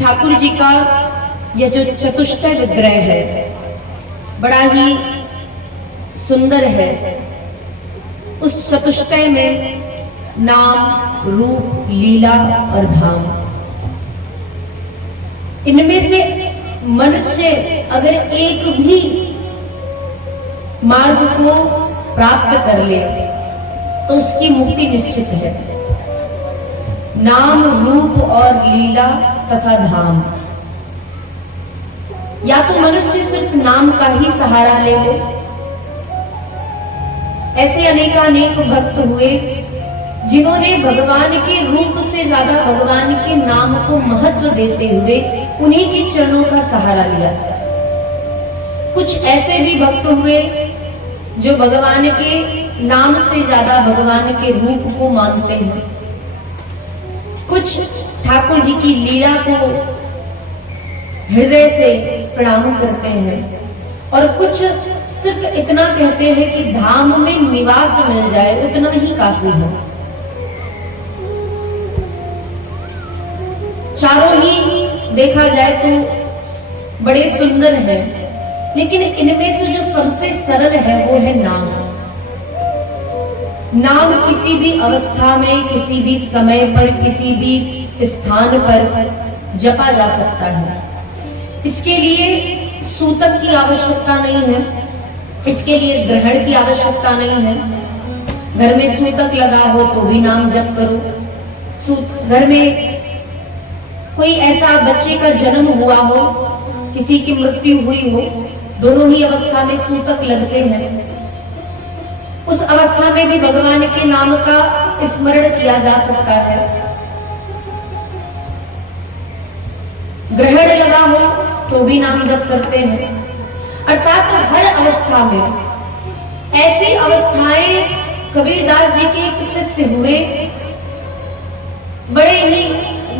ठाकुर जी का यह जो चतुष्टय विग्रह है बड़ा ही सुंदर है। उस चतुष्टय में नाम, रूप, लीला और धाम, इनमें से मनुष्य अगर एक भी मार्ग को प्राप्त कर ले तो उसकी मुक्ति निश्चित है। नाम, रूप और लीला तथा धाम। या तो मनुष्य सिर्फ नाम का ही सहारा ले ले। ऐसे अनेकानेक भक्त हुए जिन्होंने भगवान के रूप से ज्यादा भगवान के नाम को महत्व देते हुए उन्हीं के चरणों का सहारा लिया। कुछ ऐसे भी भक्त हुए जो भगवान के नाम से ज्यादा भगवान के रूप को मानते हैं। कुछ ठाकुर जी की लीला को हृदय से प्रणाम करते हैं और कुछ सिर्फ इतना कहते हैं कि धाम में निवास मिल जाए, उतना ही काफी है। चारों ही देखा जाए तो बड़े सुंदर हैं, लेकिन इनमें से जो सबसे सरल है वो है नाम। नाम किसी भी अवस्था में, किसी भी समय पर, किसी भी स्थान पर जपा जा सकता है। इसके लिए सूतक की आवश्यकता नहीं है, इसके लिए ग्रहण की आवश्यकता नहीं है। घर में सूतक लगा हो तो भी नाम जप करो। घर में कोई ऐसा बच्चे का जन्म हुआ हो, किसी की मृत्यु हुई हो, दोनों ही अवस्था में सूतक लगते हैं। उस अवस्था में भी भगवान के नाम का स्मरण किया जा सकता है। ग्रहण लगा हो तो भी नाम जप करते हैं। अर्थात हर अवस्था में ऐसी अवस्थाएं कबीरदास जी के एक शिष्य हुए, बड़े ही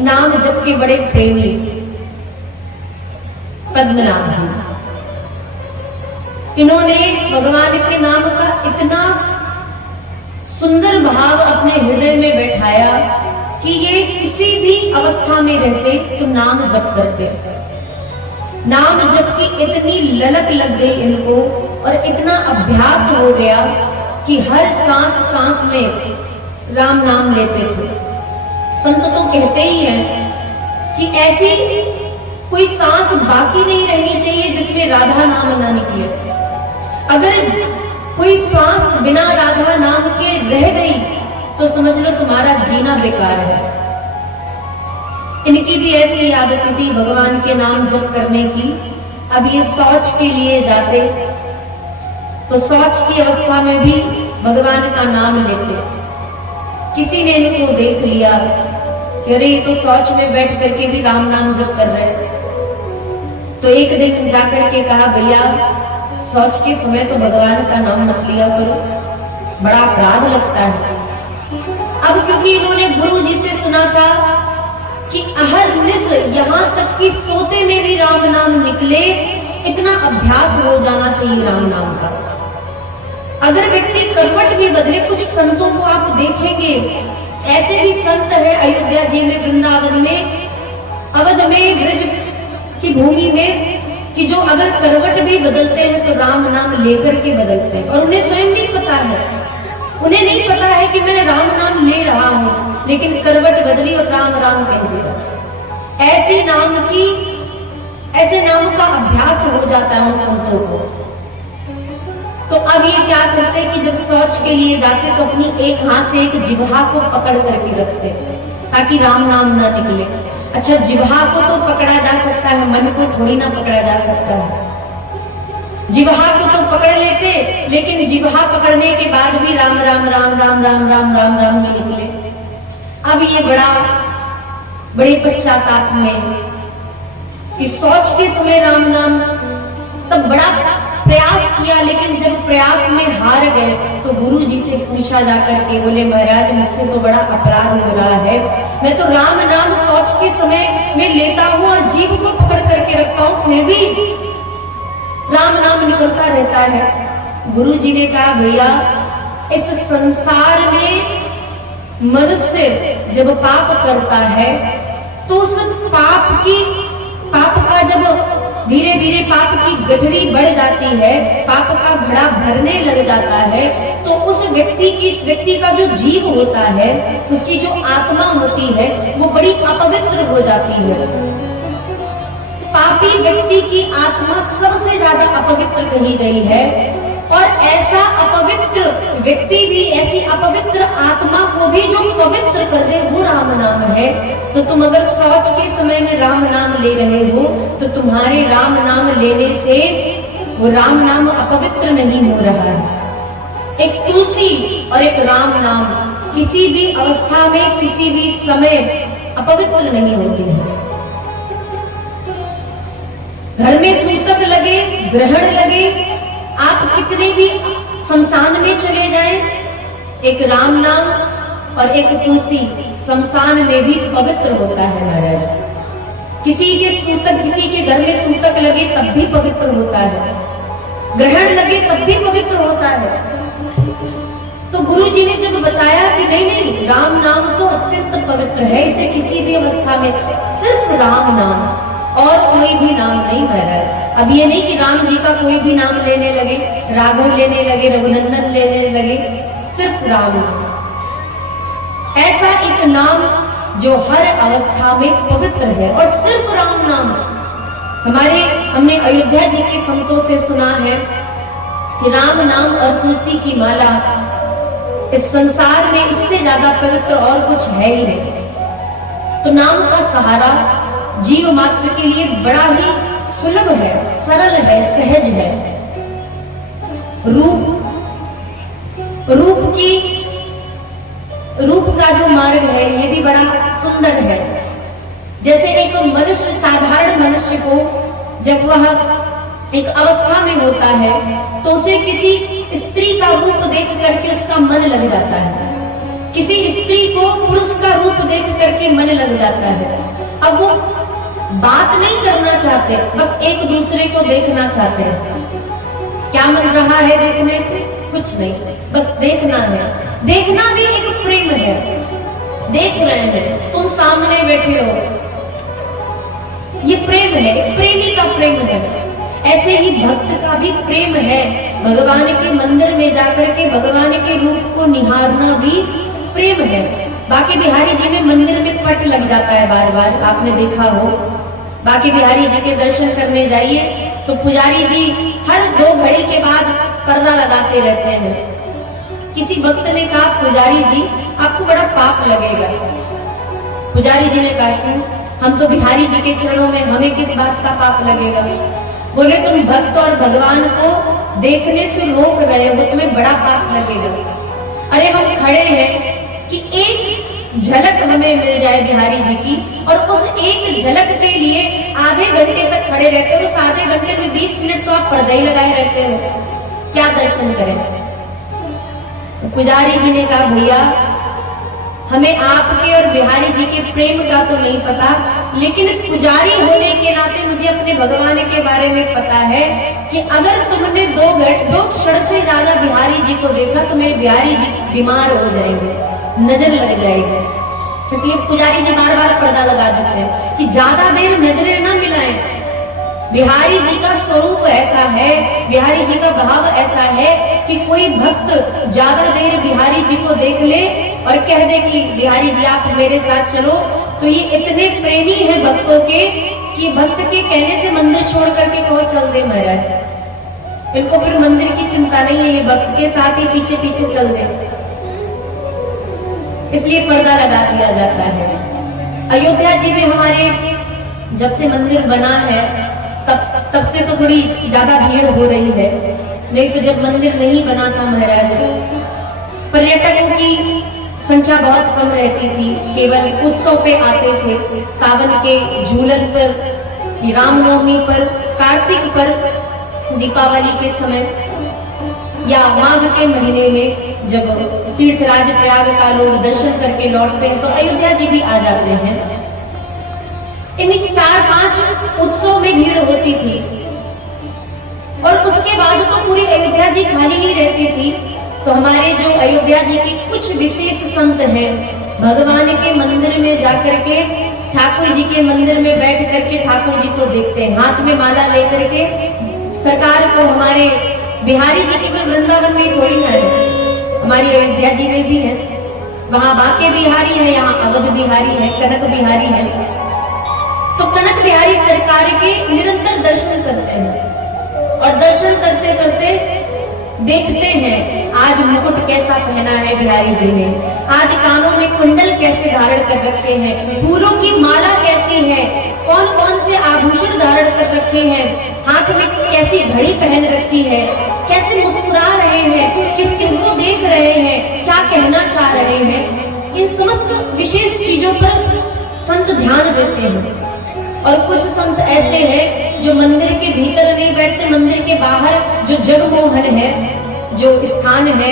नाम जप के बड़े प्रेमी पद्मनाभ जी। इन्होंने भगवान के नाम का इतना सुंदर भाव अपने हृदय में बैठाया कि ये किसी भी अवस्था में रहते तो नाम जप करते। नाम जप की इतनी ललक लग गई इनको और इतना अभ्यास हो गया कि हर सांस सांस में राम नाम लेते थे। संत तो कहते ही हैं कि ऐसी कोई सांस बाकी नहीं रहनी चाहिए जिसमें राधा नाम ना निकले। अगर कोई श्वास बिना राधा नाम के रह गई तो समझ लो तुम्हारा जीना बेकार है। इनकी भी ऐसी आदत थी भगवान के नाम जप करने की। अब ये शौच के लिए जाते तो शौच की अवस्था में भी भगवान का नाम लेते। किसी ने इनको देख लिया कि अरे ये तो शौच में बैठ करके भी राम नाम जप कर रहे। तो एक दिन जाकर के कहा, भैया शौच के समय तो भगवान का नाम मत लिया करो, बड़ा अपराध लगता है। अब क्योंकि इन्होंने गुरु जी से सुना था कि अहर्निश यहाँ तक कि सोते में भी राम नाम निकले, इतना अभ्यास हो जाना चाहिए राम नाम का। अगर व्यक्ति करवट भी बदले, कुछ संतों को आप देखेंगे, ऐसे भी संत है अयोध्या जी में, वृंदावन में, अवध में, ब्रज की भूमि में, कि जो अगर करवट भी बदलते हैं तो राम नाम लेकर के बदलते हैं और उन्हें स्वयं नहीं पता है। उन्हें नहीं पता है कि मैं राम नाम ले रहा हूं, लेकिन करवट बदली और राम राम कह दिया। ऐसे नाम का अभ्यास हो जाता है उन संतों को। तो अब ये क्या करते कि जब शौच के लिए जाते तो अपनी एक हाथ से एक जिह्वा को पकड़ करके रखते ताकि राम नाम ना निकले। अच्छा, जिह्वा को तो पकड़ा जा सकता है, मन को थोड़ी ना पकड़ा जा सकता है। जिह्वा को तो पकड़ लेते, लेकिन जिह्वा पकड़ने के बाद भी राम राम राम राम राम राम राम राम ही निकले। अब ये बड़े पश्चाताप में कि शौच के समय राम नाम, तब बड़ा प्रयास किया, लेकिन जब प्रयास में हार गए तो गुरु जी से पूछा जाकर के, बोले महाराज मुझसे तो बड़ा अपराध हो रहा है, मैं तो राम नाम शौच के समय में लेता हूँ और जीभ को पकड़ करके रखता हूँ, फिर भी राम नाम निकलता रहता है। गुरु जी ने कहा, भैया इस संसार में मनुष्य जब पाप करता है तो उस पाप का जब धीरे धीरे पाप की गठरी बढ़ जाती है, पाप का घड़ा भरने लग जाता है, तो उस व्यक्ति का जो जीव होता है, उसकी जो आत्मा होती है, वो बड़ी अपवित्र हो जाती है। पापी व्यक्ति की आत्मा सबसे ज्यादा अपवित्र कही गई है, और ऐसा अपवित्र व्यक्ति भी, ऐसी अपवित्र आत्मा को भी जो पवित्र कर दे, वो राम नाम है। तो तुम अगर शौच के समय में राम नाम ले रहे हो, तो तुम्हारे राम नाम लेने से वो राम नाम अपवित्र नहीं हो रहा है। एक तुलसी और एक राम नाम किसी भी अवस्था में, किसी भी समय अपवित्र नहीं होती है। घर में सूतक लगे, ग्रहण लगे, आप कितने भी शमशान में चले जाएं, एक राम नाम और एक तुलसी शमशान में भी पवित्र होता है महाराज। किसी के घर में सूतक लगे तब भी पवित्र होता है, ग्रहण लगे तब भी पवित्र होता है। तो गुरु जी ने जब बताया कि नहीं, राम नाम तो अत्यंत पवित्र है, इसे किसी भी अवस्था में सिर्फ राम नाम और कोई भी नाम नहीं महाराज। अब ये नहीं कि राम जी का कोई भी नाम लेने लगे, राघव लेने लगे, रघुनंदन लेने लगे, सिर्फ राम। ऐसा एक नाम जो हर अवस्था में पवित्र है, और सिर्फ राम नाम। हमने अयोध्या जी के संतों से सुना है कि राम नाम और तुलसी की माला इस संसार में इससे ज्यादा पवित्र और कुछ है ही नहीं। तो नाम का सहारा जीव मात्र के लिए बड़ा ही सुलभ है, सरल है, सहज है। रूप का जो मार्ग है, ये भी बड़ा सुंदर है। जैसे एक मनुष्य, साधारण मनुष्य को जब वह एक अवस्था में होता है, तो उसे किसी स्त्री का रूप देख करके उसका मन लग जाता है, किसी स्त्री को पुरुष का रूप देख करके मन लग जाता है। अब वो बात नहीं करना चाहते, बस एक दूसरे को देखना चाहते हैं। क्या मिल रहा है देखने से? कुछ नहीं, बस देखना है। देखना भी एक प्रेम है। देख रहे हैं, तुम सामने बैठे हो, ये प्रेम है, एक प्रेमी का प्रेम है। ऐसे ही भक्त का भी प्रेम है। भगवान के मंदिर में जाकर के भगवान के रूप को निहारना भी प्रेम है। बाकी बिहारी जी में मंदिर में पट लग जाता है बार बार, आपने देखा हो। बाकी बिहारी जी के दर्शन करने जाइए तो पुजारी जी हर 2 घड़ी के बाद पर्दा लगाते रहते हैं। किसी भक्त ने कहा, पुजारी जी आपको बड़ा पाप लगेगा। पुजारी जी ने कहा, क्यों? हम तो बिहारी जी के चरणों में, हमें किस बात का पाप लगेगा? बोले, तुम भक्त और भगवान को देखने से रोक रहे हो, तुम्हें बड़ा पाप लगेगा। अरे हम खड़े हैं कि एक झलक हमें मिल जाए बिहारी जी की, और उस एक झलक के लिए आधे घंटे तक खड़े रहते हो। उस आधे घंटे में 20 मिनट तो आप पर्दा ही लगाए रहते हो, क्या दर्शन करें? पुजारी जी ने कहा, भैया हमें आपके और बिहारी जी के प्रेम का तो नहीं पता, लेकिन पुजारी होने के नाते मुझे अपने भगवान के बारे में पता है कि अगर तुमने 2 क्षण से ज्यादा बिहारी जी को देखा तो मेरे बिहारी जी बीमार हो जाएंगे, नजर लग जाएगी। इसलिए पुजारी जी बार बार पर्दा लगा देते हैं कि ज्यादा देर नजरें ना मिलाएं। बिहारी जी का स्वरूप ऐसा है, बिहारी जी का भाव ऐसा है कि कोई भक्त ज्यादा देर बिहारी जी को देख ले और कह दे कि बिहारी जी आप मेरे साथ चलो, तो ये इतने प्रेमी है भक्तों के कि भक्त के कहने से मंदिर छोड़ करके कहो चल दे महाराज। इनको फिर मंदिर की चिंता नहीं है, ये भक्त के साथ ही पीछे पीछे चल दे, इसलिए पर्दा लगा दिया जाता है। अयोध्या जी में हमारे जब से मंदिर बना है तब से तो थोड़ी ज्यादा भीड़ हो रही है, नहीं तो जब मंदिर नहीं बना था महाराज, पर्यटकों की संख्या बहुत कम रहती थी। केवल उत्सव पे आते थे, सावन के झूलन पर, रामनवमी पर, कार्तिक पर, दीपावली के समय या माघ के महीने में जब तीर्थराज प्रयाग का लोग दर्शन करके लौटते हैं तो अयोध्या जी भी आ जाते हैं। इन 4-5 उत्सव में भीड़ होती थी और उसके बाद तो पूरी अयोध्या जी खाली नहीं रहती थी। तो हमारे जो अयोध्या जी के कुछ विशेष संत हैं, भगवान के मंदिर में जाकर के ठाकुर जी के मंदिर में बैठ करके ठाकुर जी को देखते हैं, हाथ में माला लेकर के। सरकार को हमारे बिहारी जी की वृंदावन में थोड़ी ना है, हमारी अयोध्या जी में भी है। वहां बाके बिहारी है, यहाँ अवध बिहारी है, कनक बिहारी है। तो कनक बिहारी सरकार के निरंतर दर्शन करते हैं और दर्शन करते करते देखते हैं आज मुकुट कैसा पहना है बिहारी जी ने, आज कानों में कुंडल कैसे धारण कर रखे हैं, फूलों की माला कैसी है, कौन कौन से आभूषण धारण कर रखे हैं, हाथ में कैसी घड़ी पहन रखी है, कैसे मुस्कुरा रहे हैं, किस किस को देख रहे हैं, क्या कहना चाह रहे हैं। इन समस्त विशेष चीजों पर संत ध्यान देते हैं। और कुछ संत ऐसे हैं जो मंदिर के भीतर नहीं बैठते, मंदिर के बाहर जो जगमोहन है, जो स्थान है,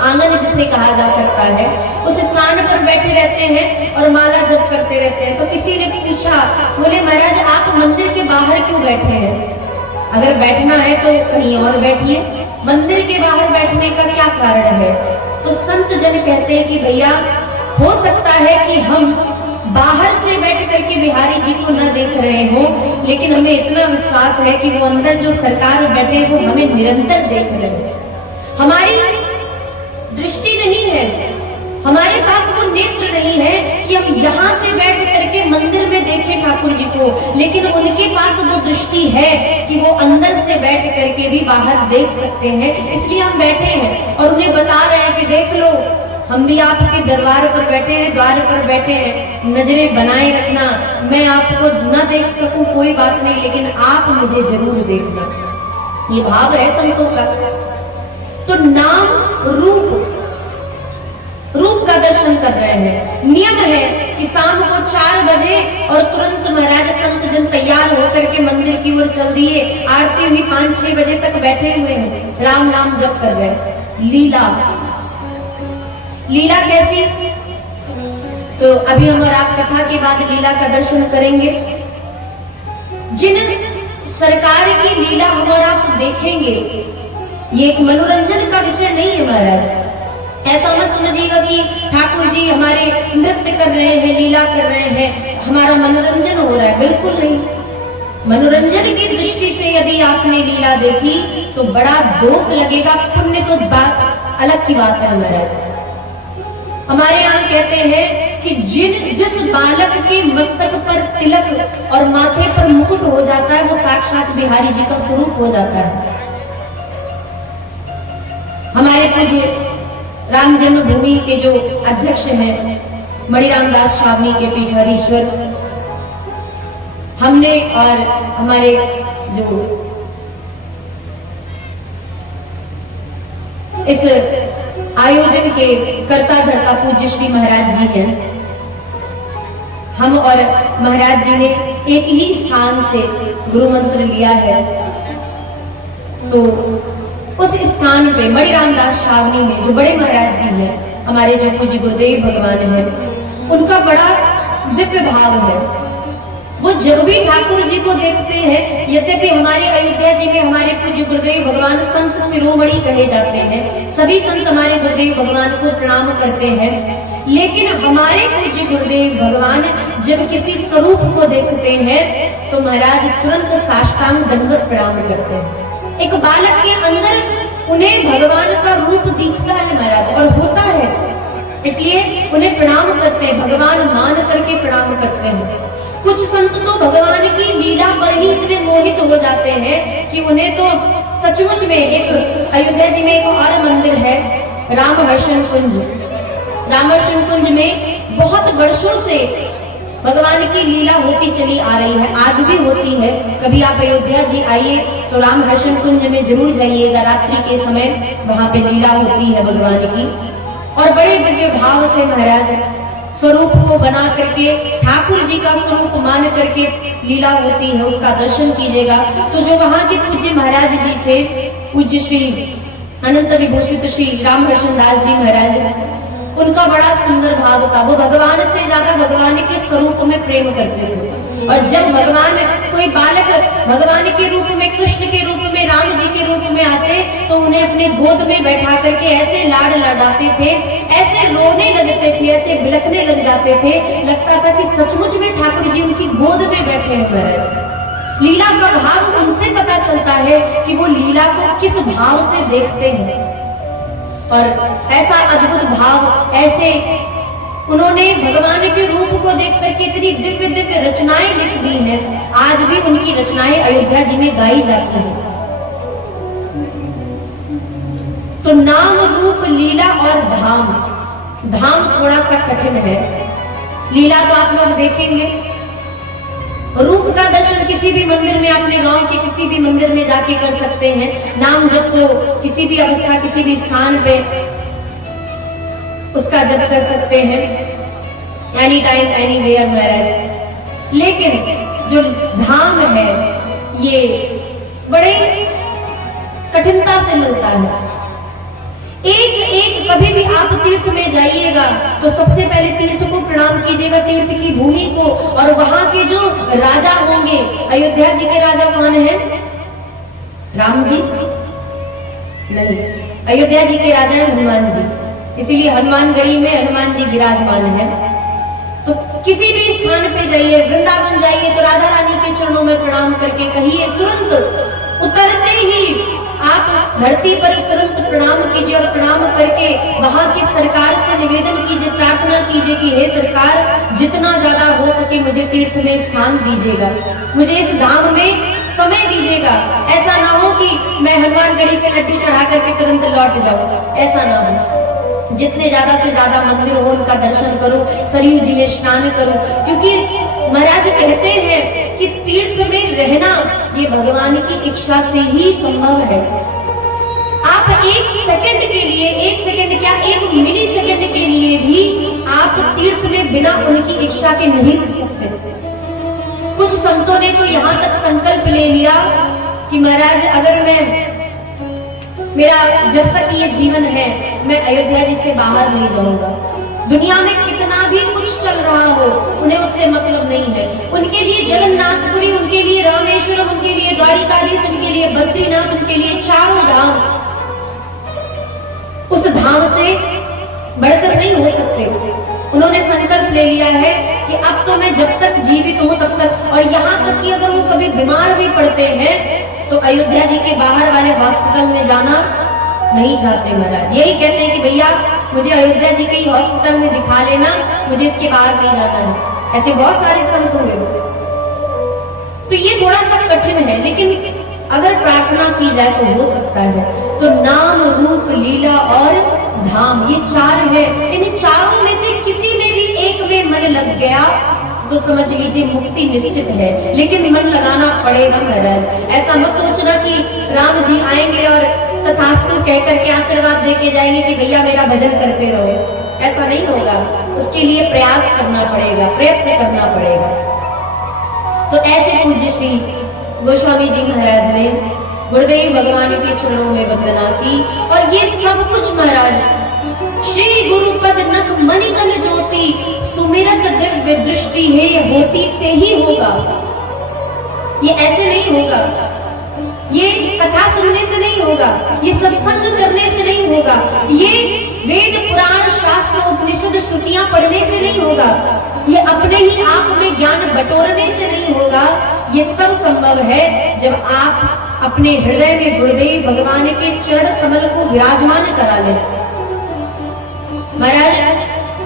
आंगन जिसे कहा जा सकता है, उस स्थान पर बैठे रहते हैं और माला जप करते रहते हैं। तो किसी ने पूछा, बोले महाराज आप मंदिर के बाहर क्यों बैठे हैं? अगर बैठना है तो कहीं और बैठिए, मंदिर के बाहर बैठने का क्या कारण है? तो संत जन कहते हैं कि भैया हो सकता है कि हम बाहर से बैठ करके बिहारी जी को न देख रहे हो, लेकिन हमें इतना विश्वास है कि वो अंदर जो सरकार बैठे वो हमें निरंतर देख रहे हैं। हमारी दृष्टि नहीं है, हमारे पास वो नेत्र नहीं है कि हम यहाँ से बैठ करके मंदिर में देखें ठाकुर जी को, लेकिन उनके पास वो दृष्टि है कि वो अंदर से बैठ करके भी बाहर देख सकते हैं। इसलिए हम बैठे हैं और उन्हें बता रहे हैं कि देख लो, हम भी आपके दरबार पर बैठे हैं, द्वार पर बैठे हैं, नजरें बनाए रखना, मैं आपको न देख सकूं कोई बात नहीं, लेकिन आप मुझे जरूर देखना। ये भाव है संतों का। तो नाम रूप का दर्शन कर रहे हैं। नियम है कि शाम को 4 बजे और तुरंत महाराज संत जन तैयार होकर के मंदिर की ओर चल दिए। आरती हुई 5-6 बजे तक बैठे हुए हैं, राम नाम जप कर रहे। लीला कैसी? तो अभी हम और आप कथा के बाद लीला का दर्शन करेंगे। जिन सरकार की लीला हम और आप देखेंगे, ये एक मनोरंजन का विषय नहीं है महाराज। ऐसा मत समझिएगा कि ठाकुर जी हमारे नृत्य कर रहे हैं, लीला कर रहे हैं, हमारा मनोरंजन हो रहा है, बिल्कुल नहीं। मनोरंजन की दृष्टि से यदि आपने लीला देखी तो बड़ा दोष लगेगा, पुण्य तो बात अलग की बात है महाराज। हमारे यहाँ कहते हैं कि जिस बालक के मस्तक पर तिलक और माथे पर मुकुट हो जाता है, वो साक्षात बिहारी जी का स्वरूप हो जाता है। हमारे पूज्य राम जन्मभूमि के जो अध्यक्ष हैं मणिराम दास स्वामी के पीठाधीश्वर, हमने और हमारे जो इस आयोजन के कर्ता धर्ता पूज्य श्री महाराज जी हैं, हम और महाराज जी ने एक ही स्थान से गुरु मंत्र लिया है। तो उस स्थान पे मणिराम दास छावनी में जो बड़े महाराज जी हैं, हमारे जो पूज्य गुरुदेव भगवान हैं, उनका बड़ा दिव्य भाव है। वो जब भी ठाकुर जी को देखते हैं, यद्यपि हमारे अयोध्या जी में हमारे पूज्य गुरुदेव भगवान संत शिरोमणि कहे जाते हैं, सभी संत हमारे गुरुदेव भगवान को प्रणाम करते हैं, लेकिन हमारे पूज्य गुरुदेव भगवान जब किसी स्वरूप को देखते हैं तो महाराज तुरंत साष्टांग दंडवत प्रणाम करते हैं। एक बालक के अंदर उन्हें भगवान का रूप दिखता है महाराज, और होता है, इसलिए उन्हें प्रणाम करते हैं, भगवान मान करके प्रणाम करते हैं। कुछ संत तो भगवान की लीला पर ही इतने मोहित हो जाते हैं कि उन्हें तो सचमुच में, एक अयोध्या जी में एक और मंदिर है रामहर्षण कुंज। रामहर्षण कुंज में बहुत वर्षों से भगवान की लीला होती चली आ रही है, आज भी होती है। कभी आप अयोध्या जी आइए तो रामहर्षण कुंज में जरूर जाइएगा, रात्रि के समय वहां पे लीला होती है भगवान की, और बड़े दिव्य भाव से महाराज स्वरूप को बना करके, ठाकुर जी का स्वरूप मान करके लीला होती है, उसका दर्शन कीजिएगा। तो जो वहां के पूज्य महाराज जी थे, पूज्य श्री अनंत विभूषित श्री रामहर्षण दास जी महाराज, उनका बड़ा सुंदर भाव था। वो भगवान से ज्यादा भगवान के स्वरूप में प्रेम करते थे। और जब भगवान कोई बालक भगवान के रूप में, कृष्ण के रूप में, राम जी के रूप में आते तो उन्हें अपने गोद में बैठा करके ऐसे लाड लडाते थे, ऐसे रोने लगते थे, ऐसे बिलखने लग जाते थे, लगता था कि सचमुच में ठाकुर जी उनकी गोद में बैठे हैं महाराज। लीला का भाव उनसे पता चलता है कि वो लीला को किस भाव से देखते हैं। और ऐसा अद्भुत भाव, ऐसे उन्होंने भगवान के रूप को देख करके इतनी दिव्य दिव्य रचनाएं लिख दी हैं। आज भी उनकी रचनाएं अयोध्या जी में गाई जाती हैं। तो नाम, रूप, लीला और धाम। धाम थोड़ा सा कठिन है, लीला तो आप लोग देखेंगे। रूप का दर्शन किसी भी मंदिर में, अपने गांव के किसी भी मंदिर में जाके कर सकते हैं। नाम जप तो किसी भी अवस्था, किसी भी स्थान पे उसका जप कर सकते हैं, एनी टाइम एनी वेयर महाराज। लेकिन जो धाम है ये बड़े कठिनता से मिलता है। एक एक कभी भी आप तीर्थ में जाइएगा तो सबसे पहले तीर्थ को प्रणाम कीजिएगा, तीर्थ की भूमि को। और वहां के जो राजा होंगे, अयोध्या जी के राजा कौन है? राम जी नहीं, अयोध्या जी के राजा है हनुमान जी। इसीलिए हनुमानगढ़ी में हनुमान जी विराजमान है। तो किसी भी स्थान पे जाइए, वृंदावन जाइए तो राधा रानी के चरणों में प्रणाम करके कहिए, तुरंत उतरते ही आप धरती पर तुरंत प्रणाम कीजिए। और प्रणाम करके वहां की सरकार से निवेदन कीजिए, प्रार्थना कीजिए कि हे सरकार, जितना ज्यादा हो सके मुझे तीर्थ में स्थान दीजिएगा, मुझे इस धाम में समय दीजिएगा। ऐसा ना हो कि मैं हनुमानगढ़ी पे लड्डू चढ़ा करके तुरंत लौट जाऊं, ऐसा ना हो। जितने ज्यादा से ज्यादा मंदिर हो उनका दर्शन करो, सरयू जी में स्नान करो। क्योंकि महाराज कहते हैं कि तीर्थ में रहना ये भगवान की इच्छा से ही संभव है। आप एक सेकंड के लिए, एक सेकंड क्या, एक मिली सेकंड के लिए भी आप तीर्थ में बिना उनकी इच्छा के नहीं रुक सकते। कुछ संतों ने तो यहाँ तक संकल्प ले लिया कि महाराज अगर मेरा जब तक ये जीवन है मैं अयोध्या जी से बाहर नहीं जाऊंगा। दुनिया में कितना भी कुछ चल रहा हो उन्हें उससे मतलब नहीं है। उनके लिए जगन्नाथपुरी, उनके लिए रामेश्वरम, उनके लिए द्वारिकाधीश, उनके लिए बद्रीनाथ, उनके लिए चारों धाम उस धाम से बढ़कर नहीं हो सकते। उन्होंने संकल्प ले लिया है कि अब तो मैं जब तक जीवित हूं तब तक। और यहाँ तक कि अगर वो कभी बीमार भी पड़ते हैं तो अयोध्या जी के बाहर वाले हॉस्पिटल में जाना नहीं चाहते महाराज। यही कहते हैं कि भैया मुझे अयोध्या जी के ही हॉस्पिटल में दिखा लेना, मुझे इसके बाहर नहीं जाना है। ऐसे बहुत सारे संत हुए। तो ये थोड़ा सा कठिन है, लेकिन अगर प्रार्थना की जाए तो हो सकता है। तो नाम, रूप, लीला और धाम, ये चार है। इन चारों में से किसी में भी एक में मन लग गया तो समझ लीजिए मुक्ति निश्चित है। लेकिन मन लगाना पड़ेगा महाराज। ऐसा मत सोचना कि राम जी आएंगे और तथास्तु कह करके आशीर्वाद देके जाएंगे कि भैया मेरा भजन करते रहो। ऐसा नहीं होगा, उसके लिए प्रयास करना पड़ेगा, प्रयत्न करना पड़ेगा। तो ऐसे पूज्य श्री गोस्वामी जी महाराज ने गुरुदेव भगवान के चरणों में वंदना की। और ये सब कुछ महाराज श्री गुरुपद नख मणिकन ज्योति सुमिरत दिव्य दृष्टि है होती से ही होगा। ये ऐसे नहीं होगा, ये कथा सुनने से नहीं होगा, ये सत्संग करने से नहीं होगा, ये वेद पुराण शास्त्र उपनिषद श्रुतियां पढ़ने से नहीं होगा, ये अपने ही आप में ज्ञान बटोरने से नहीं होगा। ये तब संभव है जब आप अपने हृदय में गुरुदेव भगवान के चरण कमल को विराजमान करा लें। महाराज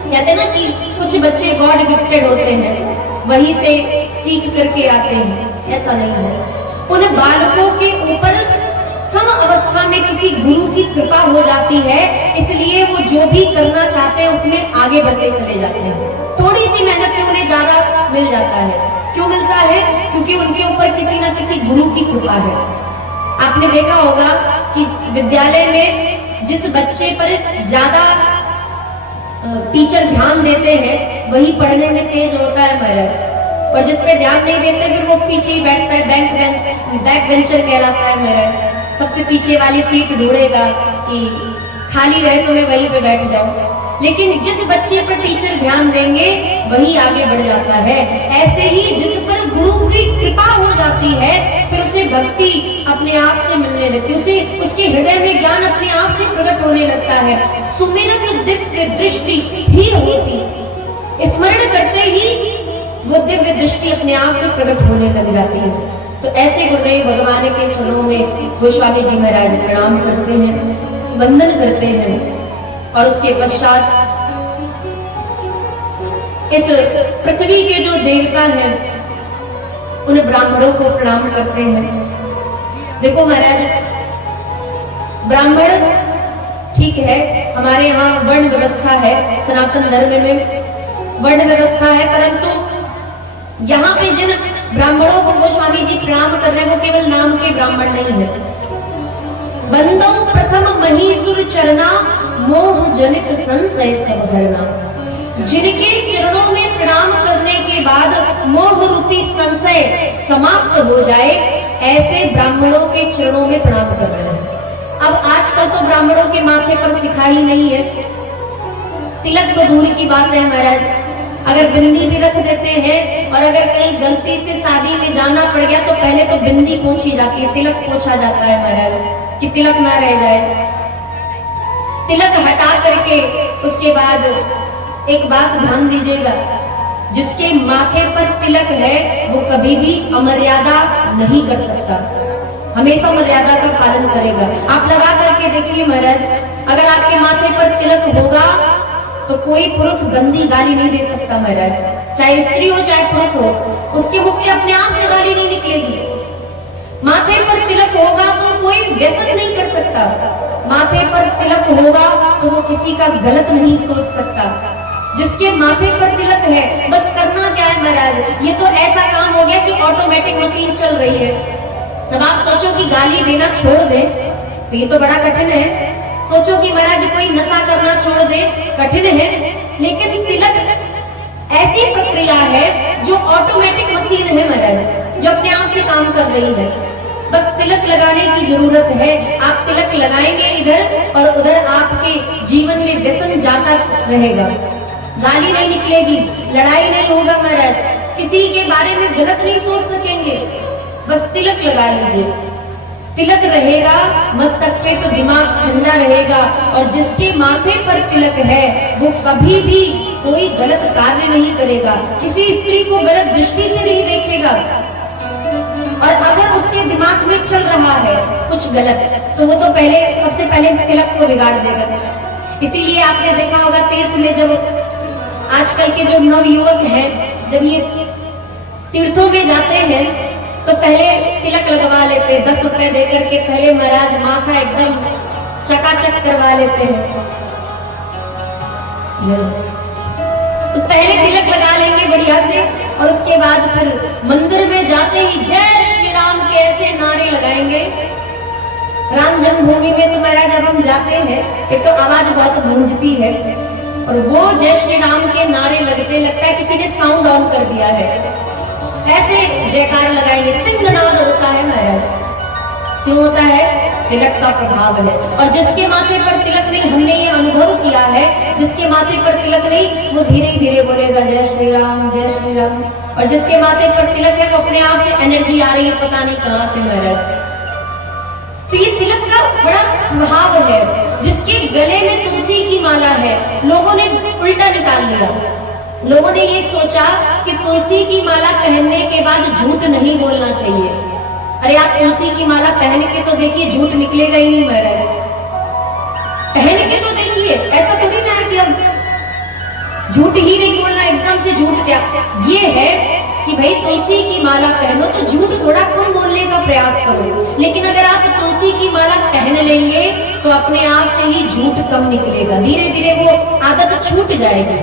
कहते हैं ना कि कुछ बच्चे गॉड गिफ्टेड होते हैं, वहीं से सीख करके आते हैं। ऐसा नहीं है। उन बालकों के ऊपर कम अवस्था में किसी गुरु की कृपा हो जाती है, इसलिए वो जो भी करना चाहते हैं उसमें आगे बढ़ते चले जाते हैं। थोड़ी सी मेहनत में उन्हें ज्यादा मिल जाता है। क्यों मिलता है? क्योंकि उनके ऊपर किसी ना किसी गुरु की कृपा है। आपने देखा होगा कि विद्यालय में जिस बच्चे पर ज्यादा टीचर ध्यान देते हैं वही पढ़ने में तेज होता है महाराज। और जिस पे ध्यान नहीं देते फिर वो पीछे ही बैठता है, बैक बेंचर कहलाता है महाराज। सबसे पीछे वाली सीट ढूंढेगा कि खाली रहे तो मैं वहीं पे बैठ जाऊं। लेकिन जिस बच्चे पर टीचर ध्यान देंगे वही आगे बढ़ जाता है। ऐसे ही जिस पर गुरु की कृपा हो जाती है फिर उसे भक्ति अपने आप से मिलने लगती है, उसे उसके हृदय में ज्ञान अपने आप से प्रकट होने लगता है। सुमिरन दिव्य दृष्टि ही होती, स्मरण करते ही वो दिव्य दृष्टि अपने आप से प्रकट होने लग जाती है। तो ऐसे गुरुदेव भगवान के चरणों में गोस्वामी जी महाराज प्रणाम करते हैं, वंदन करते हैं और उसके पश्चात इस पृथ्वी के जो देवता हैं उन ब्राह्मणों को प्रणाम करते हैं। देखो महाराज, ब्राह्मण ठीक है, हमारे यहाँ वर्ण व्यवस्था है, सनातन धर्म में वर्ण व्यवस्था है, परंतु यहाँ पे जिन ब्राह्मणों को गोस्वामी जी प्रणाम कर रहे हैं वो केवल नाम के ब्राह्मण नहीं है। बंदो प्रथम महीसुर चरना मोह जनित संशय सब हरना, जिनके चरणों में प्रणाम करने के बाद मोह रूपी संशय समाप्त हो जाए, ऐसे ब्राह्मणों के चरणों में प्रणाम कर रहे हैं। अब आजकल तो ब्राह्मणों के माथे पर सिखाई नहीं है, तिलक तो दूर की बात है महाराज, अगर बिंदी भी रख देते हैं और अगर कहीं गलती से शादी में जाना पड़ गया तो पहले तो बिंदी पोंछी जाती है, तिलक पोंछा जाता है महाराज कि तिलक ना रह जाए। तिलक हटा करके उसके बाद एक बात ध्यान दीजिएगा, जिसके माथे पर तिलक है वो कभी भी अमर्यादा नहीं कर सकता, हमेशा मर्यादा का पालन करेगा। आप लगा करके देखिए महाराज, अगर आपके माथे पर तिलक होगा तो कोई पुरुष गंदी गाली नहीं दे सकता महाराज, चाहे स्त्री हो चाहे पुरुष हो, उसके मुख से अपने आप से गाली नहीं निकलेगी। माथे पर तिलक होगा तो कोई व्यसन नहीं कर सकता, माथे पर तिलक होगा तो वो किसी का गलत नहीं सोच सकता। जिसके माथे पर तिलक है बस करना क्या है महाराज, ये तो ऐसा काम हो गया कि ऑटोमेटिक मशीन चल रही है। तब आप सोचो कि गाली देना छोड़ दे तो ये तो बड़ा कठिन है, सोचो कि महाराज कोई नशा करना छोड़ दे, कठिन है, लेकिन तिलक ऐसी प्रक्रिया है जो ऑटोमेटिक मशीन है महाराज, जो अपने आप से काम कर रही है। बस तिलक लगाने की जरूरत है, आप तिलक लगाएंगे इधर और उधर आपके जीवन में व्यसन जाता रहेगा, गाली नहीं निकलेगी, लड़ाई नहीं होगा महाराज, किसी के बारे में गलत नहीं सोच सकेंगे। बस तिलक लगा लीजिए, तिलक रहेगा मस्तक पे तो दिमाग ठंडा रहेगा, और जिसके माथे पर तिलक है वो कभी भी कोई गलत कार्य नहीं करेगा, किसी स्त्री को गलत दृष्टि से नहीं देखेगा, और अगर उसके दिमाग में चल रहा है कुछ गलत तो वो तो सबसे पहले तिलक को बिगाड़ देगा। इसीलिए आपने देखा होगा तीर्थ में जब आजकल के जो नवयुवक हैं जब ये तीर्थों में जाते हैं तो पहले तिलक लगवा लेते हैं, 10 रुपए देकर के पहले महाराज माथा एकदम चकाचक करवा लेते हैं। तो पहले तिलक लगा लेंगे बढ़िया से और उसके बाद फिर मंदिर में जाते ही जय श्री राम के ऐसे नारे लगाएंगे। राम जन्मभूमि में तो महाराज जब हम जाते हैं एक तो आवाज बहुत गूंजती है और वो जय श्री राम के नारे लगते लगता है किसी ने साउंड ऑन कर दिया है, ऐसे जयकार लगाएंगे, सिंहनाद होता है महाराज। क्यों होता है? तिलक का प्रभाव है। और जिसके माथे पर तिलक नहीं, हमने ये अनुभव किया है, जिसके माथे पर तिलक नहीं वो धीरे धीरे बोलेगा जय श्री राम जय श्री राम, और जिसके माथे पर तिलक है वो अपने आप से एनर्जी आ रही है पता नहीं कहां से महाराज। तो ये तिलक का बड़ा प्रभाव है। जिसके गले में तुलसी की माला है, लोगों ने उल्टा निकाल लिया, लोगों ने ये सोचा कि तुलसी की माला पहनने के बाद झूठ नहीं बोलना चाहिए। अरे आप तुलसी की माला पहन के तो देखिए, झूठ निकलेगा ही नहीं महाराज, पहन के तो देखिए, ऐसा थोड़ी ना है कि अब झूठ ही नहीं बोलना, एकदम से झूठ क्या। ये है कि भाई तुलसी की माला पहनो तो झूठ थोड़ा कम बोलने का प्रयास करो, लेकिन अगर आप तुलसी की माला पहन लेंगे तो अपने आप से ही झूठ कम निकलेगा, धीरे धीरे वो आदत छूट जाएगी,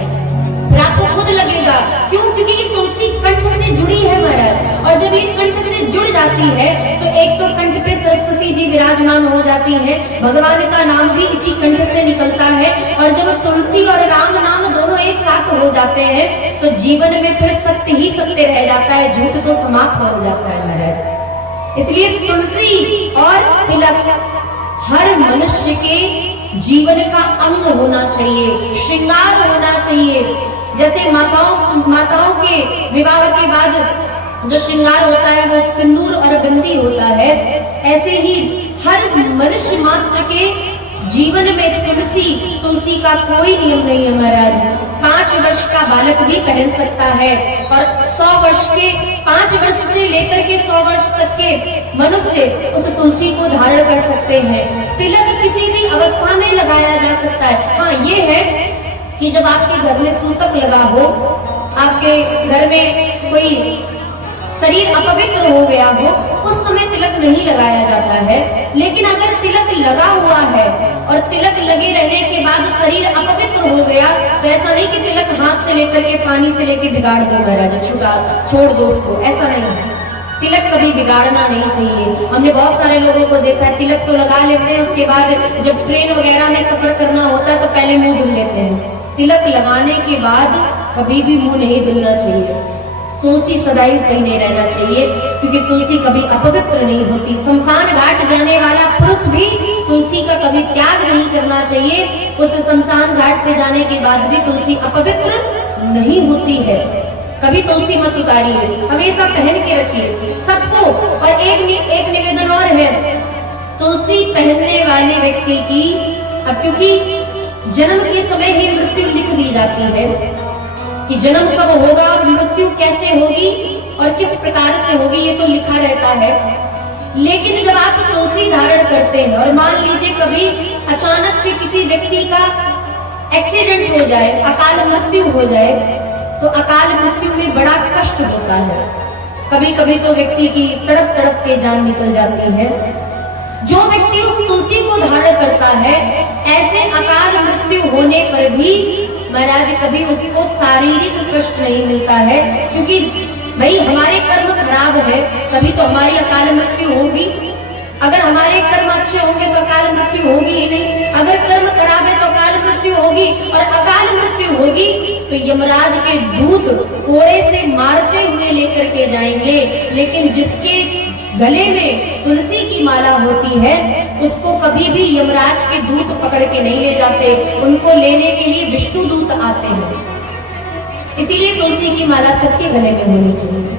फिर आपको खुद लगेगा। क्यों? क्योंकि ये तुलसी कंठ से जुड़ी है महाराज, और जब ये कंठ से जुड़ जाती है तो एक तो कंठ पे सरस्वती जी विराजमान हो जाती है, भगवान का नाम भी इसी कंठ से निकलता है, और जब तुलसी और राम नाम दोनों एक साथ हो जाते हैं तो जीवन में फिर सत्य ही सत्य रह जाता है, झूठ तो समाप्त हो जाता है महाराज। इसलिए तुलसी और तिलक हर मनुष्य के जीवन का अंग होना चाहिए, श्रृंगार होना चाहिए। जैसे माताओं के विवाह के बाद जो श्रृंगार होता है वो सिंदूर और बिंदी होता है, ऐसे ही हर मनुष्य मात्र के जीवन में तुलसी का कोई नियम नहीं है महाराज। 5 वर्ष का बालक भी पहन सकता है और 100 वर्ष के 5 वर्ष से लेकर के 100 वर्ष तक के मनुष्य उस तुलसी को धारण कर सकते हैं। तिलक किसी भी अवस्था में लगाया जा सकता है। हाँ, ये है कि जब आपके घर में सूतक लगा हो, आपके घर में कोई शरीर अपवित्र हो गया हो, उस समय तिलक नहीं लगाया जाता है। लेकिन अगर तिलक लगा हुआ है और तिलक लगे रहने के बाद शरीर अपवित्र हो गया, तो ऐसा नहीं कि तिलक हाथ से लेकर के पानी से लेकर बिगाड़ दो महाराज, छोड़ दो उसको, ऐसा नहीं है। तिलक कभी बिगाड़ना नहीं चाहिए। हमने बहुत सारे लोगों को देखा है, तिलक तो लगा लेते हैं, उसके बाद जब ट्रेन वगैरह में सफर करना होता है तो पहले मुंह धुल लेते हैं। तिलक लगाने के बाद कभी भी मुंह नहीं धुलना चाहिए। तुलसी सदैव पहने रहना चाहिए, क्योंकि तुलसी कभी अपवित्र नहीं होती। शमशान घाट जाने वाला पुरुष भी तुलसी का कभी त्याग नहीं करना चाहिए। उस शमशान घाट पे जाने के बाद भी तुलसी अपवित्र नहीं होती है। कभी तुलसी मत उतारिए, हमेशा पहन के रखिए सबको। और एक निवेदन और है, तुलसी पहनने वाले व्यक्ति की, अब क्योंकि जन्म के समय ही मृत्यु लिख दी जाती है कि जन्म कब होगा, मृत्यु कैसे होगी और किस प्रकार से होगी, ये तो लिखा रहता है। लेकिन जब आप तुलसी धारण करते हैं और मान लीजिए कभी अचानक से किसी व्यक्ति का एक्सीडेंट हो जाए, अकाल मृत्यु हो जाए, तो अकाल मृत्यु में बड़ा कष्ट होता है। कभी कभी तो व्यक्ति की तड़प तड़प के जान निकल जाती है। जो व्यक्ति उस तुलसी को धारण करता है, ऐसे अकाल मृत्यु होने पर भी महाराज कभी उसको शारीरिक कष्ट नहीं मिलता है, क्योंकि भाई हमारे कर्म खराब है तभी तो हमारी अकाल मृत्यु होगी। अगर हमारे कर्म अच्छे होंगे तो अकाल मृत्यु होगी ही नहीं। अगर कर्म खराब है तो अकाल मृत्यु होगी, और अकाल मृत्यु होगी तो यमराज के दूत कोड़े से मारते हुए लेकर के जाएंगे। लेकिन जिसके गले में तुलसी की माला होती है, उसको कभी भी यमराज के दूत पकड़ के नहीं ले जाते, उनको लेने के लिए विष्णु दूत आते हैं। इसीलिए तुलसी की माला सबके गले में होनी चाहिए,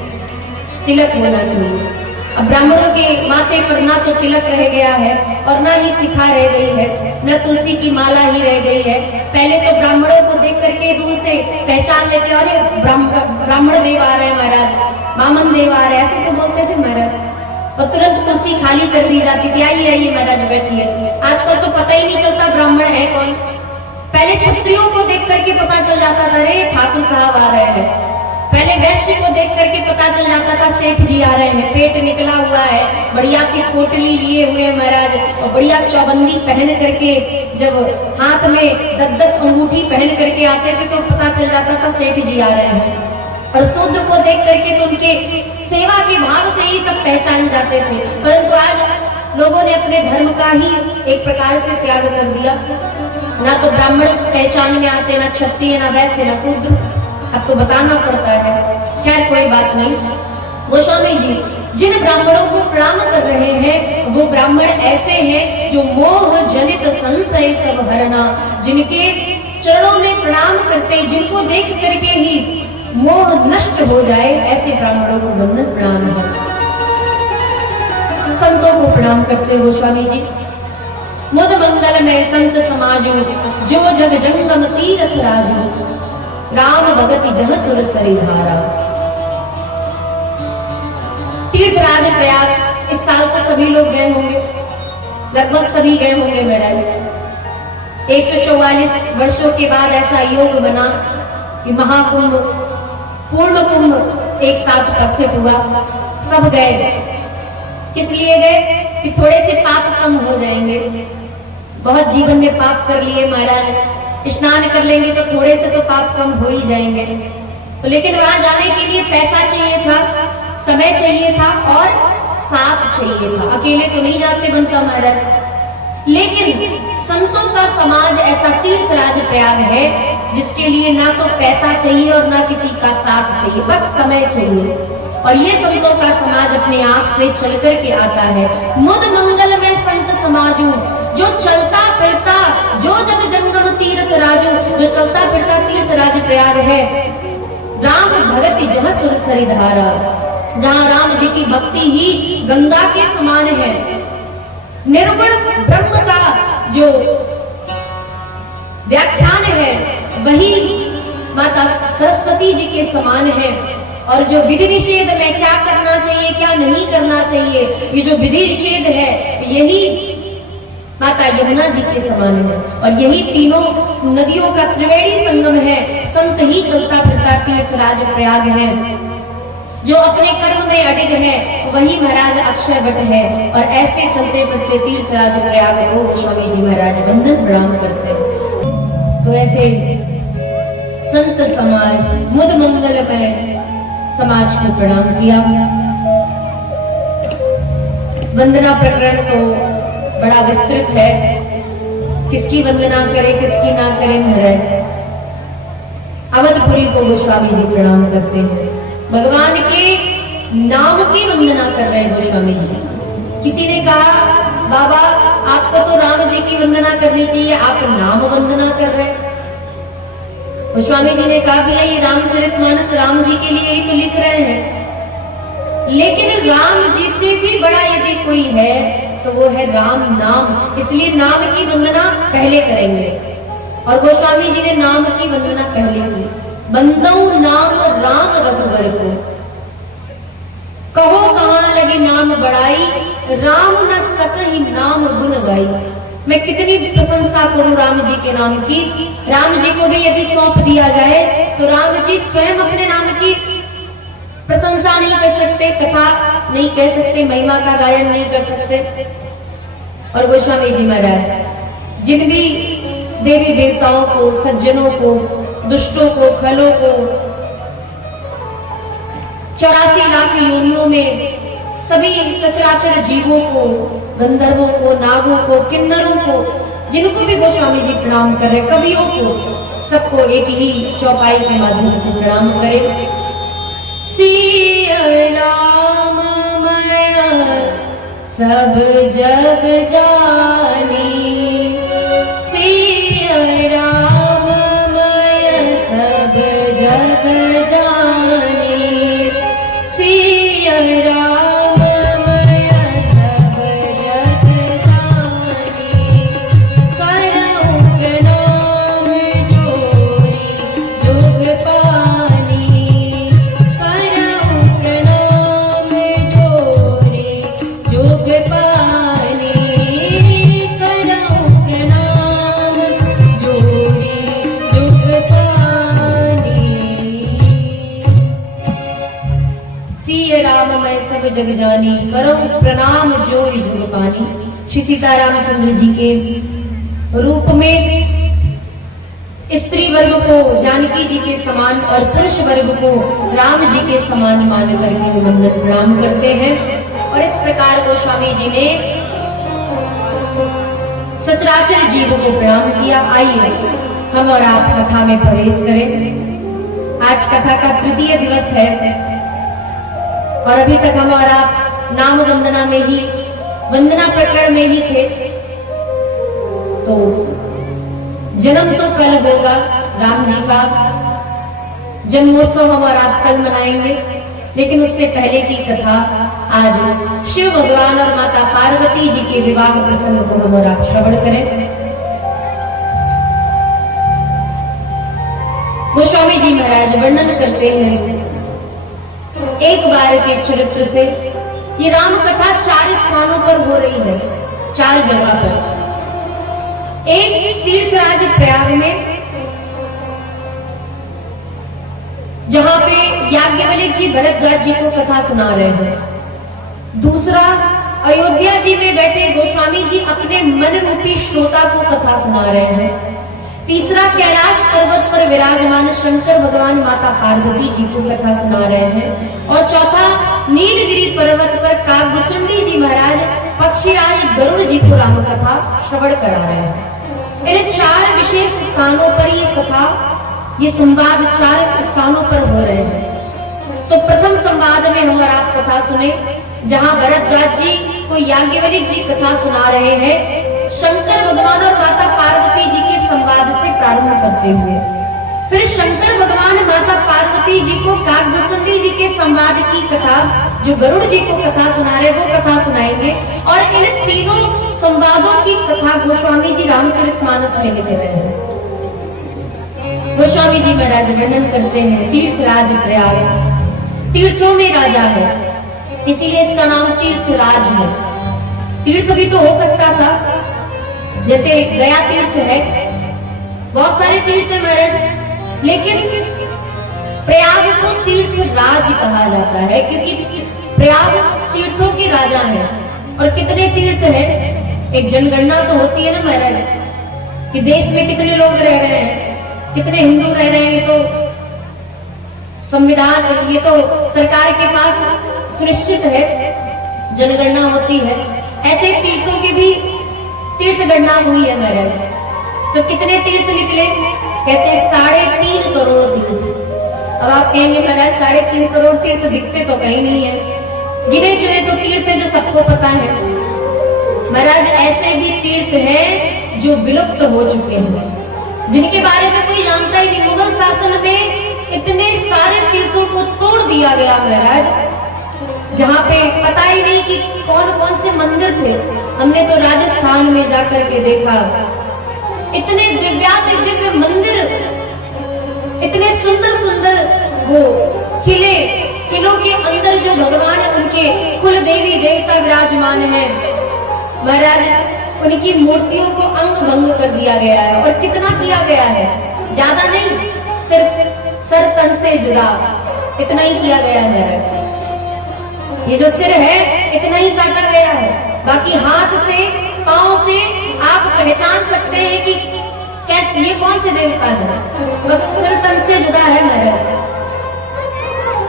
तिलक होना चाहिए। अब ब्राह्मणों के माथे पर ना तो तिलक रह गया है और ना ही शिखा रह गई है, न तुलसी की माला ही रह गई है। पहले तो ब्राह्मणों को देख करके दूर से पहचान लेते, अरे ब्राह्मण देव आ रहे हैं महाराज, बामन देव आ रहे हैं, ऐसे तो बोलते थे महाराज। और तुरंत कुर्सी खाली कर दी जाती थी, आइए आइए महाराज बैठिए। आजकल तो पता ही नहीं चलता ब्राह्मण है कौन। पहले क्षत्रियों को देख करके पता चल जाता था, अरे ठाकुर साहब आ रहे हैं। पहले वैश्य को देख करके पता चल जाता था, सेठ जी आ रहे हैं, पेट निकला हुआ है, बढ़िया सी पोटली लिए हुए महाराज, और बढ़िया चौबंदी पहन करके जब हाथ में 10-10 अंगूठी पहन करके आते थे तो पता चल जाता था सेठ जी आ रहे हैं। और शूद्र को देख करके तो उनके सेवा के भाव से ही सब पहचान जाते थे। परंतु आज लोगों ने अपने धर्म का ही एक प्रकार से त्याग कर दिया। ना तो ब्राह्मण पहचान में आते, ना क्षत्रिय, ना वैश्य, ना शूद्र। अब तो बताना पड़ता है। खैर कोई बात नहीं। गोस्वामी जी जिन ब्राह्मणों को प्रणाम कर रहे हैं, वो ब्राह्मण ऐसे हैं जो मोह जनित संशय सब हरना, जिनके चरणों में प्रणाम करते, जिनको देख करके ही मोह नष्ट हो जाए, ऐसे ब्राह्मणों को वंदन प्रणाम है। संतों को प्रणाम करते हो स्वामी जी। मुद मंगल में संत समाजो, जो जग जंगम तीरथ राजो, राम भगति जह सुर सरिधारा। तीर्थराज प्रयाग इस साल तो सभी लोग गए होंगे, लगभग सभी गए होंगे महाराज। 144 वर्षों के बाद ऐसा योग बना कि महाकुंभ, पूर्ण कुंभ एक साथ उपस्थित हुआ। सब गए, किस लिए गए कि थोड़े से पाप कम हो जाएंगे। बहुत जीवन में पाप कर लिए महाराज, स्नान कर लेंगे तो थोड़े से तो पाप कम हो ही जाएंगे। तो लेकिन वहां जाने के लिए पैसा चाहिए था, समय चाहिए था और साथ चाहिए था। अकेले तो नहीं जाते बनता महाराज। लेकिन संतों का समाज ऐसा तीर्थराज प्रयाग है जिसके लिए ना तो पैसा चाहिए और ना किसी का साथ चाहिए, बस समय चाहिए। और ये संतों का समाज अपने आप से चल कर के आता है। मुद मंगल में संत समाजू, जो चलता फिरता जो जग जंगम तीर्थ राजू, जो चलता फिरता तीर्थ राज प्रयाग है। राम भगत जहाँ सुर सरी धारा, जहाँ राम जी की भक्ति ही गंगा के समान है। निर्गुण ब्रह्म का जो व्याख्यान है वही माता सरस्वती जी के समान है। और जो विधि निषेध में क्या करना चाहिए क्या नहीं करना चाहिए, ये जो विधि निषेध है यही माता यमुना जी के समान है। और यही तीनों नदियों का त्रिवेणी संगम है। संत ही चलता फिरता तीर्थ राज प्रयाग है। जो अपने कर्म में अडिग है वही महाराज अक्षय वट है। और ऐसे चलते फिरते तीर्थ राज प्रयाग को गोस्वामी जी महाराज वंदन प्रणाम करते हैं। तो ऐसे संत समाज मुद मंगल में समाज को प्रणाम किया। वंदना प्रकरण तो बड़ा विस्तृत है, किसकी वंदना करे किसकी ना करे महाराज। अवधपुरी को गोस्वामी जी प्रणाम करते हैं, भगवान के नाम की वंदना कर रहे हैं गोस्वामी जी। किसी ने कहा बाबा आपको तो राम जी की वंदना करनी चाहिए, आप नाम वंदना कर रहे हैं। गोस्वामी जी ने कहा कि ये रामचरितमानस राम जी के लिए ही तो लिख रहे हैं, लेकिन राम जी से भी बड़ा यदि कोई है तो वो है राम नाम, इसलिए नाम की वंदना पहले करेंगे। और गोस्वामी जी ने नाम की वंदना पहले की। बंदऊ नाम राम रघुवर को, कहो कहां लगी नाम बड़ाई, राम न सकहि नाम गुण गाई। मैं कितनी प्रशंसा करूं राम जी के नाम की। राम जी को भी यदि सौंप दिया जाए तो राम जी स्वयं अपने नाम की प्रशंसा नहीं कर सकते, कथा नहीं कह सकते, महिमा का गायन नहीं कर सकते। और गोस्वामी जी महाराज जिन भी देवी देवताओं को, सज्जनों को, दुष्टों को, खलों को 84 लाख योनियों में सभी सचराचर जीवों को, गंधर्वों को, नागों को, किन्नरों को, जिनको भी गोस्वामी जी प्रणाम कर रहे, कवियों को, सबको एक ही चौपाई के माध्यम से प्रणाम करें। सिया राम मैं सब जग जानी, सिया राम मैं सब जग जानी, सिया राम मैं सब जग जानी, करऊं प्रणाम जोरी जोग पानी, करऊं प्रणाम जोरी जोग पानी, करऊं प्रणाम जोरी जोग पानी। सिय राम मैं सब जग जानी, करो प्रणाम जोई जुग पानी। श्री सीतारामचंद्र जी के रूप में स्त्री वर्ग को जानकी जी के समान और पुरुष वर्ग को राम जी के समान मान करके वंदन प्रणाम करते हैं। और इस प्रकार गोस्वामी जी ने सचराचर जीव को प्रणाम किया। आइए हम और आप कथा में प्रवेश करें। आज कथा का तृतीय दिवस है और अभी तक हम और आप नाम वंदना में ही, वंदना प्रकरण में ही थे। तो जन्म तो कल होगा, राम जी का जन्मोत्सव हम और आप कल मनाएंगे, लेकिन उससे पहले की कथा आज शिव भगवान और माता पार्वती जी के विवाह प्रसंग को हम और आप श्रवण करें। गोस्वामी जी महाराज वर्णन करते हैं एक बार के चरित्र से। ये राम कथा 4 स्थानों पर हो रही है, 4 जगह पर। एक तीर्थराज प्रयाग में, जहां पे याज्ञवल्क्य जी भरद्वाज जी को कथा सुना रहे हैं। दूसरा अयोध्या जी में बैठे गोस्वामी जी अपने मन रूपी श्रोता को कथा सुना रहे हैं। तीसरा कैलाश पर्वत पर विराजमान शंकर भगवान माता पार्वती जी को कथा सुना रहे हैं। और चौथा नीलगिरी पर्वत पर काकभूषुंडी जी महाराज पक्षीराज गरुड़ जी को राम कथा श्रवण करा रहे हैं। इन 4 विशेष स्थानों पर ये कथा, ये संवाद 4 स्थानों पर हो रहे हैं। तो प्रथम संवाद में हम और आप कथा सुने, जहां भरद्वाज जी को याज्ञवल्क्य जी कथा सुना रहे हैं शंकर भगवान और माता पार्वती जी के संवाद से प्रारंभ करते हुए फिर शंकर भगवान माता पार्वती जी को काकभूषुंडी जी के संवाद की कथा, जो गरुड़ जी को कथा सुना रहे वो कथा सुनाएंगे। और इन तीनों संवादों की कथा गोस्वामी जी रामचरितमानस में लिखे गए हैं। गोस्वामी जी महाराज वर्णन करते हैं तीर्थराज प्रयाग, तीर्थों में राजा है, इसीलिए इसका नाम तीर्थराज है। तीर्थ भी तो हो सकता था, जैसे गया तीर्थ है, बहुत सारे तीर्थ है महाराज, लेकिन प्रयाग को तीर्थराज कहा जाता है क्योंकि प्रयाग तीर्थों के राजा है। और कितने तीर्थ है, एक जनगणना तो होती है ना महाराज कि देश में कितने लोग रह रहे हैं, कितने हिंदू रह रहे हैं, ये तो संविधान, ये तो सरकार के पास सुनिश्चित है, जनगणना होती है। ऐसे तीर्थों की भी तीर्थ गणना हुई है महाराज। तो कितने तीर्थ निकले, कहते 3.5 करोड़ तीर्थ। अब आप कहेंगे महाराज 3.5 करोड़ तीर्थ दिखते तो कहीं नहीं है, गिने चुने तो तीर्थ है जो सबको पता है। महाराज ऐसे भी तीर्थ है जो विलुप्त हो चुके हैं, जिनके बारे में कोई जानता ही नहीं। मुगल शासन में इतने सारे तीर्थों को तोड़ दिया गया महाराज, जहाँ पे पता ही नहीं कि कौन कौन से मंदिर थे। हमने तो राजस्थान में जाकर के देखा, इतने दिव्याति दिव्य मंदिर, इतने सुंदर सुंदर वो किलों के अंदर जो भगवान उनके कुल देवी देवता विराजमान है महाराज, उनकी मूर्तियों को अंग भंग कर दिया गया है। और कितना किया गया है, ज्यादा नहीं, सिर्फ सर तन से जुदा इतना ही किया गया है महाराज। ये जो सिर है इतना ही काटा गया है, बाकी हाथ से पांव से आप पहचान सकते हैं कि कैसे ये कौन से देवता है, बस सिर तन से जुदा है महाराज।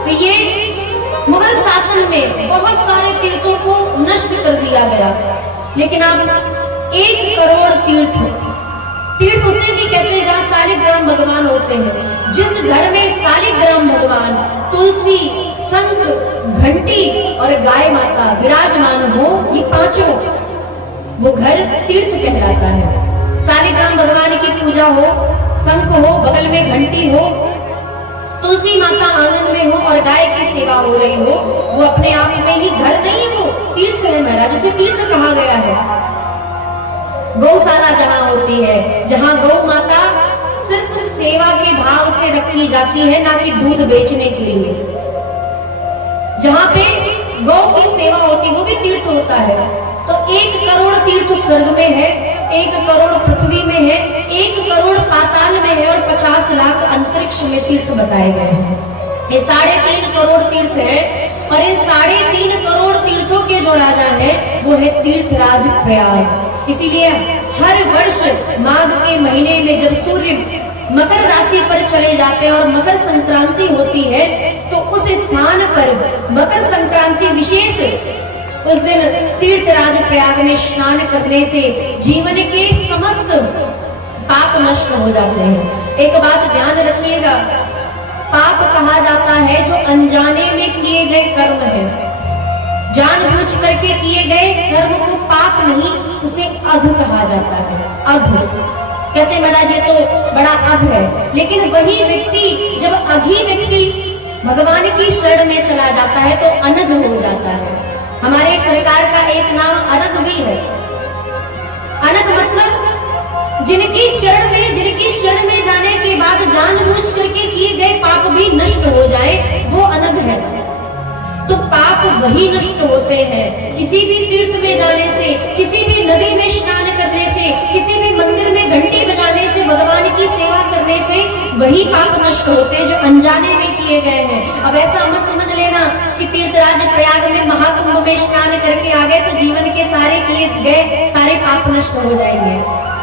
तो ये मुगल शासन में बहुत सारे तीर्थों को नष्ट कर दिया गया। लेकिन अब 1 करोड़ तीर्थ उसे भी कहते हैं जहाँ शालिग्राम भगवान होते हैं। जिस घर में शालिग्राम भगवान, तुलसी, शंख, घंटी और गाय माता विराजमान हो, ये पांचों, वो घर तीर्थ कहलाता है। शालिग्राम भगवान की पूजा हो, शंख हो, बगल में घंटी हो, तुलसी माता आंगन में हो और गाय की सेवा हो रही हो, वो अपने आप में ही घर नहीं, वो तीर्थ है महाराज, उसे तीर्थ कहा गया है। गौशाला जहाँ होती है, जहाँ गौ माता सिर्फ सेवा के भाव से रखी जाती है, ना कि दूध बेचने के लिए, जहाँ पे गौ की सेवा होती है, वो भी तीर्थ होता है। तो 1 करोड़ तीर्थ स्वर्ग में है, 1 करोड़ पृथ्वी में है, 1 करोड़ पाताल में है और 50 लाख अंतरिक्ष में तीर्थ बताए गए हैं। ये 3.5 करोड़ तीर्थ है। और इन 3.5 करोड़ तीर्थों के जो राजा है वो है तीर्थराज प्रयाग। इसीलिए हर वर्ष माघ के महीने में जब सूर्य मकर राशि पर चले जाते हैं और मकर संक्रांति होती है, तो उस स्थान पर मकर संक्रांति विशेष, उस दिन तीर्थराज प्रयाग में स्नान करने से जीवन के समस्त पाप नष्ट हो जाते हैं। एक बात ध्यान रखिएगा, पाप कहा जाता है जो अनजाने में किए गए कर्म है। जानबूझ करके किए गए कर्म को पाप नहीं, उसे अध कहा जाता है। अध कहते महाराज ये तो बड़ा अध है, लेकिन वही व्यक्ति जब अघी व्यक्ति भगवान की शरण में चला जाता है तो अनघ हो जाता है। हमारे सरकार का एक नाम अनघ भी है। अनघ मतलब जिनकी शरण में जाने के बाद जानबूझ करके किए गए पाप भी नष्ट हो जाए, वो अनघ है। तो पाप वही नष्ट होते हैं किसी भी तीर्थ में जाने से, किसी भी नदी में स्नान करने से, किसी भी मंदिर में घंटी बजाने से, भगवान की सेवा करने से वही पाप नष्ट होते हैं जो अनजाने में किए गए हैं। अब ऐसा मत समझ लेना कि तीर्थराज प्रयाग में महाकुंभ में स्नान करके आ गए तो जीवन के सारे किए गए सारे पाप नष्ट हो जाएंगे।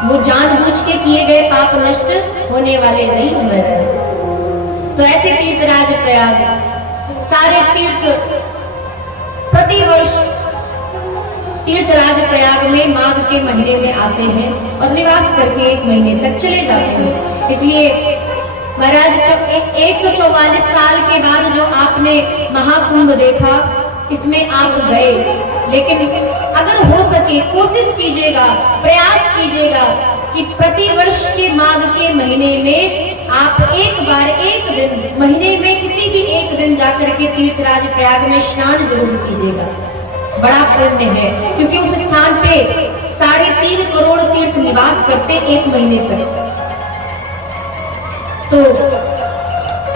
वो जानबूझ के किए गए पाप नष्ट होने वाले नहीं हमारे। तो ऐसे तीर्थराज प्रयाग सारे तीर्थ प्रतिवर्ष तीर्थराज प्रयाग में माघ के महीने में आते हैं और निवास करके 1 महीने तक चले जाते हैं। इसलिए महाराज 144 साल के बाद जो आपने महाकुंभ देखा, इसमें आप गए, लेकिन अगर हो सके कोशिश कीजिएगा, प्रयास कीजिएगा कि प्रतिवर्ष के माघ के महीने में आप एक बार, एक दिन, महीने में किसी भी एक दिन जाकर के तीर्थराज प्रयाग में स्नान जरूर कीजिएगा। बड़ा पुण्य है, क्योंकि उस स्थान पे 3.5 करोड़ तीर्थ निवास करते एक महीने तक। तो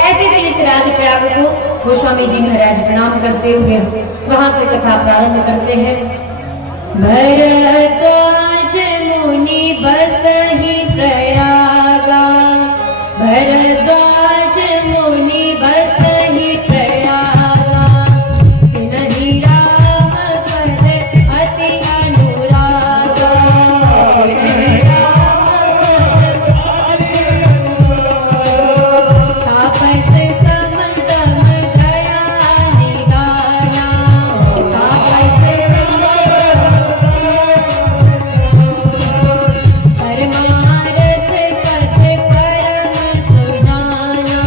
ऐसे तीर्थराज प्रयाग को गोस्वामी जी महाराज प्रणाम करते हुए वहां से कथा प्रारंभ करते हैं। भरद्वाज मुनि बसहि प्रयागा, भरद्वाज मुनि बसहि प्रयागा, तिनहि राम पद अति अनुरागा, तिनहि राम पद तापस समदम गया निदाना, तापस परमारथ पथ परम सुजाना,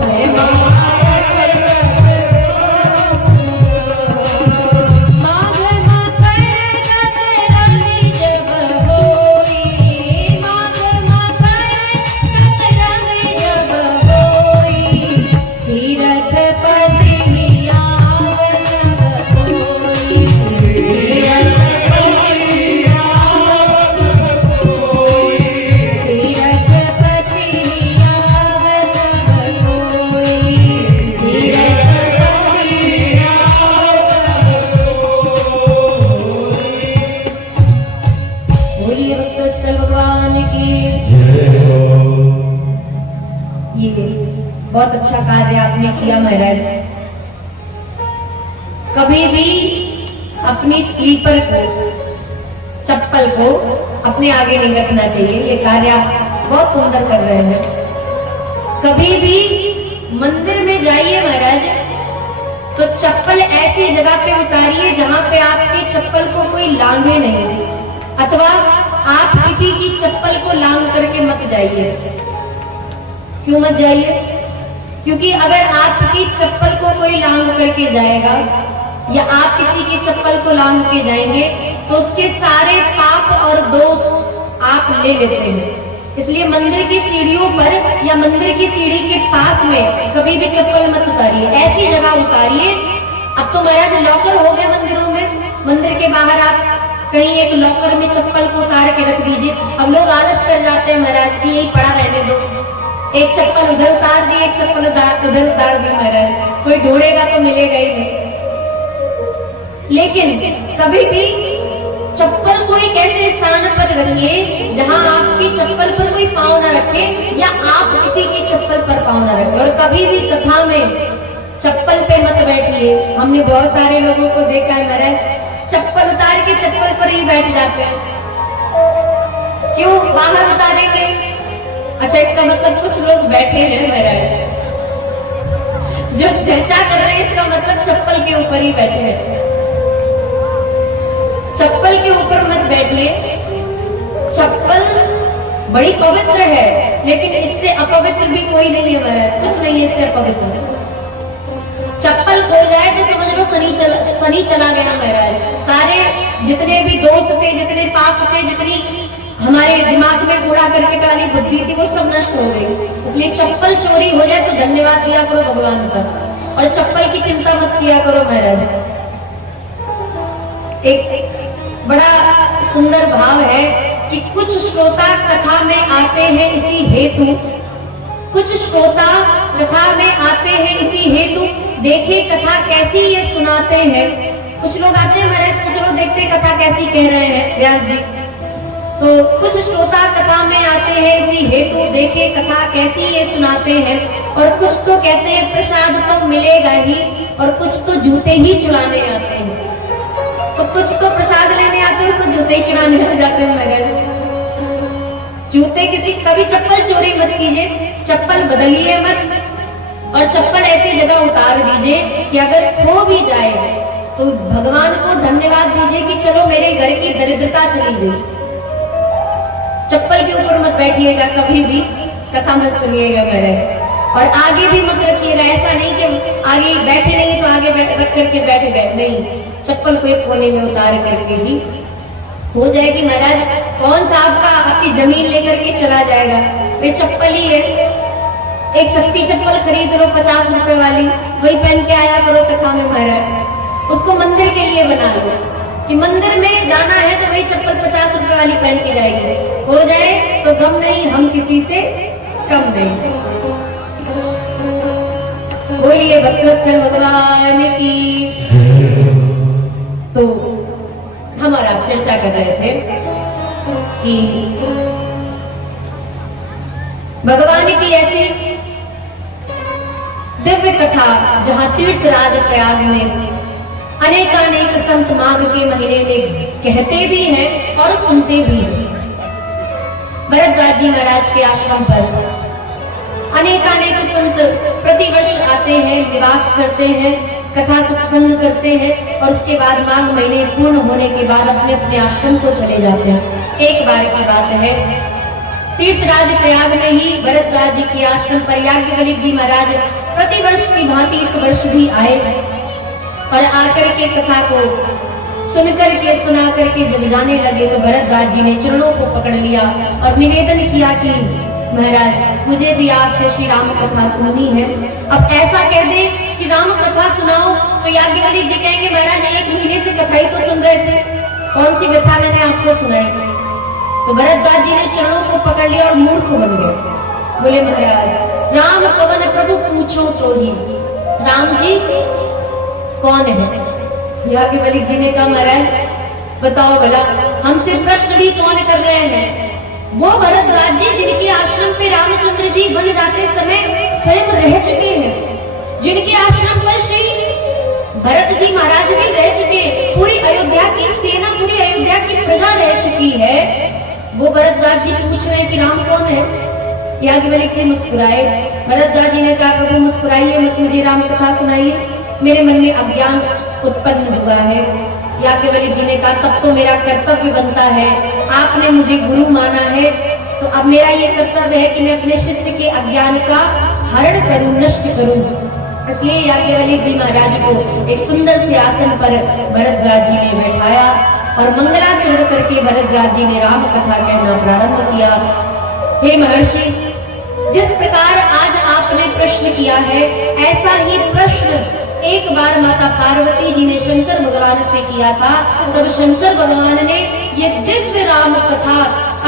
परमारथ पथ माघ मकर गत रवि जब होई, माघ मकर गत रवि जब होई, तीरथ पति हियाव सब कोई, तीरथ पति हियाव, तीरथ पति हियाव सब कोई, तीरथ पति हियाव सब कोई। बोलिए भक्तवत्सल भगवान की। ये बहुत अच्छा कार्य आपने किया महाराज। कभी भी अपनी स्लीपर को, चप्पल को अपने आगे नहीं रखना चाहिए। ये कार्य आप बहुत सुंदर कर रहे हैं। कभी भी मंदिर में जाइए महाराज, तो चप्पल ऐसी जगह पे उतारिए जहां पे आपकी चप्पल को कोई लांघे नहीं, अथवा आप किसी की चप्पल को लांघ करके मत जाइए। क्यों मत जाइए? क्योंकि अगर आपकी चप्पल को कोई लांघ करके जाएगा या आप किसी की चप्पल को लांघ के जाएंगे तो उसके सारे पाप और दोष आप ले लेते हैं। इसलिए मंदिर की सीढ़ियों पर या मंदिर की सीढ़ी के पास में कभी भी चप्पल मत उतारिए, ऐसी जगह उतारिए। अब तो महाराज लॉकर हो गए मंदिरों में, मंदिर के बाहर आप कहीं एक लॉकर में चप्पल को उतार के रख दीजिए। अब लोग आलस कर जाते हैं महाराज कि यही पड़ा रहने दो, एक चप्पल उधर उतार दी, एक चप्पल उधर उतार दी महाराज, कोई ढूंढेगा तो मिलेगा ही नहीं। लेकिन कभी भी चप्पल को एक ऐसे स्थान पर रखिए जहां आपकी चप्पल पर कोई पांव ना रखे या आप किसी की चप्पल पर पांव ना रखें। और कभी भी कथा में चप्पल पे मत बैठिए। हमने बहुत सारे लोगों को देखा है महाराज, चप्पल उतार के चप्पल पर ही बैठ जाते हैं। क्यों बाहर उतारेंगे? अच्छा, इसका मतलब कुछ लोग बैठे हैं महाराज जो चर्चा कर रहे हैं, इसका मतलब चप्पल के ऊपर ही बैठे हैं। चप्पल के ऊपर मत बैठिए। चप्पल बड़ी पवित्र है, लेकिन इससे अपवित्र भी कोई नहीं है महाराज, कुछ नहीं है इससे अपवित्र। चप्पल खो जाए तो समझ लो शनि चला गया महाराज। सारे जितने भी दोष थे, जितने पाप थे, जितनी हमारे दिमाग में कूड़ा करके वाली बुद्धि थी, वो सब नष्ट हो गई। इसलिए चप्पल चोरी हो जाए तो धन्यवाद दिया करो भगवान का, और चप्पल की चिंता मत किया करो महाराज। एक बड़ा सुंदर भाव है कि कुछ श्रोता कथा में आते हैं इसी हेतु, कुछ श्रोता कथा में आते हैं इसी हेतु, देखे कथा कैसी ये सुनाते हैं। कुछ लोग आते हैं महाराज, कुछ लोग देखते कथा कैसी कह रहे हैं व्यास जी। तो कुछ श्रोता कथा में आते हैं इसी हेतु, देखे कथा कैसी ये सुनाते हैं। और कुछ तो कहते हैं प्रसाद तो मिलेगा ही, और कुछ तो जूते ही चुराने आते हैं। तो कुछ तो प्रसाद लेने आते हैं, कुछ जूते ही चुराने आ जाते हैं महाराज। जूते किसी, कभी चप्पल चोरी मत कीजिए, चप्पल बदलिए मत, और चप्पल ऐसी जगह उतार दीजिए कि अगर खो भी जाए तो भगवान को धन्यवाद दीजिए कि चलो मेरे घर की दरिद्रता चली गई। चप्पल के ऊपर मत बैठिएगा, कभी भी कथा मत सुनिएगा मेरे। और आगे भी मत रखिएगा, ऐसा नहीं कि आगे बैठे नहीं तो आगे रख करके बैठ गए, नहीं, चप्पल को एक कोने में उतार करके ही हो जाएगी। महाराज कौन सा आपकी जमीन लेकर के चला जाएगा, वे चप्पल ही है। एक सस्ती चप्पल खरीद लो 50 रुपए वाली, वही पहन के आया करो कथा में महाराज। उसको मंदिर के लिए बना लो कि मंदिर में जाना है तो वही चप्पल 50 रुपए वाली पहन के जाएगी, हो जाए तो गम नहीं, हम किसी से कम नहीं। बोलिए भक्तवत्सल भगवान की। तो हमारा चर्चा कर रहे थे कि भगवान की ऐसी दिव्य कथा जहां तीर्थराज प्रयाग में अनेकानेक संत माघ के महीने में कहते भी हैं और सुनते भी हैं। भरद्वाज जी महाराज के आश्रम पर अनेकानेक संत प्रतिवर्ष आते हैं, निवास करते हैं, कथा सत्संग करते हैं और उसके बाद माघ महीने पूर्ण होने के बाद अपने अपने आश्रम को चले जाते हैं। एक बार की बात है, तीर्थराज प्रयाग में ही भरद्वाज जी के आश्रम पर याज्ञवल्क्य जी महाराज प्रतिवर्ष की भांति इस वर्ष भी आए और आकर के कथा को सुनकर के सुना करके जब जाने लगे तो भरद्वाज जी ने चरणों को पकड़ लिया और निवेदन किया कि महाराज मुझे भी आपसे श्री राम कथा सुननी है। अब ऐसा कह दे कि राम कथा सुनाओ तो याज्ञवल्क्य जी कहेंगे महाराज 1 महीने से कथा ही तो सुन रहे थे, कौन सी व्यथा मैंने आपको सुनाई। तो भरद्वाज जी ने चरणों को पकड़ लिया और मूर्ख बन गए। बोले महाराज राम पवन प्रभु पूछो तो ही, राम जी कौन है। याज्ञवल्क्य जी ने कहा महाराज बताओ भला, हमसे प्रश्न भी कौन कर रहे हैं, वो भरद्वाज जी जिनके आश्रम पे रामचंद्र जी वन जाते समय स्वयं रह चुके हैं, जिनके आश्रम पर श्री भरत जी महाराज भी रह चुके, पूरी अयोध्या की सेना, पूरी अयोध्या की प्रजा रह चुकी है, वो भरद्वाज जी पूछ रहे हैं कि राम कौन है। याज्ञवल्क्य जी मुस्कुराए। भरद्वाज जी ने कहा प्रभु मुस्कुराइए मत, मुझे राम कथा सुनाइए, मेरे मन में अज्ञान उत्पन्न हुआ है। याज्ञवल्क्य जी ने कहा तब तो मेरा कर्तव्य बनता है, आपने मुझे गुरु माना है तो अब मेरा ये कर्तव्य है कि मैं अपने शिष्य के अज्ञान का हरण करूं, नष्ट करूं। इसलिए याज्ञवल्क्य जी महाराज को एक सुंदर से आसन पर भरद्वाज जी ने बैठाया और मंगलाचरण करके भरद्वाज जी ने राम कथा कहना प्रारंभ किया। हे महर्षि, जिस प्रकार आज आपने प्रश्न किया है ऐसा ही प्रश्न एक बार माता पार्वती जी ने शंकर भगवान से किया था। तब शंकर भगवान ने ये दिव्य राम कथा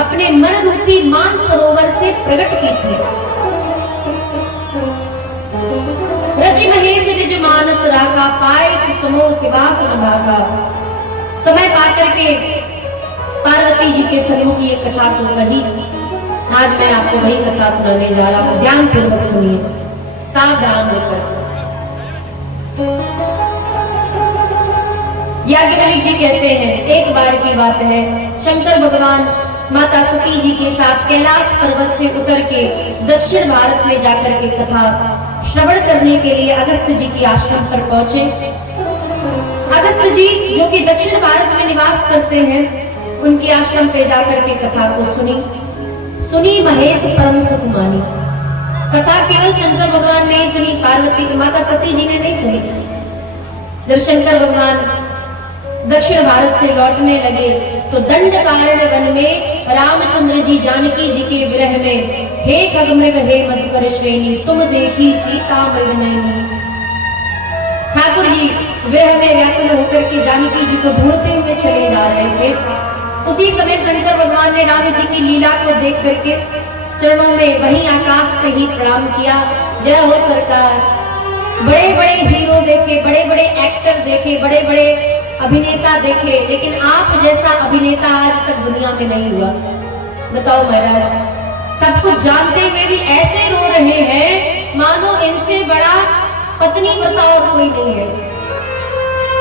अपने मन रूपी मानसरोवर से प्रकट की थी। रचि महेश निज मानस राखा, पाए सुसमो सिवास भागा। समय पाकर के पार्वती जी के सम्मुख ये कथा को कही। आज मैं आपको वही कथा सुनाने जा रहा हूँ, ध्यान पूर्वक सुनिए, सावधान होकर। याज्ञवल्क्य जी कहते हैं एक बार की बात है, शंकर भगवान माता सती जी के साथ कैलाश पर्वत से उतर के दक्षिण भारत में जाकर के कथा श्रवण करने के लिए अगस्त्य जी के आश्रम पर पहुंचे। अगस्त्य जी जो कि दक्षिण भारत में निवास करते हैं, उनके आश्रम पे जाकर के कथा को सुनी महेश परम सुख मानी। कथा केवल शंकर भगवान ने ही सुनी, पार्वती माता सती जी ने नहीं सुनी। जब शंकर भगवान दक्षिण भारत से लौटने लगे तो दंडकारण्य वन में रामचंद्र जी जानकी जी के विरह में, हे खगमृग हे मधुकर श्रेणी, तुम देखी सीता मृग नैनी। ठाकुर जी विरह में व्याकुल होकर के जानकी जी को ढूंढते हुए चले जा रहे थे। उसी समय शंकर भगवान ने राम जी की लीला को देख करके चरणों में वहीं आकाश से ही प्रणाम किया। जय हो सरकार। बड़े बड़े हीरो देखे, बड़े बड़े एक्टर देखे, बड़े बड़े अभिनेता देखे, लेकिन आप जैसा अभिनेता आज तक दुनिया में नहीं हुआ। बताओ महाराज, सब कुछ जानते हुए भी ऐसे रो रहे हैं मानो इनसे बड़ा पत्नी बताओ कोई नहीं है।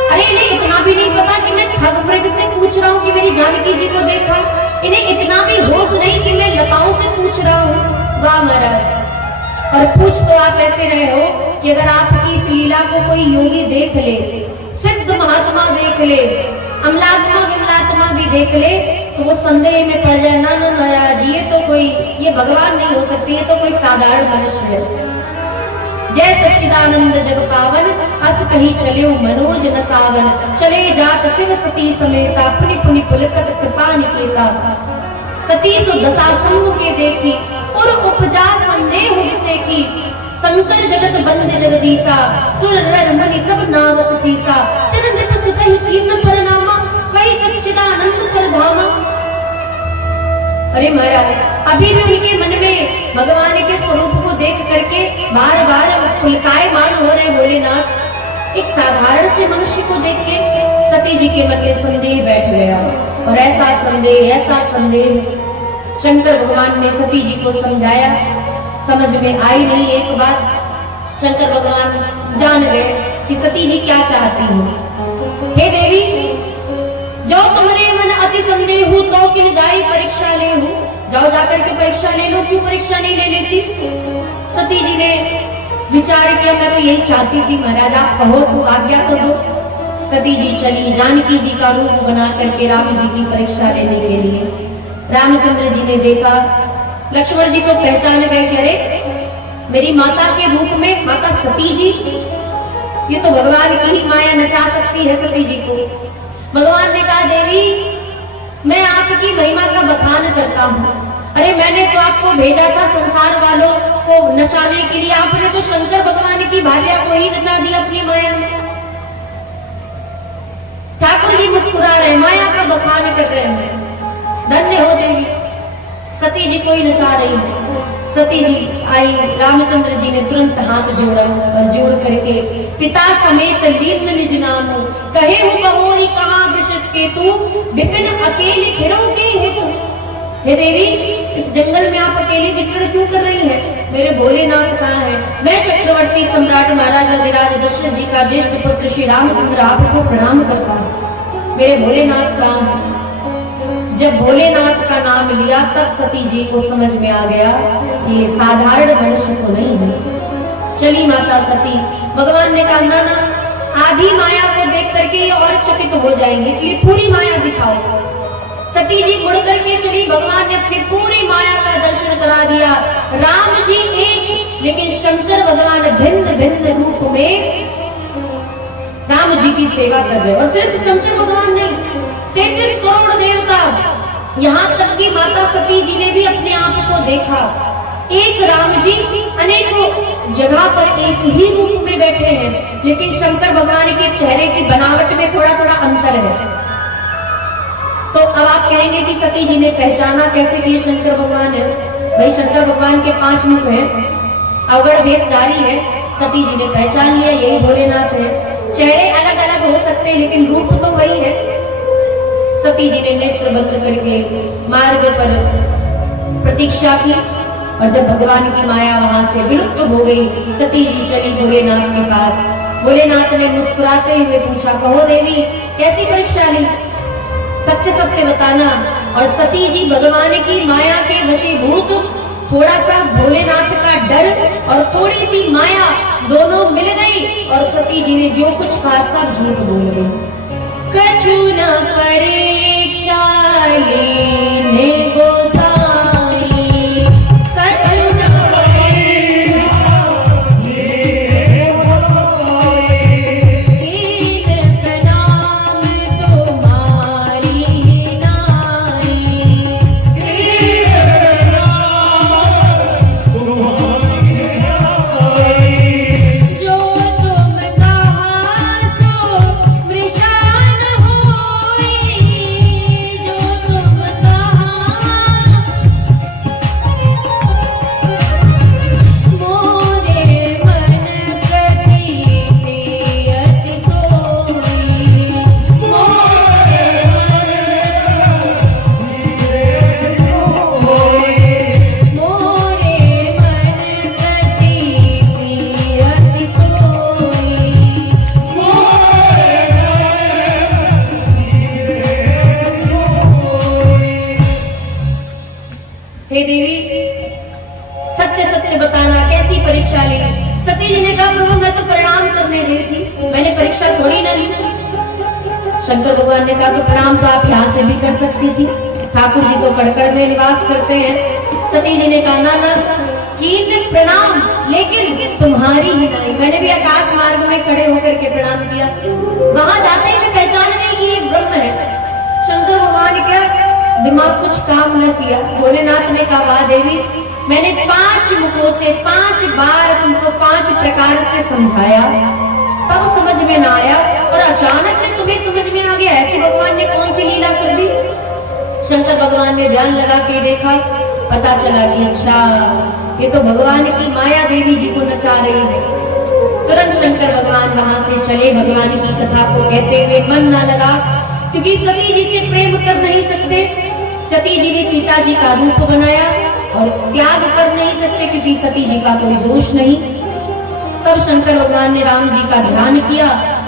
अरे इन्हें इतना भी नहीं पता कि मैं खगमृग से पूछ रहा हूँ कि मेरी जानकी जी को देखा, इन्हें इतना भी होश नहीं कि मैं लताओं से पूछ रहा हूँ। वाह महाराज। और पूछ तो आप ऐसे रहे हो कि अगर आपकी इस लीला को कोई योगी देख ले, सिद्ध महात्मा देख ले, अमलात्मा विमलात्मा भी देख ले, तो वो संदेह में पड़ जाए, ना ना महाराज ये तो कोई, ये भगवान नहीं हो सकती, ये तो कोई साधारण मनुष्य है। जय सच्चिदानंद जग पावन, अस कहीं चले मनोज न सावन, चले जात शिव सती समेता, पुनि पुनि पुलकत कृपा निकेता। सती तो दशा समूह के देखी, और उपजा संदेह विसेखी, शंकर जगत बंद जगदीसा, सुर नर मुनि सब नामक सीसा, तिन नृप सुतहि कीर्न परनामा, कई सच्चिदानंद कर धामा। अरे महाराज, अभी भी उनके मन में भगवान के स्वरूप को देख करके बार बार पुलकायमान हो रहे भोलेनाथ। एक साधारण से मनुष्य को देख के सती जी के मन में संदेह बैठ गया, और ऐसा संदेह शंकर भगवान ने सती जी को समझाया, समझ में आई नहीं एक बात। शंकर भगवान जान गए कि सती जी क्या चाहती हैं। हे देवी, जो तुम्हारे मन अति संदेह हूँ तो किन जाई परीक्षा ले हूँ, जाओ जाकर के परीक्षा ले लो, क्यों परीक्षा नहीं ले लेती। सती जी ने विचार किया, मैं तो यही चाहती थी महाराज, आप कहो तो आज्ञा तो दो। सती जी चली जानकी जी का रूप बना करके राम जी की परीक्षा लेने के लिए। रामचंद्र जी ने देखा, लक्ष्मण जी को पहचान गए, कह रहे मेरी माता के रूप में माता सती जी, ये तो भगवान की ही माया नचा सकती है सती जी को। भगवान ने कहा, देवी मैं आपकी महिमा का बखान करता हूँ। अरे मैंने तो आपको भेजा था संसार वालों को नचाने के लिए, आपने तो शंकर भगवान की भार्या को ही नचा दिया अपनी माया में। ठाकुर जी मुस्कुरा रहे, माया का बखान कर रहे हैं। धन्य हो देवी, सती जी को ही नचा रही है। सती जी आई, रामचंद्र जी ने तुरंत हाथ जोड़ा और जोड़ करके पिता समेत लीन निज नाम, कहे हूँ कहोरी कहाँ वृषभ के तू, विपिन अकेले फिरो के हेतु। हे देवी, इस जंगल में आप अकेली विचरण क्यों कर रही हैं? मेरे भोलेनाथ कहाँ है? मैं चक्रवर्ती सम्राट महाराजा अधिराज दशरथ जी का ज्येष्ठ पुत्र श्री रामचंद्र आपको प्रणाम करता हूँ। मेरे भोलेनाथ कहाँ है? जब भोलेनाथ का नाम लिया तब सती जी को समझ में आ गया ये साधारण मनुष्य को नहीं है। चली माता सती, भगवान ने कहा ना, आधी माया को देख करके ये और चकित हो जाएंगे, इसलिए पूरी माया दिखाओ। सती जी मुड़ करके चली, भगवान ने अपनी पूरी माया का दर्शन करा दिया। राम जी एक, लेकिन शंकर भगवान भिन्न भिन्न रूप में राम जी की सेवा कर रहे। और सिर्फ शंकर भगवान नहीं, 33 करोड़ देवता, यहाँ तक कि माता सती जी ने भी अपने आप को देखा। एक राम जी अनेकों जगह पर एक ही रूप में बैठे हैं, लेकिन शंकर भगवान के चेहरे की बनावट में थोड़ा थोड़ा अंतर है। तो अब आप कहेंगे कि सती जी ने पहचाना कैसे कि ये शंकर भगवान है? भाई शंकर भगवान के 5 मुख हैं, अवगढ़ वेशधारी है। सती जी ने पहचान लिया यही भोलेनाथ है। चेहरे अलग अलग हो सकते हैं लेकिन रूप तो वही है। सती जी ने नेत्र बंद करके मार्ग पर प्रतीक्षा की, और जब भगवान की माया वहां से विलुप्त हो गई, सती जी चली भोलेनाथ के पास। भोलेनाथ ने मुस्कुराते हुए पूछा, कहो देवी कैसी परीक्षा ली, सत्य सत्य बताना। और सती जी भगवान की माया के वशीभूत, थोड़ा सा भोलेनाथ का डर और थोड़ी सी माया दोनों मिल गई, और सती जी ने जो कुछ कहा सब झूठ बोल गई। कछु न परीक्षा लेने गोसाई, कछु न परीक्षा लेने गोसाई, कीन प्रणाम तुम्हारी नाई, कीन प्रणाम तुम्हारी नाई, जो तुम कहा सो मृषा हे देवी सत्य सत्य बताना कैसी परीक्षा ली। सती जी ने कहा, प्रभु मैं तो प्रणाम करने गई थी, मैंने परीक्षा थोड़ी ना ली। शंकर भगवान ने कहा, तो प्रणाम तो आप यहाँ से भी कर सकती थी, ठाकुर जी तो कड़कड़ में निवास करते हैं। सती जी ने कहा, ना कीर्ण प्रणाम, लेकिन तुम्हारी ही नहीं। मैंने भी आकाश मार्ग में खड़े होकर के प्रणाम किया। वहां जाते ही मैं पहचान गई कि ये ब्रह्म है। शंकर भगवान का दिमाग कुछ काम न किया। भोलेनाथ ने कहा, वाह देवी, मैंने 5 मुखों से 5 बार तुमको 5 प्रकार से समझाया, तब समझ में ना आया, और अचानक से तुम्हें समझ में आ गया। ऐसी भगवान ने कौन सी लीला कर दी? शंकर भगवान ने ध्यान लगा के देखा, पता चला कि अच्छा, ये तो भगवान की माया देवी जी को नचा रही है। तुरंत शंकर भगवान वहां से चले। भगवान की कथा को कहते हुए मन ना लगा, क्योंकि सती जी से प्रेम कर नहीं सकते। सती जी ने सीता जी का रूप बनाया और त्याग कर नहीं सकते, क्योंकि सती जी का कोई दोष नहीं। तब शंकर भगवान ने राम जी का ध्यान किया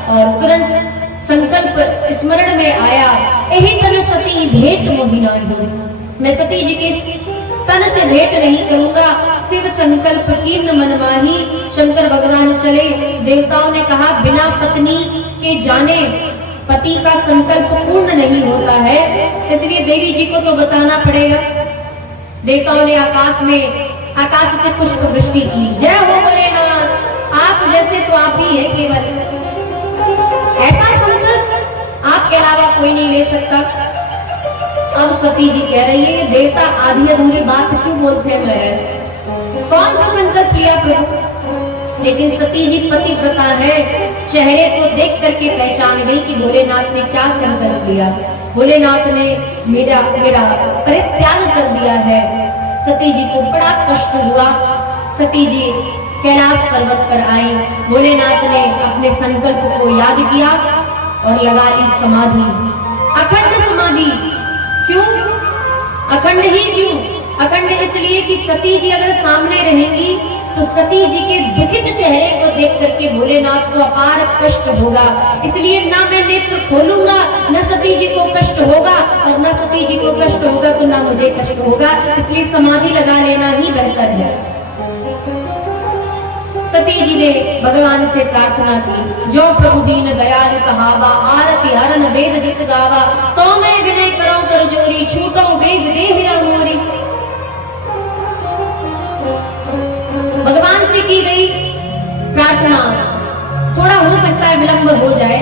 और तुरंत संकल्प स्मरण में आया, यही तन सती भेंट मोहिना हो। मैं सती जी के तन से भेंट नहीं करूंगा, शिव संकल्प कीर्ण मन माही। शंकर भगवान चले। देवताओं ने कहा, बिना पत्नी के जाने पति का संकल्प पूर्ण नहीं होता है, इसलिए देवी जी को तो बताना पड़ेगा। देवताओं ने आकाश से पुष्प वृष्टि की। जय हो भोलेनाथ, आप जैसे तो आप ही है केवल, ऐसा संकल्प आपके अलावा कोई नहीं ले सकता। अब सती जी कह रही है, देवता आधी अधूरी बात क्यों बोलते हैं? मैं कौन सा संकल्प लिया प्रभु? लेकिन सती जी पतिव्रता है, चेहरे को देख करके पहचान गई कि भोलेनाथ ने क्या संकल्प लिया। भोलेनाथ ने मेरा परित्याग कर दिया है। सती जी को बड़ा कष्ट हुआ। सती जी कैलाश पर्वत पर आई। भोलेनाथ ने अपने संकल्प को याद किया और लगा ली समाधि, अखंड समाधि। क्यों अखंड ही? क्यों अखंड? इसलिए कि सती जी अगर सामने रहेंगी तो सती जी के विकृत चेहरे को देख करके भोलेनाथ को अपार कष्ट होगा। इसलिए ना मैं नेत्र खोलूंगा, न सती जी को कष्ट होगा, और न सती जी को कष्ट होगा तो ना मुझे कष्ट होगा। इसलिए समाधि लगा लेना ही बेहतर है। सती जी ने भगवान से प्रार्थना की, जो प्रभु दीन दयाल कहावा, आरती हरन वेद जिस गावा, तो मैं विनय करो कर जोरी, छूटो वेद देह मोरी। भगवान से की गई प्रार्थना थोड़ा हो सकता है विलंब हो जाए,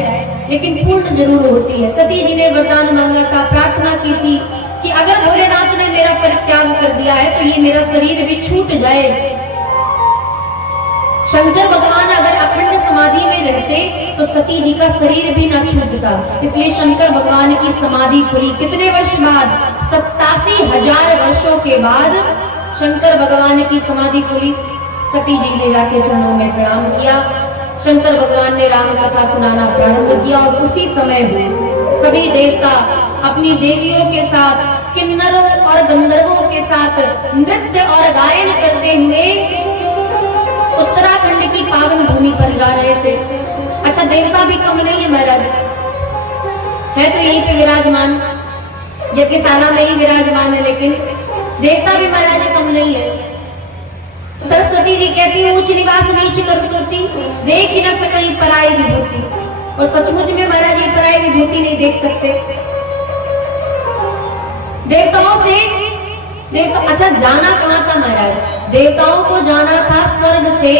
लेकिन पूर्ण जरूर होती है। सती जी ने वरदान मांगा था, प्रार्थना की थी कि अगर भोलेनाथ ने मेरा परित्याग कर दिया है तो ये मेरा शरीर भी छूट जाए। शंकर भगवान अगर अखंड समाधि में रहते तो सती जी का शरीर भी ना छूटता। इसलिए शंकर भगवान की समाधि खुली कितने वर्ष बाद? 87,000 वर्षों के बाद शंकर भगवान की समाधि खुली। सती जी ने जाके चरणों में प्रणाम किया। शंकर भगवान ने राम कथा सुनाना प्रारंभ किया और उसी समय सभी देवता अपनी देवियों के साथ, किन्नरों और गंधर्वों के साथ नृत्य और गायन करते हुए उत्तराखंड की पावन भूमि पर जा रहे थे। अच्छा, देवता भी कम नहीं है महाराज, है तो यहीं पे विराजमान, यज्ञशाला में ही विराजमान है, लेकिन देवता भी महाराज कम नहीं है। सरस्वती जी कहती है, ऊंच निवास नीच कर करती, देख ही न सकी पराई विभूति। और सचमुच में महाराज ये पराई विभूति नहीं देख सकते। देवताओं से अच्छा जाना कहाँ था महाराज? देवताओं को जाना था स्वर्ग से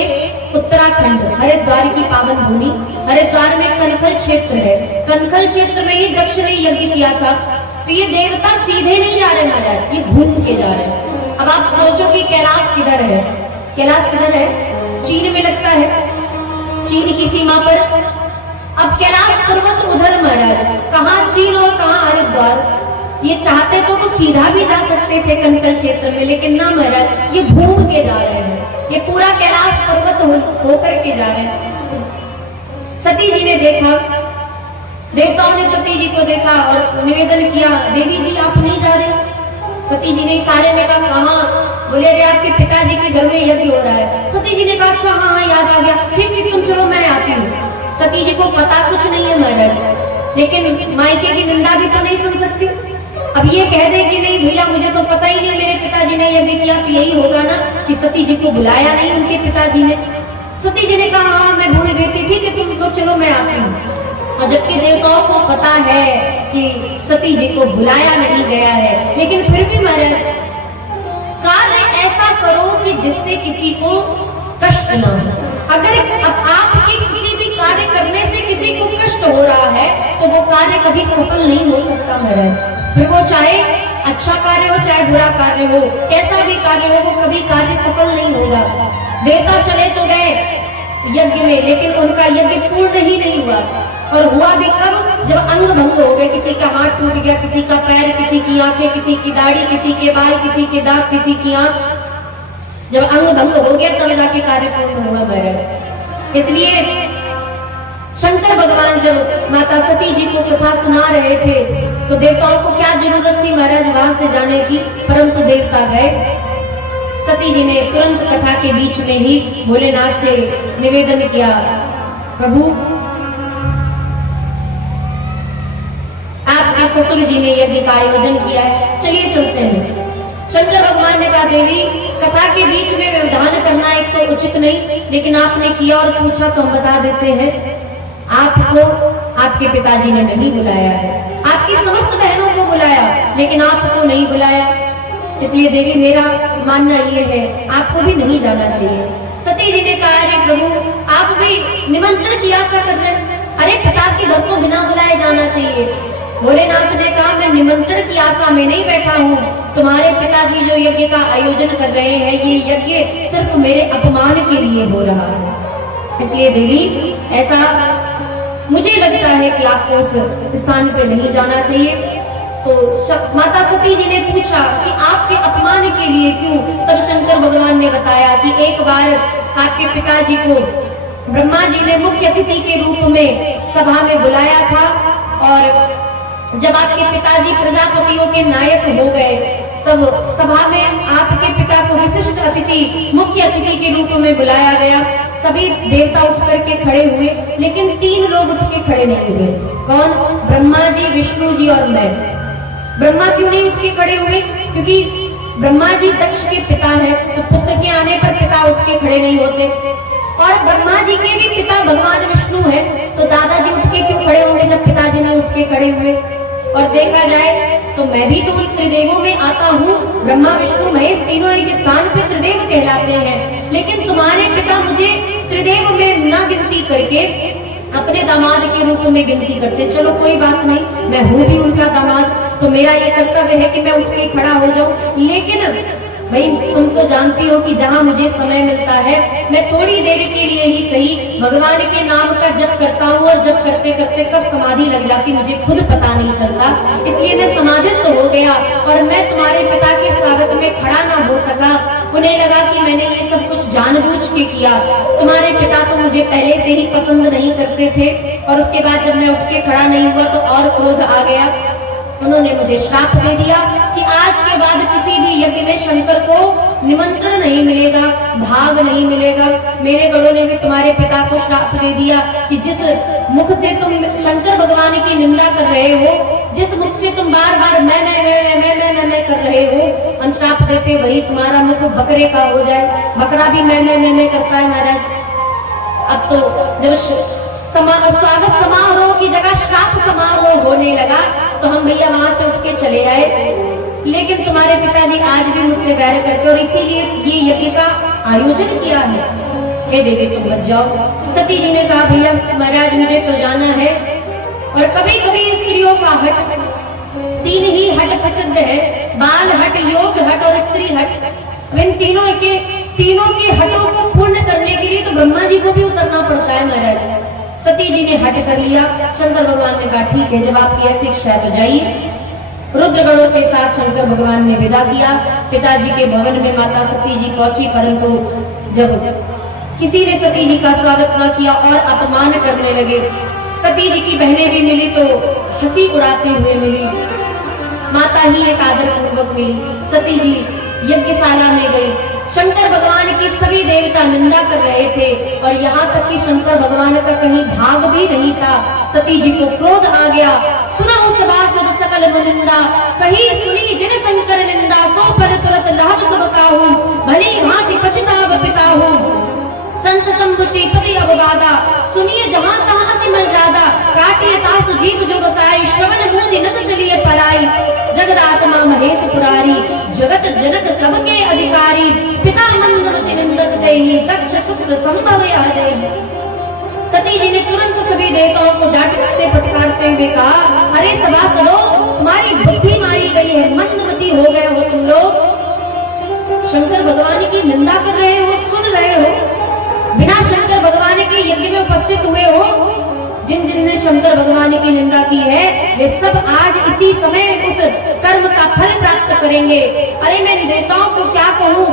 उत्तराखंड, हरिद्वार की पावन भूमि। हरिद्वार में कनखल क्षेत्र है, कनखल क्षेत्र में ही दक्ष ने यज्ञ किया था। तो ये देवता सीधे नहीं जा रहे महाराज, ये घूम के जा रहे हैं। अब आप सोचो कि कैलाश किधर है? कैलाश किधर है? चीन में लगता है, चीन की सीमा पर। अब कैलाश पर्वत उधर महाराज, कहाँ चीन और कहाँ हरिद्वार। ये चाहते तो सीधा भी जा सकते थे कनखल क्षेत्र में, लेकिन ना महाराज, ये घूम के जा रहे हैं। ये पूरा कैलाश पर्वत होकर के जा रहे हैं। सती जी ने देखा, देवताओं ने सती जी को देखा और निवेदन किया, देवी जी आप नहीं जा रहे? सती जी ने इशारे में कहा, कहाँ? बोले, अरे आपके पिताजी के घर में यज्ञ हो रहा है। सती जी ने कहा, अच्छा हाँ याद आ गया, ठीक ठीक तुम चलो मैं आती हूँ। सती जी को पता कुछ नहीं है महाराज, लेकिन मायके की निंदा भी तो नहीं सुन सकती। अब ये कह दे कि नहीं भैया मुझे तो पता ही नहीं, मेरे पिताजी ने यज्ञ किया, तो यही होगा ना कि सती जी को बुलाया नहीं उनके पिताजी ने। सती जी ने कहा, हाँ मैं भूल गई थी, ठीक है तुम तो चलो मैं आती हूँ। और जबकि देवताओं को पता है कि सती जी को बुलाया नहीं गया है, लेकिन फिर भी महाराज कार्य ऐसा करो कि जिससे किसी को कष्ट ना हो। अगर अब आपके किसी भी कार्य करने से किसी को कष्ट हो रहा है तो वो कार्य कभी सफल नहीं हो सकता महाराज। फिर वो चाहे अच्छा कार्य हो चाहे बुरा कार्य हो, कैसा भी कार्य हो, वो कभी कार्य सफल नहीं होगा। देवता चले तो गए यज्ञ में, लेकिन उनका यज्ञ पूर्ण ही नहीं हुआ। और हुआ भी कब? जब अंग भंग हो गए, किसी का हाथ टूट गया, किसी का पैर, किसी की आंखें, किसी की दाढ़ी, किसी के बाल, किसी के दांत, किसी की आंख। जब अंग भंग हो गया तब जाके कार्य पूर्ण हुआ महाराज। इसलिए शंकर भगवान जब माता सती जी को कथा सुना रहे थे तो देवताओं को क्या जरूरत थी महाराज वहां से जाने की, परंतु देवता गए। सती जी ने तुरंत कथा के बीच में ही भोलेनाथ से निवेदन किया, प्रभु आपके ससुर जी ने यज्ञ का आयोजन किया है, चलिए चलते हैं। शंकर भगवान ने कहा, देवी कथा के बीच में व्यवधान करना एक तो उचित नहीं, लेकिन आपने किया और पूछा तो हम बता देते हैं। आपको आपके पिताजी ने नहीं बुलाया है, आपकी समस्त बहनों को बुलाया लेकिन आपको नहीं बुलाया। इसलिए देवी मेरा मानना ये है आपको भी नहीं जाना चाहिए। सती जी ने कहा, अरे प्रभु आप भी निमंत्रण की आशा कर रहे हैं, अरे पिता के घर को बिना बुलाए जाना चाहिए। भोलेनाथ ने कहा, मैं निमंत्रण की आशा में नहीं बैठा हूँ, तुम्हारे पिताजी जो यज्ञ का आयोजन कर रहे हैं ये यज्ञ सिर्फ मेरे अपमान के लिए हो रहा है। इसलिए देवी ऐसा मुझे लगता है कि आपको उस स्थान पे नहीं जाना चाहिए। तो माता सती जी ने पूछा कि आपके अपमान के लिए क्यों? तब शंकर भगवान ने बताया कि एक बार आपके पिताजी को ब्रह्मा जी ने मुख्य अतिथि के रूप में सभा में बुलाया था, और जब आपके पिताजी प्रजापतियों के नायक हो गए तब सभा में आपके पिता को विशिष्ट अतिथि, मुख्य अतिथि के रूप में बुलाया गया। सभी देवता उठ करके खड़े हुए, लेकिन 3 लोग उठ के खड़े नहीं हुए। कौन? ब्रह्मा जी, विष्णु जी और मैं। ब्रह्मा क्यों नहीं उठ के खड़े हुए? क्योंकि ब्रह्मा जी दक्ष के पिता है, तो पुत्र के आने पर पिता उठ के खड़े नहीं होते। और ब्रह्मा जी के भी पिता भगवान विष्णु है, तो दादाजी उठ के क्यों खड़े होंगे जब पिताजी नहीं उठ के खड़े हुए? और देखा जाए तो मैं भी तो उन त्रिदेवों में आता हूँ, ब्रह्मा विष्णु महेश तीनों एक स्थान पे त्रिदेव कहलाते हैं, लेकिन तुम्हारे पिता मुझे त्रिदेव में न गिनती करके अपने दामाद के रूप में गिनती करते। चलो कोई बात नहीं, मैं हूँ भी उनका दामाद, तो मेरा ये कर्तव्य है कि मैं उठ के खड़ा हो जाऊं। लेकिन भाई तुम तो जानती हो कि जहाँ मुझे समय मिलता है मैं थोड़ी देर के लिए ही सही भगवान के नाम का जप करता हूँ, और जप करते करते कब समाधि लग जाती मुझे खुद पता नहीं चलता। इसलिए मैं समाधिस्थ हो गया और मैं तुम्हारे पिता के स्वागत में खड़ा ना हो सका। उन्हें लगा कि मैंने ये सब कुछ जानबूझ के किया। तुम्हारे पिता तो मुझे पहले से ही पसंद नहीं करते थे, और उसके बाद जब मैं उठ के खड़ा नहीं हुआ तो और क्रोध आ गया। उन्होंने मुझे श्राप दे दिया कि आज के बाद किसी भी यज्ञ में शंकर को निमंत्रण नहीं मिलेगा, भाग नहीं मिलेगा। मेरे गणों ने भी तुम्हारे पिता को श्राप दे दिया कि जिस मुख से तुम शंकर भगवान की निंदा कर रहे हो, जिस मुख से तुम बार बार मैं कर रहे हो, हम श्राप देते वही तुम्हारा मुख बकरे का हो जाए। बकरा भी मैं करता है महाराज। अब तो जब स्वागत समारोह की जगह श्राप समारोह होने लगा तो हम भैया वहां से उठ के चले आए। लेकिन तुम्हारे पिताजी आज भी मुझसे बैर करते और इसीलिए ये यज्ञ का आयोजन किया है। हे देवी तुम मत जाओ। सती जी ने कहा, भैया महाराज मुझे तो जाना है। और कभी कभी स्त्रियों का हट 3 ही हट प्रसिद्ध है, बाल हट, योग हट और स्त्री हट। इन तीनों के हटों को पूर्ण करने के लिए तो ब्रह्मा जी को भी उतरना पड़ता है महाराज। सती जी ने हट कर लिया। शंकर भगवान ने कहा, ठीक है, जब आपकी ऐसी इच्छा है तो जाइए। रुद्रगणों के साथ शंकर भगवान ने विदा किया। पिताजी के भवन में माता सती जी पहुंची, परंतु जब किसी ने सती जी का स्वागत न किया और अपमान करने लगे। सती जी की बहनें भी मिली तो हंसी उड़ाते हुए मिली, माता ही एक आदर पूर्वक मिली। सती जी यज्ञशाला में गई। शंकर भगवान की सभी देवता निंदा कर रहे थे और यहाँ तक कि शंकर भगवान का कहीं भाग भी नहीं था। सती जी को क्रोध आ गया। सुना उस सभासद सकल मुनिंदा, कहीं सुनी जिन शंकर निंदा, सो पर तुरत लाभ सब काहू, भली भांति पछताव पिताहू। संत शंभु श्रीपति अववादा, सुनिए जहाँ तहाँ असी मर्यादा, काटिए तासु जीव जो बसाई, श्रवण मुनि नत चलिए पराई, जगदात्मा महेश पुरारी, जगत जनक सबके अधिकारी, पिता मंदमति निंदक देहि, दक्ष शुक्र संभव यादेहि। सती जी ने तुरंत सभी देवताओं को डांटते फटकारते हुए कहा, अरे सभासदों, तुम्हारी बुद्धि मारी गई है, मंदमती हो गए हो तुम लोग। शंकर भगवान की निंदा कर रहे हो, सुन रहे हो, बिना शंकर भगवान के यज्ञ में उपस्थित हुए हो। जिन जिन ने शंकर भगवान की निंदा की है वे सब आज इसी समय उस कर्म का फल प्राप्त करेंगे। अरे मैं देवताओं को क्या कहूँ,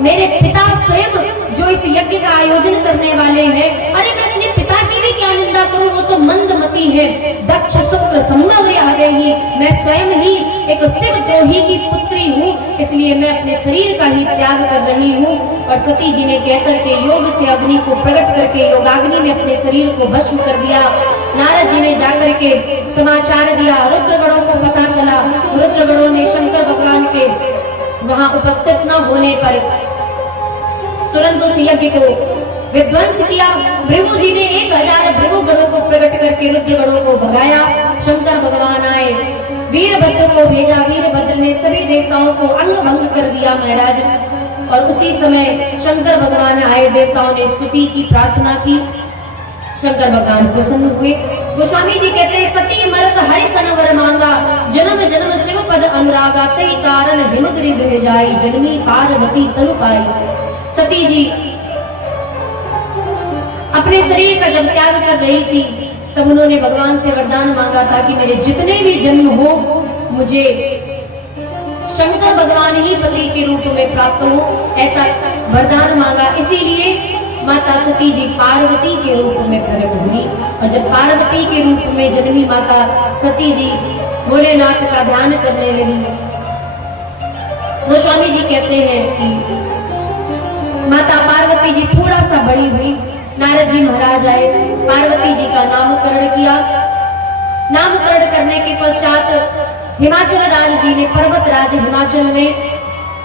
मेरे पिता स्वयं जो इस यज्ञ का आयोजन करने वाले हैं, अरे मैं अपने पिता की भी क्या निंदा करूं, वो तो मंदमती है, दक्ष शुक्र संभव यादेहि। मैं स्वयं ही एक शिव द्रोही की पुत्री हूँ, इसलिए मैं अपने शरीर का ही त्याग कर रही हूँ। और सती जी ने कहकर के योग से अग्नि को प्रकट करके योगाग्नि में अपने शरीर को भस्म कर दिया। नारद जी ने जाकर के समाचार दिया, रुद्रगणों को पता चला। रुद्रगणों ने शंकर भगवान के वहां उपस्थित न होने पर तुरंत उस यज्ञ को विध्वंस किया। भृगु जी ने 1000 भृगु गणों को प्रकट करके रुद्रगणों को भगाया। शंकर भगवान आए, वीरभद्र को भेजा। वीरभद्र ने सभी देवताओं को अंग भंग कर दिया महाराज। और उसी समय शंकर भगवान आए, देवताओं ने स्तुति की, प्रार्थना की। शंकर भगवान प्रसन्न हुए। गोस्वामी जी कहते हैं, सती मरत हरि सन वर मांगा, जन्म जन्म शिव पद अनुरागा, तई कारण हिमगिरि गृह जाई, जन्मी पार्वती तनु पाई। सती जी अपने शरीर का जब त्याग कर रही थी तब उन्होंने भगवान से वरदान मांगा था कि मेरे जितने भी जन्म हो मुझे शंकर भगवान ही पति के रूप में प्राप्त हो, ऐसा वरदान मांगा। इसीलिए माता सती जी पार्वती के रूप में प्रकट हुई। और जब पार्वती के रूप में जन्मी माता सती जी भोलेनाथ का ध्यान करने लगी, गोस्वामी जी कहते हैं कि माता पार्वती जी थोड़ा सा बड़ी हुई। नारद जी महाराज आए, पार्वती जी का नामकरण किया। नामकरण करने के पश्चात हिमाचल राज जी ने, पर्वत राज हिमाचल ने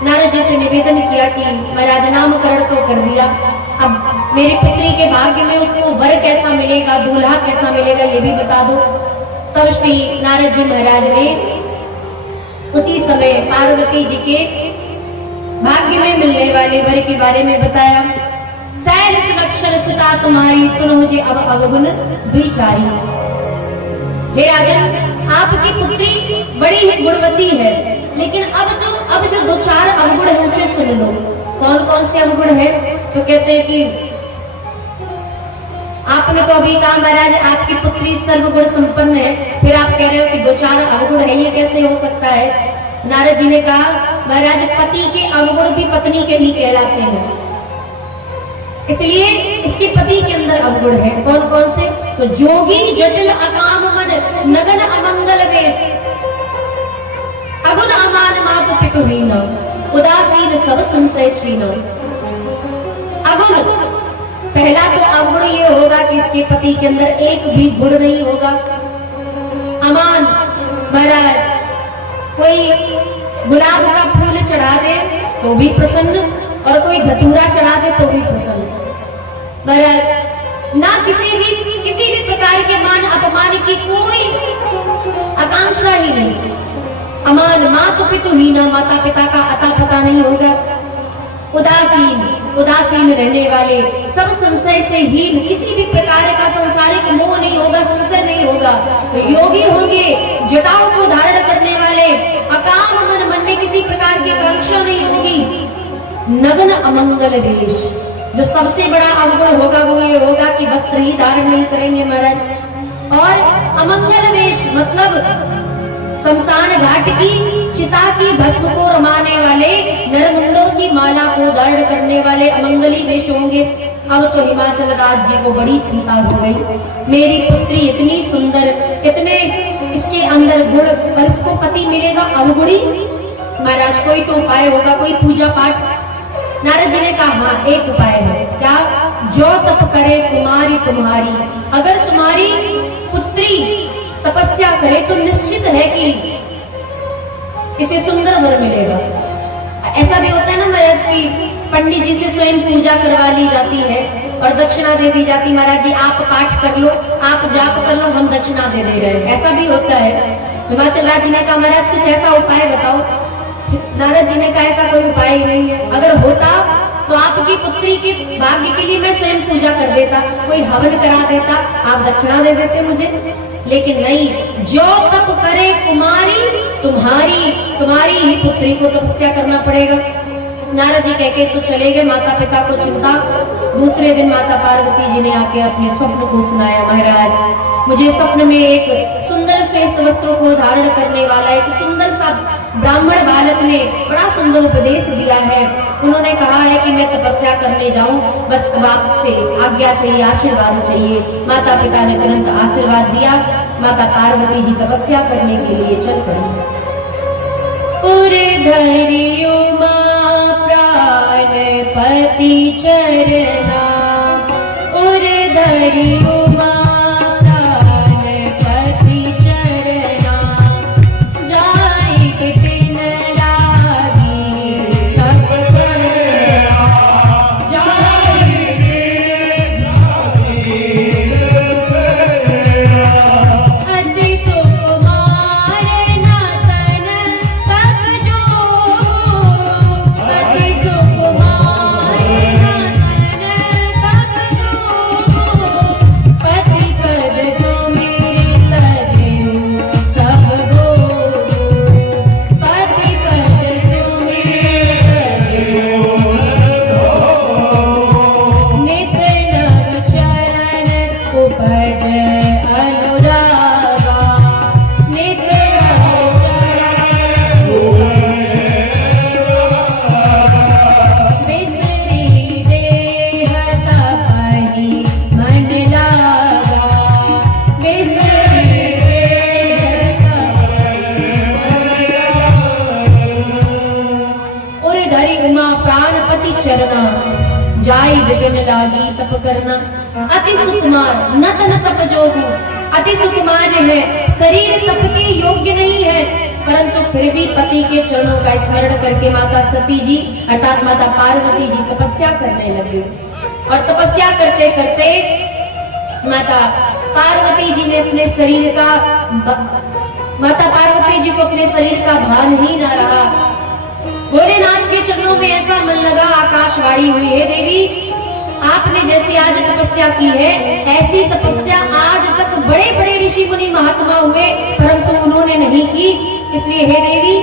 नारद जी से निवेदन किया कि महाराज नामकरण तो कर दिया, अब मेरी पुत्री के भाग्य में उसको वर कैसा मिलेगा, दूल्हा कैसा मिलेगा, ये भी बता दो। तब श्री नारद जी महाराज ने उसी समय पार्वती जी के भाग्य में मिलने वाले वर के बारे में बताया। सैल सुलक्षण सुता तुम्हारी, सुनो जी अब अवगुण द्विचारी। हे राजन, आपकी पुत्री बड़ी ही गुणवती है, लेकिन अब जो 2-4 अवगुण है उसे सुन लो। कौन कौन से अवगुण है? तो कहते हैं कि आपने तो अभी कहा महाराज आपकी पुत्री सर्वगुण संपन्न है, फिर आप कह रहे हो कि 2-4 अवगुण है, ये कैसे हो सकता है? नारद जी ने कहा महाराज पति के अवगुण भी पत्नी के ही कहलाते हैं, इसलिए इसके पति के अंदर अवगुण है। कौन कौन से? तो जोगी जटिल अकाम मन, नगन अमंगल वेश, अगुण अमान मातु पितु हीन, उदासीन सब संशय छीन। अगुण, पहला तो अवगुण ये होगा कि इसके पति के अंदर एक भी गुण नहीं होगा। अमान, महाराज कोई गुलाब का फूल चढ़ा दे तो भी प्रसन्न, और कोई धतूरा चढ़ा दे तो भी प्रसन्न। महाराज ना किसी भी प्रकार के मान अपमान की कोई आकांक्षा ही नहीं। अमान, मातु पितु हीना, माता पिता का अता पता नहीं होगा। उदासीन रहने वाले, सब संशय से हीन, किसी भी प्रकार का संसारिक मोह नहीं होगा, संशय नहीं होगा। योगी होंगे, जटाओं को धारण करने वाले, अकाम मन में किसी प्रकार की आकांक्षा नहीं होगी। नग्न अमंगल वेश, जो सबसे बड़ा अवगुण होगा वो ये होगा कि वस्त्र ही धारण नहीं करेंगे महाराज। और अमंगल वेश मतलब शमशान घाट की चिता की भस्म को रमाने वाले, नरमुंडों की माला को धारण करने वाले अमंगली वेश होंगे। अब तो हिमाचल राज जी को बड़ी चिंता हो गई, मेरी पुत्री इतनी सुंदर, इतने इसके अंदर गुण, और इसको पति मिलेगा अवगुणी। महाराज कोई तो उपाय होगा, कोई पूजा पाठ। नारद जी ने कहा हाँ एक उपाय है। क्या? जो तप करे कुमारी तुम्हारी, अगर तुम्हारी पुत्री तपस्या करे तो निश्चित है कि इसे सुंदर वर मिलेगा। ऐसा भी होता है ना महाराज की पंडित जी से स्वयं पूजा करवा ली जाती है और दक्षिणा दे दी जाती, महाराज जी आप पाठ कर लो, आप जाप कर लो, हम दक्षिणा दे रहे हैं। ऐसा भी होता है। हिमाचल राज जी ने कहा महाराज कुछ ऐसा उपाय बताओ। नारद जी ने कहा ऐसा कोई उपाय ही नहीं है, अगर होता तो आपकी पुत्री के भाग्य के लिए मैं स्वयं पूजा कर देता, कोई हवन करा देता, आप दक्षिणा दे देते मुझे। लेकिन नहीं, जो तप करे कुमारी तुम्हारी ही पुत्री को तपस्या करना पड़ेगा। नारद जी कह के तो चले गए। माता पिता को चिंता। दूसरे दिन माता पार्वती जी ने आके अपने स्वप्न को सुनाया, महाराज मुझे स्वप्न में एक सुंदर श्वेत वस्त्रों को धारण करने वाला एक सुंदर सा ब्राह्मण बालक ने बड़ा सुंदर उपदेश दिया है। उन्होंने कहा है कि मैं तपस्या करने जाऊं, बस आपसे आज्ञा चाहिए, आशीर्वाद चाहिए। माता पिता ने तुरंत आशीर्वाद दिया। माता पार्वती जी तपस्या करने के लिए चल पड़ी। धरियो मां प्राण पति चरना, धरियो चरना जाई विपिन लागी तप करना। अति सुकुमार न तन तप जोगु, अति सुकुमार है, शरीर तप के योग्य नहीं है, परंतु फिर भी पति के चरणों का स्मरण करके माता सती जी अर्थात माता पार्वती जी तपस्या करने लगी। और तपस्या करते करते माता पार्वती जी ने अपने शरीर का माता पार्वती जी को अपने शरीर का भान ही न रहा। भोलेनाथ के चरणों में ऐसा मन लगा, आकाशवाणी हुई, हे देवी आपने जैसी आज तपस्या की है ऐसी तपस्या आज तक बड़े बड़े ऋषि मुनि महात्मा हुए परंतु उन्होंने नहीं की। इसलिए हे देवी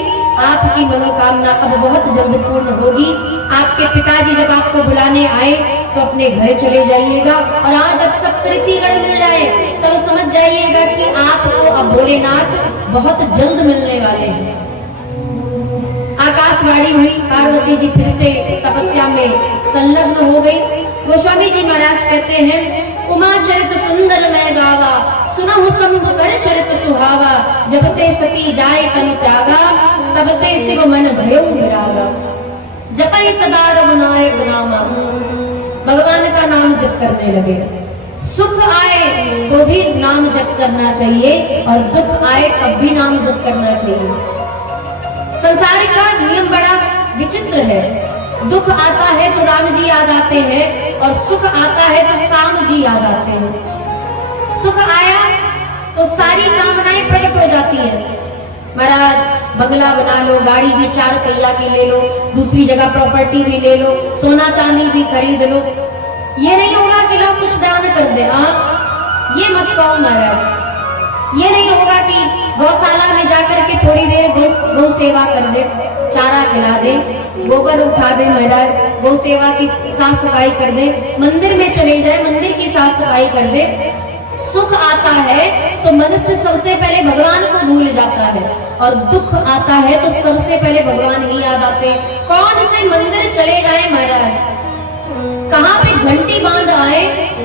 आपकी मनोकामना अब बहुत जल्द पूर्ण होगी। आपके पिताजी जब आपको बुलाने आए तो अपने घर चले जाइएगा और आज जब सप्तऋषिगण मिल जाए तब समझ जाइएगा कि आपको अब भोलेनाथ बहुत जल्द मिलने वाले हैं। आकाशवाणी हुई, पार्वती जी फिर से तपस्या में संलग्न हो गई। गोस्वामी जी महाराज कहते हैं, उमा चरित सुंदर मैं गावा, सुनहु शंभु कर चरित सुहावा, जब ते सती जाए तनु त्यागा, तब ते शिव मन भयो विरागा। जपई सदा रघुनायक नामा, भगवान का नाम जप करने लगे। सुख आए तो भी नाम जप करना चाहिए और दुख आए तब भी नाम जप करना चाहिए। संसार का नियम बड़ा विचित्र है। दुख आता है तो राम जी याद आते हैं और सुख आता है तो काम जी याद आते हैं। सुख आया तो सारी कामनाएं प्रकट हो जाती हैं। महाराज बंगला बना लो, गाड़ी भी 4 पहिया की ले लो, दूसरी जगह प्रॉपर्टी भी ले लो, सोना चांदी भी खरीद लो। ये नहीं होगा कि लोग कुछ दान कर दे, हाँ ये मत कहो महाराज। ये नहीं होगा कि गौशाला में जाकर के थोड़ी देर गौ सेवा कर दे, चारा खिला दे, गोबर उठा दे, महाराज गौ सेवा की साफ सफाई कर दे, मंदिर में चले जाए, मंदिर की साफ सफाई कर दे। सुख आता है तो मनुष्य सबसे पहले भगवान को भूल जाता है और दुख आता है तो सबसे पहले भगवान ही याद आते हैं। कौन से मंदिर चले जाए महाराज, कहाँ पे घंटी बांध आए,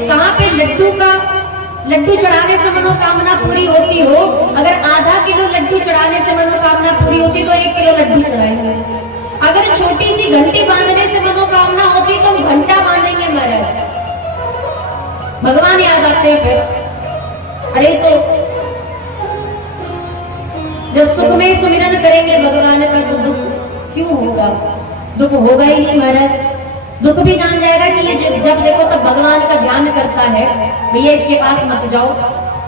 कहाँ पे लड्डू चढ़ाने से मनोकामना पूरी होती हो। अगर आधा किलो लड्डू चढ़ाने से मनोकामना पूरी होती तो 1 किलो लड्डू चढ़ाएंगे। अगर छोटी सी घंटी बांधने से मनोकामना होती तो हम घंटा बांधेंगे महाराज। भगवान याद आते हैं फिर। अरे तो जब सुख में सुमिरन करेंगे भगवान का तो दुख क्यों होगा? दुख होगा ही नहीं महाराज। दुख भी जान जाएगा कि ये जब देखो तब भगवान का ध्यान करता है, भैया इसके पास मत जाओ,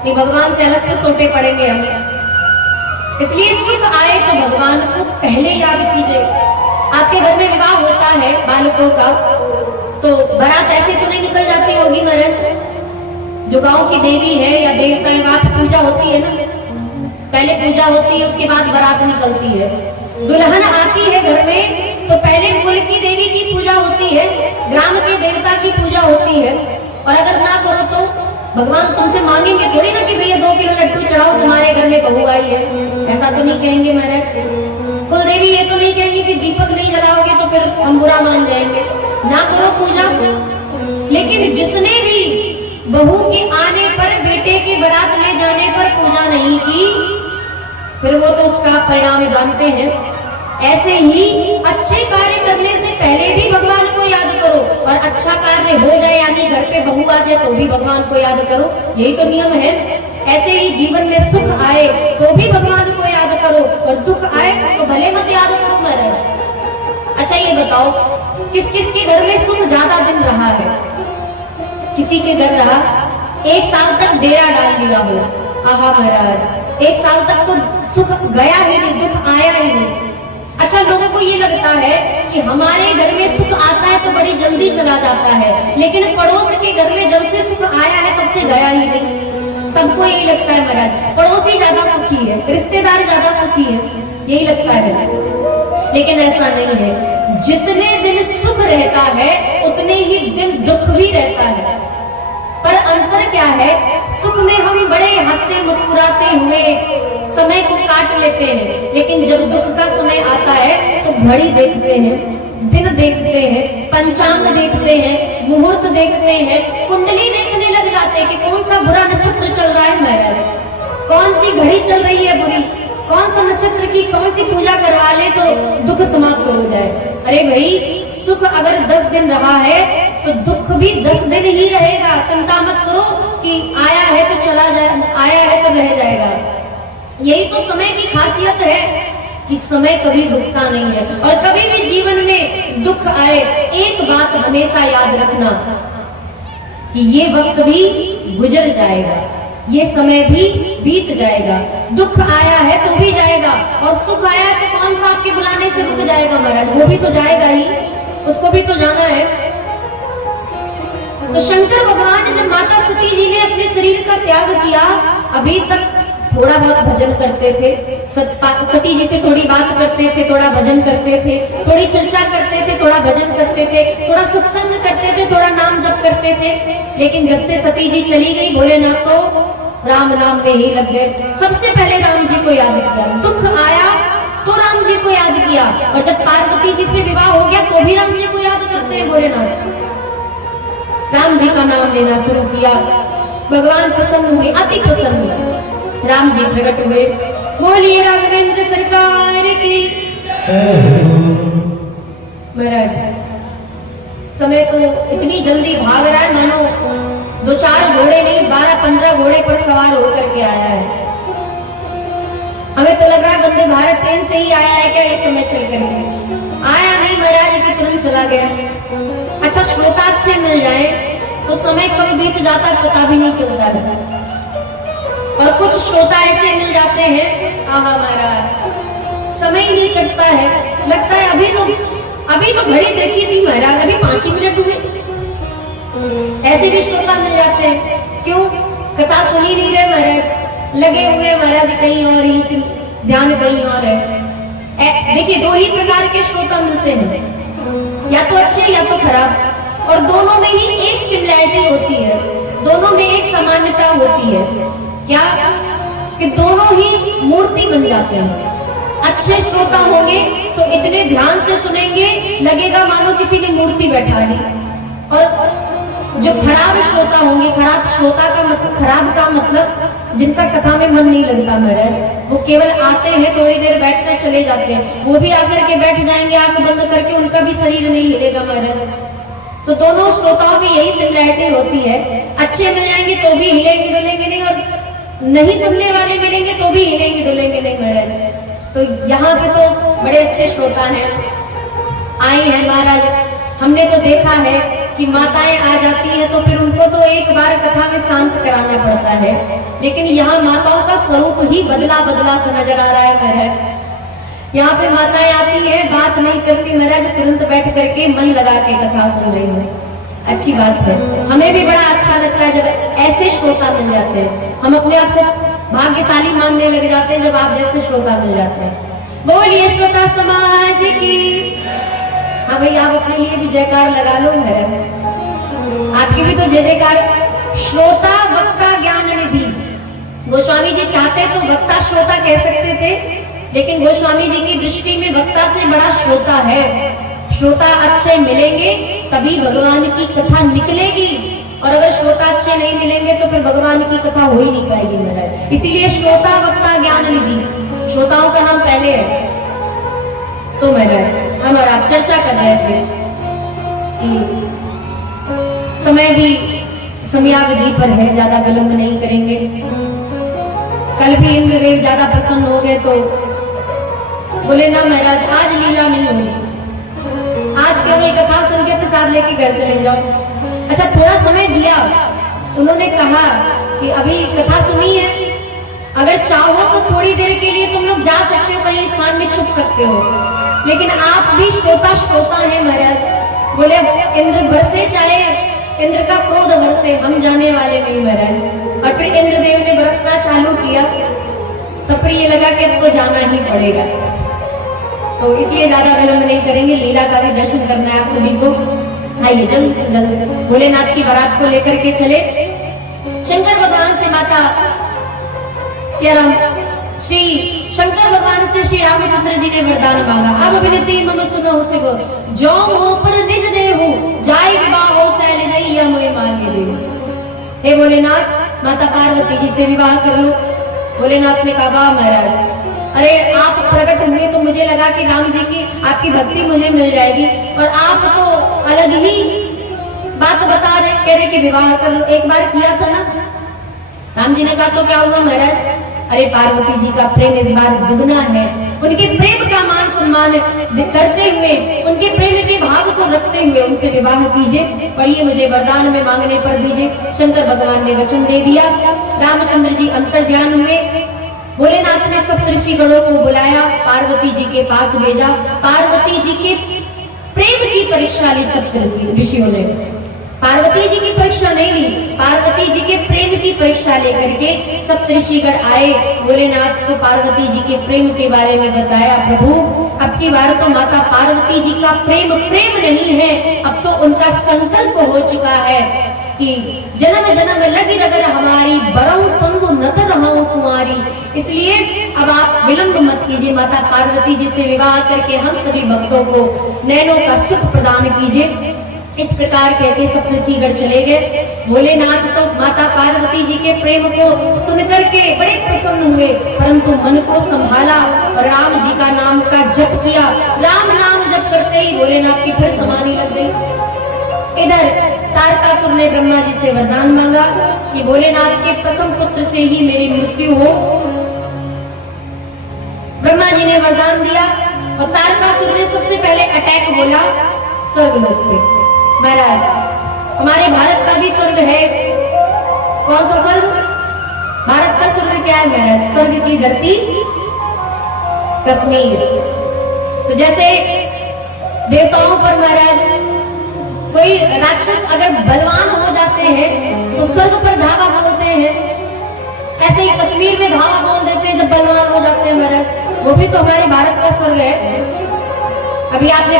नहीं भगवान से अलग से सोटे पड़ेंगे हमें। इसलिए सुख आए तो भगवान को पहले याद कीजिए। आपके घर में विवाह होता है बालकों का, तो बारात ऐसे तो नहीं निकल जाती होगी महाराज। जो गांव की देवी है या देवता है वहां पर पूजा होती है ना, पहले पूजा होती है, उसके बाद बारात निकलती है। दुल्हन आती है घर में तो पहले कुल की देवी की पूजा होती है, ग्राम के देवता की पूजा होती है। और अगर ना करो तो भगवान तुमसे मांगेंगे थोड़ी ना कि भैया 2 किलो लड्डू चढ़ाओ, तुम्हारे घर में बहू आई है, ऐसा तो नहीं कहेंगे महाराज। कुल देवी ये तो नहीं कहेंगे कि दीपक नहीं जलाओगे तो फिर हम बुरा मान जाएंगे, ना करो पूजा। लेकिन जिसने भी बहू के आने पर, बेटे की बारात ले जाने पर पूजा नहीं की, फिर वो तो उसका परिणाम जानते हैं। ऐसे ही अच्छे कार्य करने से पहले भी भगवान को याद करो, और अच्छा कार्य हो जाए यानी घर पे बहू आ जाए तो भी भगवान को याद करो, यही तो नियम है। ऐसे ही जीवन में सुख आए तो भी भगवान को याद करो, और दुख आए तो भले मत याद करो महाराज। अच्छा ये बताओ, किस किस के घर में सुख ज्यादा दिन रहा है? किसी के घर रहा 1 साल तक डेरा डाल लिया हो, आहा महाराज 1 साल तक तो सुख गया ही नहीं, दुख आया ही नहीं। अच्छा लोगों को ये लगता है कि हमारे घर में सुख आता है तो बड़ी जल्दी चला जाता है, लेकिन पड़ोस के घर में जब से सुख आया है तब से गया ही नहीं। सबको यही लगता है महाराज पड़ोसी ज्यादा सुखी है, रिश्तेदार ज्यादा सुखी है, यही लगता है। लेकिन ऐसा नहीं है, जितने दिन सुख रहता है उतने ही दिन दुख भी रहता है। पर अंतर क्या है, सुख में हम बड़े हंसते मुस्कुराते हुए समय को काट लेते हैं, लेकिन जब दुख का समय आता है तो घड़ी देखते हैं, दिन देखते हैं, पंचांग देखते हैं, मुहूर्त देखते हैं, कुंडली देखने लग जाते हैं कि कौन सा बुरा नक्षत्र चल रहा है महाराज, कौन सी घड़ी चल रही है बुरी, कौन सा नक्षत्र की कौन सी पूजा करवा ले तो दुख समाप्त हो जाए। अरे भाई सुख अगर 10 दिन रहा है तो दुख भी 10 दिन ही रहेगा। चिंता मत करो कि आया है तो चला जाए, आया है तो रह जाएगा। यही तो समय की खासियत है कि समय कभी रुकता नहीं है। और कभी भी जीवन में दुख आए, एक बात हमेशा याद रखना कि ये वक्त भी गुजर जाएगा, ये समय भी बीत जाएगा। दुख आया है तो भी जाएगा, और सुख आया है तो कौन सा आपके बुलाने से रुक जाएगा महाराज, वो भी तो जाएगा ही, उसको भी तो जाना है। तो शंकर भगवान जब माता सती जी ने अपने शरीर का त्याग किया, अभी तक थोड़ा बहुत भजन करते थे, सती जी से थोड़ी बात करते थे, थोड़ा भजन करते थे, थोड़ी चर्चा करते थे, थोड़ा भजन करते थे, थोड़ा सत्संग करते थे, थोड़ा नाम जप करते थे। लेकिन जब से सती जी चली गई भोलेनाथ तो राम नाम में ही लग गए। सबसे पहले राम जी को याद किया, दुख आया तो राम जी को याद किया, और जब पार्वती जी से विवाह हो गया तो भी राम जी को याद करते हैं भोलेनाथ। राम जी का नाम लेना शुरू किया, भगवान प्रसन्न हुए, अति प्रसन्न हुए, राम जी प्रकट हुए। बोलिए राघवेंद्र सरकार की। महाराज समय तो इतनी जल्दी भाग रहा है मानो 2-4 घोड़े नहीं 12-15 घोड़े पर सवार होकर के आया है। हमें तो लग रहा है वंदे भारत ट्रेन से ही आया है क्या, ये समय चल करके आया नहीं महाराज, कि तुरंत चला गया। अच्छा श्रोता अच्छे मिल जाए तो समय कब बीत जाता है पता भी नहीं चलता है, और कुछ श्रोता ऐसे मिल जाते हैं आहा महाराज समय ही नहीं कटता है, लगता है अभी तो घड़ी देखी थी महाराज, अभी 5 ही मिनट हुए। ऐसे भी श्रोता मिल जाते हैं, क्यों कथा सुनी नहीं रहे महाराज, लगे हुए महाराज कहीं और ही, ध्यान कहीं और है। देखिए 2 ही प्रकार के श्रोता मिलते हैं, या तो अच्छे या तो खराब, और दोनों में ही एक सिमिलैरिटी होती है, दोनों में एक समानता होती है। क्या कि दोनों ही मूर्ति बन जाते हैं। अच्छे श्रोता होंगे तो इतने ध्यान से सुनेंगे लगेगा मानो किसी ने मूर्ति बैठा दी, और जो खराब श्रोता होंगे, खराब श्रोता का मतलब, खराब का मतलब जिनका कथा में मन नहीं लगता महाराज, वो केवल आते हैं थोड़ी देर बैठकर चले जाते हैं, वो भी आकर के बैठ जाएंगे आंख बंद करके, उनका भी शरीर नहीं हिलेगा महाराज। तो दोनों श्रोताओं में यही सिमिलैरिटी होती है, अच्छे मिल जाएंगे तो भी हिलेंगे डुलेंगे नहीं, और नहीं सुनने वाले मिलेंगे तो भी हिलेंगे डुलेंगे नहीं महाराज। तो यहाँ पे तो बड़े अच्छे श्रोता हैं, आए हैं महाराज, हमने तो देखा है कि माताएं आ जाती हैं तो फिर उनको तो एक बार कथा में शांत कराना पड़ता है, लेकिन यहाँ माताओं का स्वरूप ही बदला बदला सा नजर आ रहा है महाराज। यहाँ पे माताएं आती है, बात नहीं करती महाराज, तुरंत बैठ करके मन लगा के कथा सुन रही है। अच्छी बात है, हमें भी बड़ा अच्छा लगता है जब ऐसे श्रोता मिल जाते हैं। हम अपने आप को भाग्यशाली मानने लग जाते हैं जब आप जैसे श्रोता मिल जाते हैं। बोलिए श्रोता समाज की। हाँ भाई, आप अपने लिए भी जयकार लगा लो महाराज, आपकी भी तो जय जयकार। श्रोता वक्ता ज्ञान निधि, गोस्वामी जी चाहते तो वक्ता श्रोता कह सकते थे, लेकिन गोस्वामी जी की दृष्टि में वक्ता से बड़ा श्रोता है। श्रोता अच्छे मिलेंगे तभी भगवान की कथा निकलेगी, और अगर श्रोता अच्छे नहीं मिलेंगे तो फिर भगवान की कथा हो ही नहीं पाएगी महाराज। इसीलिए श्रोता वक्ता ज्ञान निधि, श्रोताओं का नाम पहले है। तो महाराज हमारा चर्चा कर रहे थे कि समय भी समयावधि पर है, ज्यादा विलंब नहीं करेंगे। कल भी इंद्रदेव ज्यादा प्रसन्न हो गए तो बोले ना महाराज आज लीला नहीं होगी, आज केवल कथा सुन के प्रसाद लेके घर चले जाओ। अच्छा, थोड़ा समय दिया, उन्होंने कहा कि अभी कथा सुनी है, अगर चाहो तो थोड़ी देर के लिए तुम लोग जा सकते हो, कहीं स्थान में छुप सकते हो, लेकिन आप भी श्रोता श्रोता हैं महाराज। बोले इंद्र बरसे चाहे इंद्र का क्रोध बरसे, हम जाने वाले नहीं महाराज। और फिर इंद्रदेव ने बरसना चालू किया, तब फिर ये लगा कि अब तो जाना ही पड़ेगा। तो इसलिए ज्यादा विलंब नहीं करेंगे, लीला का भी दर्शन करना है आप सभी को। आइए जल्द से जल्द भोलेनाथ की बारात को लेकर के चले। शंकर भगवान से माता सियाराम, श्री शंकर भगवान से श्री रामचंद्र जी ने वरदान मांगा। अब विनती मम सुनो शिव, जो मोह पर निज देहु, जाय विवाह हो शैल जइया मोहि मांगे देहु। हे भोलेनाथ, माता पार्वती जी से विवाह कर लो। भोलेनाथ ने कहा वाह महाराज, अरे आप प्रकट हुए तो मुझे लगा कि राम जी की आपकी भक्ति मुझे मिल जाएगी, और आप तो अलग ही बात बता रहे, कह रहे कि विवाह कर लो। एक बार किया था ना, राम जी ने कहा तो क्या हुआ महाराज? अरे पार्वती जी का प्रेम इस बार दुगना है, उनके प्रेम का मान सम्मान करते हुए, उनके प्रेम के भाव को रखते हुए उनसे विवाह कीजिए, और ये मुझे वरदान में मांगने पर दीजिए। शंकर भगवान ने वचन दे दिया। रामचंद्र जी अंतर ध्यान हुए। भोलेनाथ ने सप्तऋषि गणों को बुलाया, पार्वती जी के पास भेजा। पार्वती जी के प्रेम की परीक्षा ली सप्त ऋषियों ने। पार्वती जी की परीक्षा नहीं ली, पार्वती जी के प्रेम की परीक्षा लेकर के सप्तऋषिगण आए। भोलेनाथ को पार्वती जी के प्रेम के बारे में बताया। प्रभु, अब की बार तो माता पार्वती जी का प्रेम प्रेम नहीं है, अब तो उनका संकल्प हो चुका है कि जन्म जन्म लगी रगर हमारी, बरऊ शंभु नत रहूं कुमारी। इसलिए अब आप विलंब मत कीजिए, माता पार्वती जी से विवाह करके हम सभी भक्तों को नैनों का सुख प्रदान कीजिए। इस प्रकार कहते सप्तऋषिगण चले गए। भोलेनाथ तो माता पार्वती जी के प्रेम को सुनकर के बड़े प्रसन्न हुए, परंतु मन को संभाला और राम जी का नाम का जप किया। राम नाम जप करते ही भोलेनाथ की फिर समाधि लग गई। इधर तारकासुर ने ब्रह्मा जी से वरदान मांगा कि भोलेनाथ के प्रथम पुत्र से ही मेरी मृत्यु हो। ब्रह्मा जी ने वरदान दिया और तारकासुर ने सबसे पहले अटैक बोला स्वर्गलोक पे। महाराज, हमारे भारत का भी स्वर्ग है। कौन सा स्वर्ग? भारत का स्वर्ग क्या है महाराज? स्वर्ग की धरती कश्मीर। तो जैसे देवताओं पर महाराज कोई राक्षस अगर बलवान हो जाते हैं तो स्वर्ग पर धावा बोलते हैं, ऐसे ही कश्मीर में धावा बोल देते हैं जब बलवान हो जाते हैं महाराज। वो भी तो हमारे भारत का स्वर्ग है। अभी आपने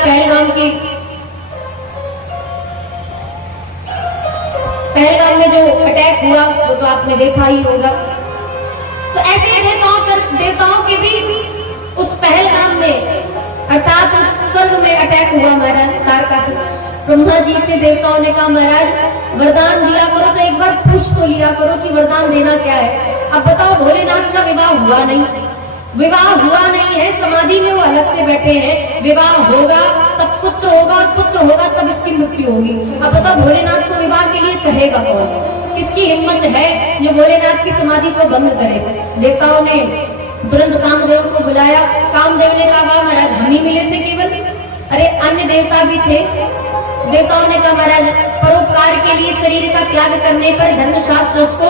पहलगाम में जो अटैक हुआ वो तो आपने देखा ही होगा। तो ऐसे देवताओं के भी उस पहलगाम में अर्थात उस स्वर्ग में अटैक हुआ महाराज तारकासुर। ब्रह्मा जी से देवताओं ने कहा महाराज वरदान दिया करो, तो एक बार पूछ तो लिया करो कि वरदान देना क्या है। अब बताओ, भोलेनाथ का विवाह हुआ नहीं, विवाह हुआ नहीं है, समाधि में वो अलग से बैठे हैं। विवाह होगा तब पुत्र होगा और पुत्र होगा तब इसकी मृत्यु होगी। अब बताओ भोलेनाथ को विवाह के लिए कहेगा कौन? किसकी हिम्मत है जो भोलेनाथ की समाधि को बंद करे? देवताओं ने तुरंत कामदेव को बुलाया। कामदेव ने कहा महाराज हम ही मिले थे केवल, अरे अन्य देवता भी थे। देवताओं ने कहा महाराज परोपकार के लिए शरीर का त्याग करने पर धर्मशास्त्र उसको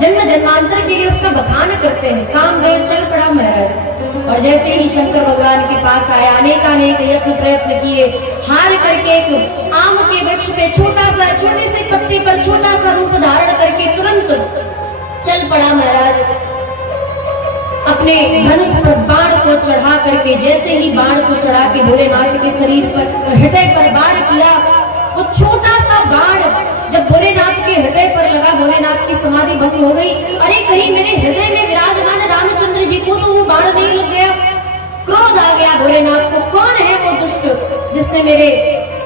जन्म जन्मांतर के लिए उसका बखान करते हैं। कामदेव चल पड़ा महाराज और जैसे ही शंकर भगवान के पास आया अनेकानेक यत्न प्रयत्न किए, हार करके एक आम के वृक्ष पे छोटे से पत्ते पर छोटा सा रूप धारण करके तुरंत चल पड़ा महाराज। अपने धनुष पर बाण को चढ़ा करके जैसे ही बाण को चढ़ा के भोलेनाथ के शरीर पर हृदय पर वार किया, वो छोटा सा बाण जब भोलेनाथ के हृदय पर लगा, भोलेनाथ की समाधि भंग हो गई। अरे कहीं मेरे हृदय में विराजमान रामचंद्र जी को तो वो बाण नहीं लग गया। क्रोध आ गया भोलेनाथ को, कौन है वो दुष्ट जिसने मेरे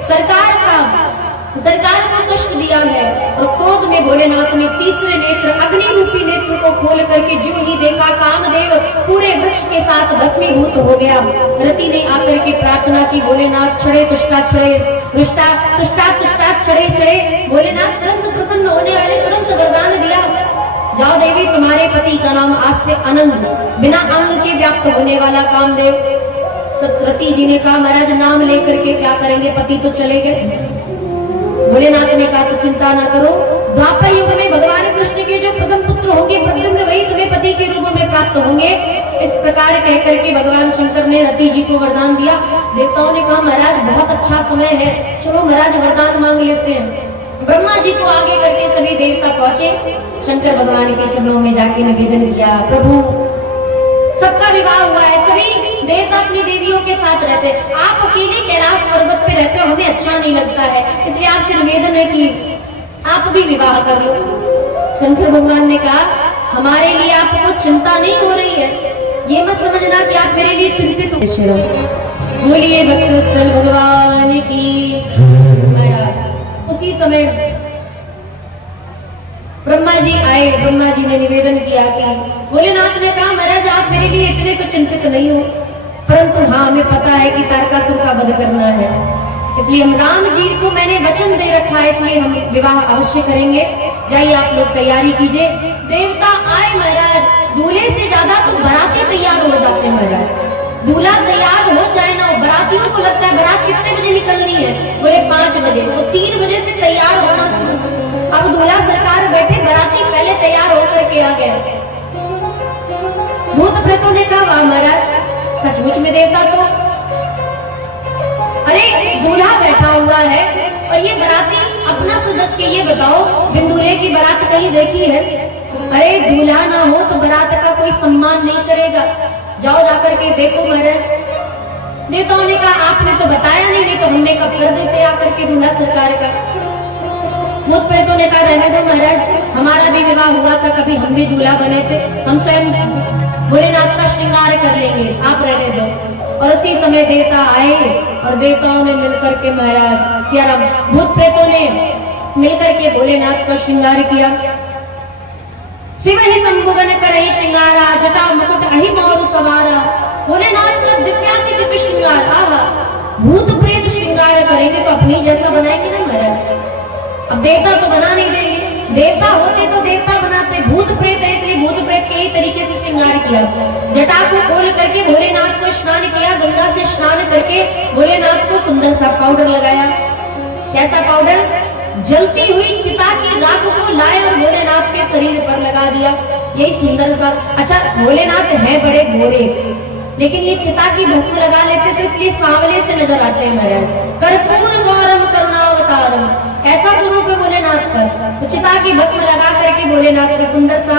सरकार को कष्ट दिया है। और क्रोध में भोलेनाथ ने तीसरे नेत्र अग्नि रूपी नेत्र को खोल करके जो ही देखा, कामदेव पूरे वृक्ष के साथ भस्मीभूत हो गया। रति ने आकर के प्रार्थना की, भोलेनाथ छड़े तुष्टा छड़े रुष्टा तुष्टा तुष्टा छड़े छड़े। भोलेनाथ तुरंत प्रसन्न होने वाले, तुरंत वरदान दिया, जाओ देवी तुम्हारे पति का नाम आज से अनंत, बिना अंग के व्याप्त होने वाला कामदेव। रति जी ने कहा महाराज नाम लेकर के क्या करेंगे, पति तो चले गए। भोलेनाथ ने कहा तो चिंता ना करो, द्वापर युग में भगवान कृष्ण के जो प्रथम पुत्र होंगे प्रद्युम्न, वही तुम्हें पति के रूप में प्राप्त होंगे। इस प्रकार कहकर के भगवान शंकर ने रति जी को वरदान दिया। देवताओं ने कहा महाराज बहुत अच्छा समय है, चलो महाराज वरदान मांग लेते हैं। ब्रह्मा जी को आगे करके सभी देवता पहुंचे, शंकर भगवान के चरणों में जाके निवेदन किया, प्रभु सबका विवाह हुआ है, सभी देवता अपनी देवियों के साथ रहते हैं, आप अकेले कैलाश पर्वत पे रहते हो, हमें अच्छा नहीं लगता है, इसलिए आपसे निवेदन है कि आप भी विवाह कर लो। शंकर भगवान ने कहा हमारे लिए आपको चिंता नहीं हो रही है, ये मत समझना कि आप मेरे लिए चिंतित हो। बोलिए भक्तवत्सल भगवान की। उसी समय ब्रह्मा जी आए, ब्रह्मा जी ने निवेदन किया कि भोलेनाथ ने कहा महाराज आप मेरे लिए इतने तो चिंतित नहीं हो, परंतु हाँ हमें पता है कि तारकासुर का वध करना है, इसलिए हम राम जी को मैंने वचन दे रखा है, इसलिए हम विवाह अवश्य करेंगे। जाइए आप लोग तैयारी कीजिए। देवता आए महाराज, दूल्हे से ज्यादा तो बराती तैयार हो जाते हैं महाराज। दूल्हा तैयार हो जाए ना, बरातियों को लगता है बारात कितने बजे निकलनी है, बोले 5 बजे, तो 3 बजे से तैयार होना शुरू। अब दूल्हा सरकार बैठे, बराती पहले तैयार होकर के आ गए। भूत प्रेतों ने कहा वाह महाराज सचमुच में देवता तो, अरे दूल्हा बैठा हुआ है और ये बराती अपना सज के, ये बताओ बिन दूल्हे की बारात कहीं देखी है? अरे दूल्हा ना हो तो बारात का कोई सम्मान नहीं करेगा, जाओ जाकर के देखो महाराज। देवताओं ने कहा आपने तो बताया नहीं तो हमने कब कर देते आकर के दूल्हा सरकार का। भूत प्रेतों ने कहा रहने दो महाराज, हमारा भी विवाह हुआ था, कभी हम भी दूल्हा बने थे, हम स्वयं भोलेनाथ का श्रृंगार कर लेंगे, आप रहने दो। और उसी समय देवता आए और देवताओं ने मिलकर के महाराज सियाराम, भूत प्रेतों ने मिलकर के भोलेनाथ का श्रृंगार किया। शिव ही संभुगन करे श्रृंगारा, जटा मुकुट अहि मोर सवारा। भोलेनाथ का दिव्याति दिव्य श्रृंगार, आहा भूत प्रेत श्रृंगार करेंगे तो अपनी जैसा बनाएंगे ना महाराज। अब देवता तो बना नहीं देंगे, देवता होते तो देवता बनाते, भूत प्रेत है इसलिए भूत प्रेत के ही तरीके से श्रृंगार किया। जटा को खोल करके भोलेनाथ को स्नान किया, गंगा से स्नान करके भोलेनाथ को सुंदर सा पाउडर लगाया। कैसा पाउडर? जलती हुई चिता की राख को लाए और भोलेनाथ के शरीर पर लगा दिया, यही सुंदर सा। अच्छा भोलेनाथ है बड़े गोरे, लेकिन ये चिता की भस्म लगा लेते तो इसलिए सांवले से नजर आते हैं महाराज। कर्पूर गौरम करुणावतारम, ऐसा स्वरूप है भोलेनाथ का। तो चिता की भस्म लगा करके भोलेनाथ का सुंदर सा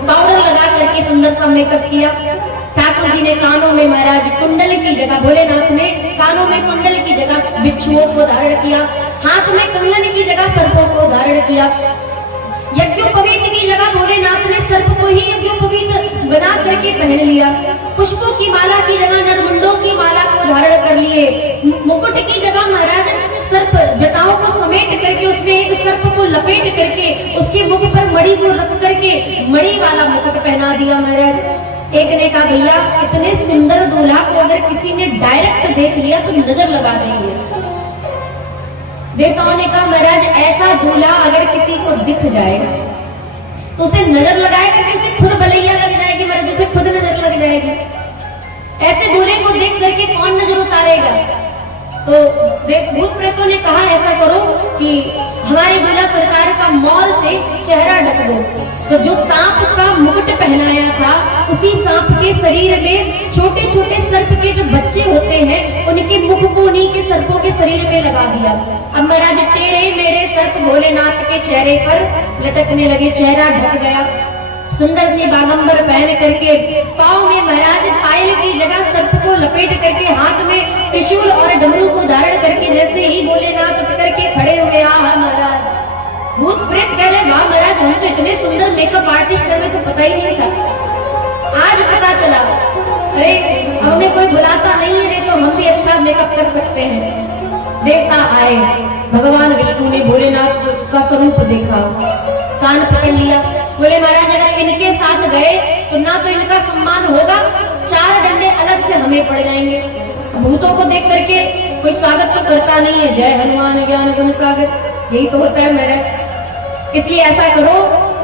पाउडर लगा करके सुंदर सा मेकअप किया। ठाकुर जी ने कानों में महाराज कुंडल की जगह, भोलेनाथ ने कानों में कुंडल की जगह बिच्छुओं को धारण किया, हाथ में कंगन की जगह सर्पों को धारण किया। यज्ञोपवीत की जगह भोलेनाथ ने सर्प को ही यज्ञोपवीत बना करके पहन लिया। पुष्पों की माला की जगह नरमुंडों की माला को धारण कर लिए। मुकुट की जगह महाराज सर्प जटाओं को समेट करके उसमें एक सर्प को लपेट करके उसके मुख पर मणि को रख करके मणि वाला मुकुट पहना दिया महाराज। एक ने कहा भैया इतने सुंदर दूल्हा को अगर किसी ने डायरेक्ट देख लिया तो नजर लगा देंगे। देवताओं ने कहा महाराज ऐसा दूल्हा अगर किसी को दिख जाए तो उसे नजर लगाएगा कि उसे खुद बलैया लग जाएगी महाराज, उसे खुद नजर लग जाएगी। ऐसे दूल्हे को देख करके कौन नजर उतारेगा? तो भूत प्रेतों ने कहा ऐसा करो कि हमारे दूल्हा सरकार का मौल से चेहरा ढक दो। तो जो सांप का मुकुट पहनाया था, उसी सांप के शरीर में छोटे छोटे सर्प के जो बच्चे होते हैं, उनके मुख को उन्हीं के सर्पों के शरीर में लगा दिया। अब महाराज टेढ़े मेढ़े सर्प भोलेनाथ के चेहरे पर लटकने लगे, चेहरा ढक गया। सुंदर सी बागंबर पहन करके पाँव में महाराज पायल की जगह सर्प को लपेट करके हाथ में त्रिशूल और डमरू को धारण करके जैसे ही भोलेनाथ उठ करके खड़े हुए, हाँ महाराज, भूत प्रेत कह रहे वाह महाराज, हम तो इतने सुंदर मेकअप आर्टिस्ट हमें तो पता ही नहीं था, आज पता चला। अरे हमें कोई बुलाता नहीं है, नहीं तो हम भी अच्छा मेकअप कर सकते हैं। देवता आए, भगवान विष्णु ने भोलेनाथ का स्वरूप देखा, कान पकड़ लिया, बोले महाराज अगर इनके साथ गए तो ना तो इनका सम्मान होगा, 4 डंडे अलग से हमें पड़ जाएंगे। भूतों को देख करके कोई स्वागत तो करता नहीं है, जय हनुमान ज्ञान गुण सागर, यही तो होता है महाराज। इसलिए ऐसा करो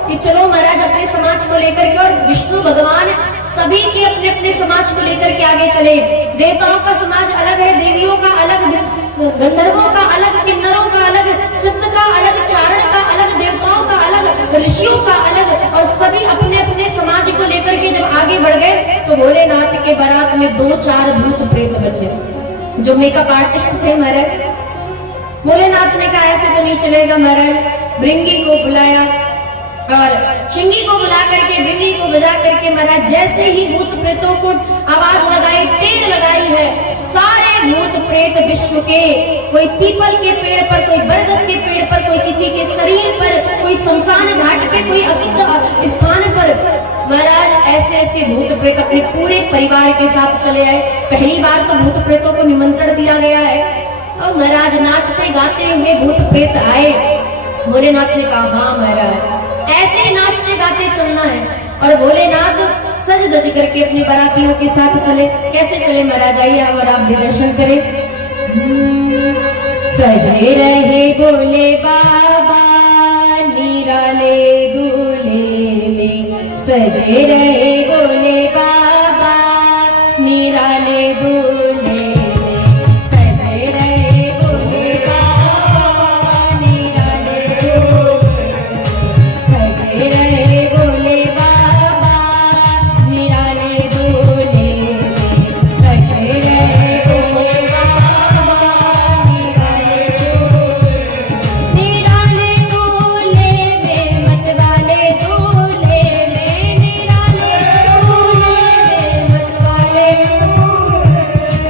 कि चलो महाराज अपने समाज को लेकर के, और विष्णु भगवान सभी के अपने अपने समाज को लेकर के आगे चले। देवताओं का समाज अलग है, देवियों का अलग, गंधर्वों का अलग, किन्नरों का अलग, सिद्ध का अलग, चारण का अलग, देवताओं का अलग, ऋषियों का अलग, और सभी अपने अपने समाज को लेकर के जब आगे बढ़ गए तो भोलेनाथ के बारात में 2-4 भूत प्रेत बचे जो मेकअप आर्टिस्ट थे महाराज। भोलेनाथ ने कहा ऐसे तो नहीं चलेगा महाराज, भृंगी को बुलाया और शिंगी को बुला करके भृंगी को बजा करके महाराज जैसे ही भूत प्रेतों को आवाज लगाई, टेर लगाई है, सारे भूत प्रेत विश्व के, कोई पीपल के पेड़ पर, कोई बरगद के पेड़ पर, कोई किसी के शरीर पर, कोई शमशान घाट पे, कोई अशुद्ध स्थान पर, महाराज ऐसे ऐसे भूत प्रेत अपने पूरे परिवार के साथ चले आए। पहली बार तो भूत प्रेतों को निमंत्रण दिया गया है, और महाराज नाचते गाते हुए भूत प्रेत आए। भोलेनाथ ने कहा हाँ महाराज ऐसे नाचते गाते चलना है, और भोलेनाथ सज धज करके अपनी बारातियों के साथ चले। कैसे चले महाराज, आइए और आप भी दर्शन करें। सजे रहे भोले बाबा निराले दूल्हे में, सजे रहे भोले बाबा निराले दूल्हे में, सजे रहे भोले बाबा निराले दूल्हे, सजे रहे भोले बाबा निराले दूल्हे में, सजे रहे भोले बाबा निराले दूल्हे में, मतवाले दूल्हे में, निराले दूल्हे में, मतवाले,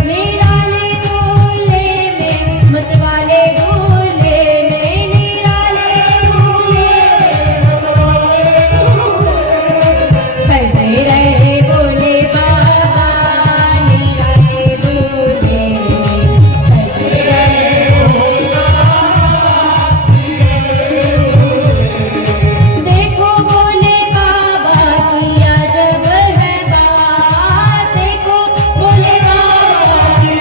निराले दूल्हे में, मतवाले दूल्हे में, निराले दूल्हे में, सजे रहे भोले बाबा निराले दूल्हे में, सजे रहे भोले बाबा। देखो भोले बाबा की अजब है बात, देखो भोले बाबा की,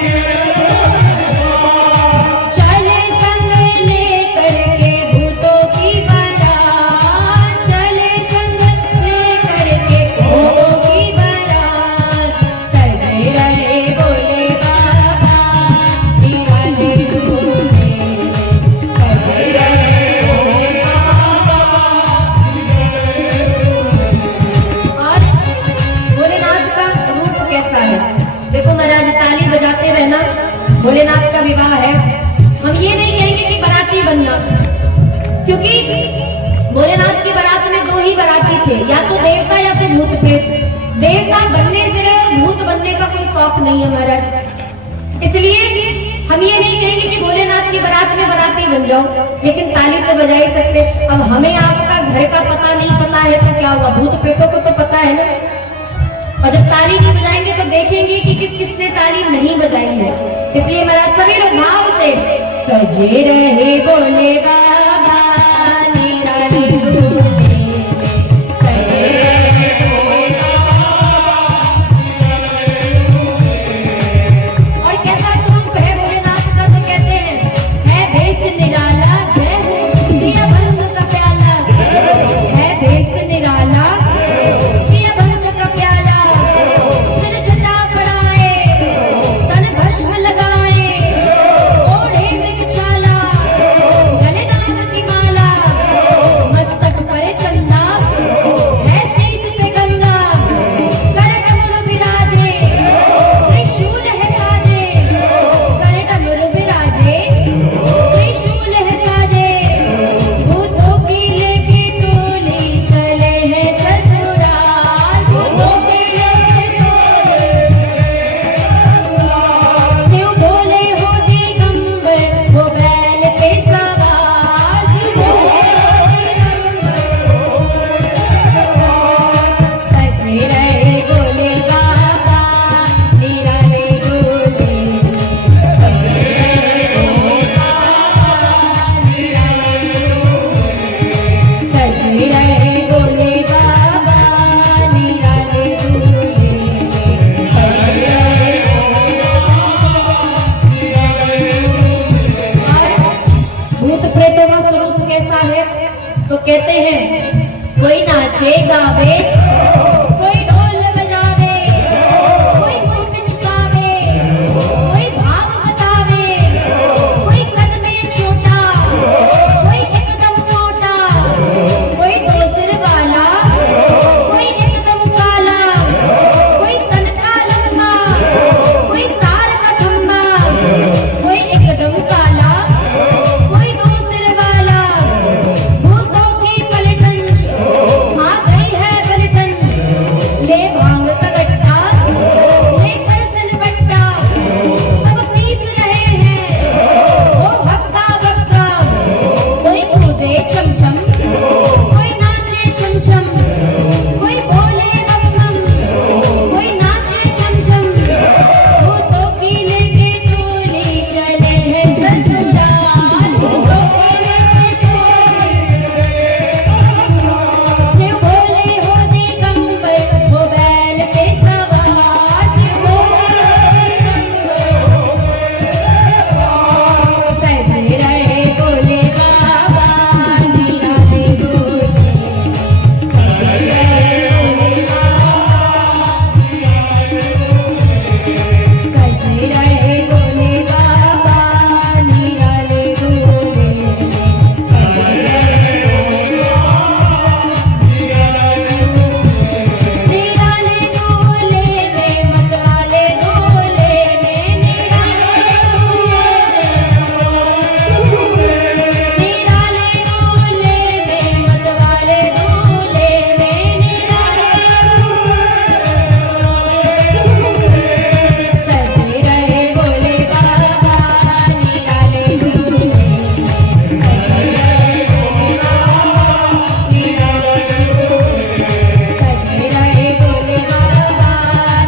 चले संग लेकर के भूतों की बारात, चले संग लेकर के भूतों की बारात, सजे रहे भोले बाबा निराले दूल्हे में, सजे रहे भोले बाबा। और भोलेनाथ का रूप कैसा है देखो महाराज, ताली बजाते रहना, भोलेनाथ का विवाह है। हम ये नहीं कहेंगे कि बाराती बनना, क्योंकि भोलेनाथ की बारात में 2 ही बाराती थे, या तो देवता या फिर भूत प्रेत। देवता बनने से और भूत बनने का कोई शौक नहीं है महाराज। इसलिए हम ये नहीं कहेंगे कि भोलेनाथ की बारात में बाराती बन जाओ, लेकिन ताली तो बजा ही सकते। अब हमें आपका घर का पता नहीं पता है तो क्या हुआ, भूत प्रेतों को तो पता है ना। और जब ताली नहीं बजाएंगे तो देखेंगे कि किस किसने ताली नहीं बजाई है। इसलिए महाराज सभी लोग भाव से सजे रहे भोले बाबा निराले दूल्हे में, सजे रहे भोले बाबा। और कैसा स्वरूप है भोलेनाथ का, तो कहते हैं है भेष निराला, जय हो पिया भंग का प्याला, है भेष निराला पिया भंग का प्याला, सिर झुटा पड़ाए कहते हैं कोई नाचे गावे, कोई ढोल बजावे, कोई मुंह पिचकावे, कोई भाव बतावे, कोई कद में छोटा, कोई एकदम मोटा, कोई दो सिर वाला, कोई एकदम काला, कोई तन का लंबा, कोई तार का खंबा, कोई एकदम काला, कोई दो सिर वाला, भूतों की पलटन आ गई है पलटन, ले भांग का गट्टा, लेकर सिलबट्टा, सब पीस रहे हैं वो भक्का भक्का, कोई कूदे छमछम, कोई नाचे छमछम, कोई बोले बम बम, कोई नाचे छमछम, भूतों की लेके टोली चले हैं ससुराल, भूतों की लेके टोली, शिव भोले हो दिगंबर, वो बैल पे सवार, शिव भोले हो दिगंबर, सहते रहे भोले बाबा, निराले भोले, सहते रहे भोले बाबा, सहते रहे भोले बाबा, निराले भोले, सहते रहे निराले भोले में मतवाले भोले में, निराले भोले में मतवाले भोले में, सहते रहे भोले बाबा, निराले भोले, सहते रहे भोले बाबा, निराले भोले, सहते रहे भोले बाबा,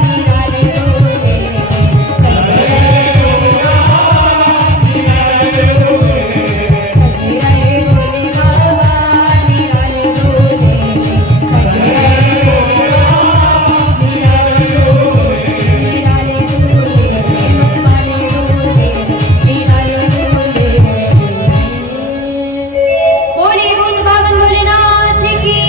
निराले भोले, सहते रहे भोले बाबा, निराले भोले, सहते रहे भोले बाबा, निराले भोले, सहते रहे निराले भोले, मतवाले भोले, निराले भोले। बोले भूत बाबन भोलेनाथ की।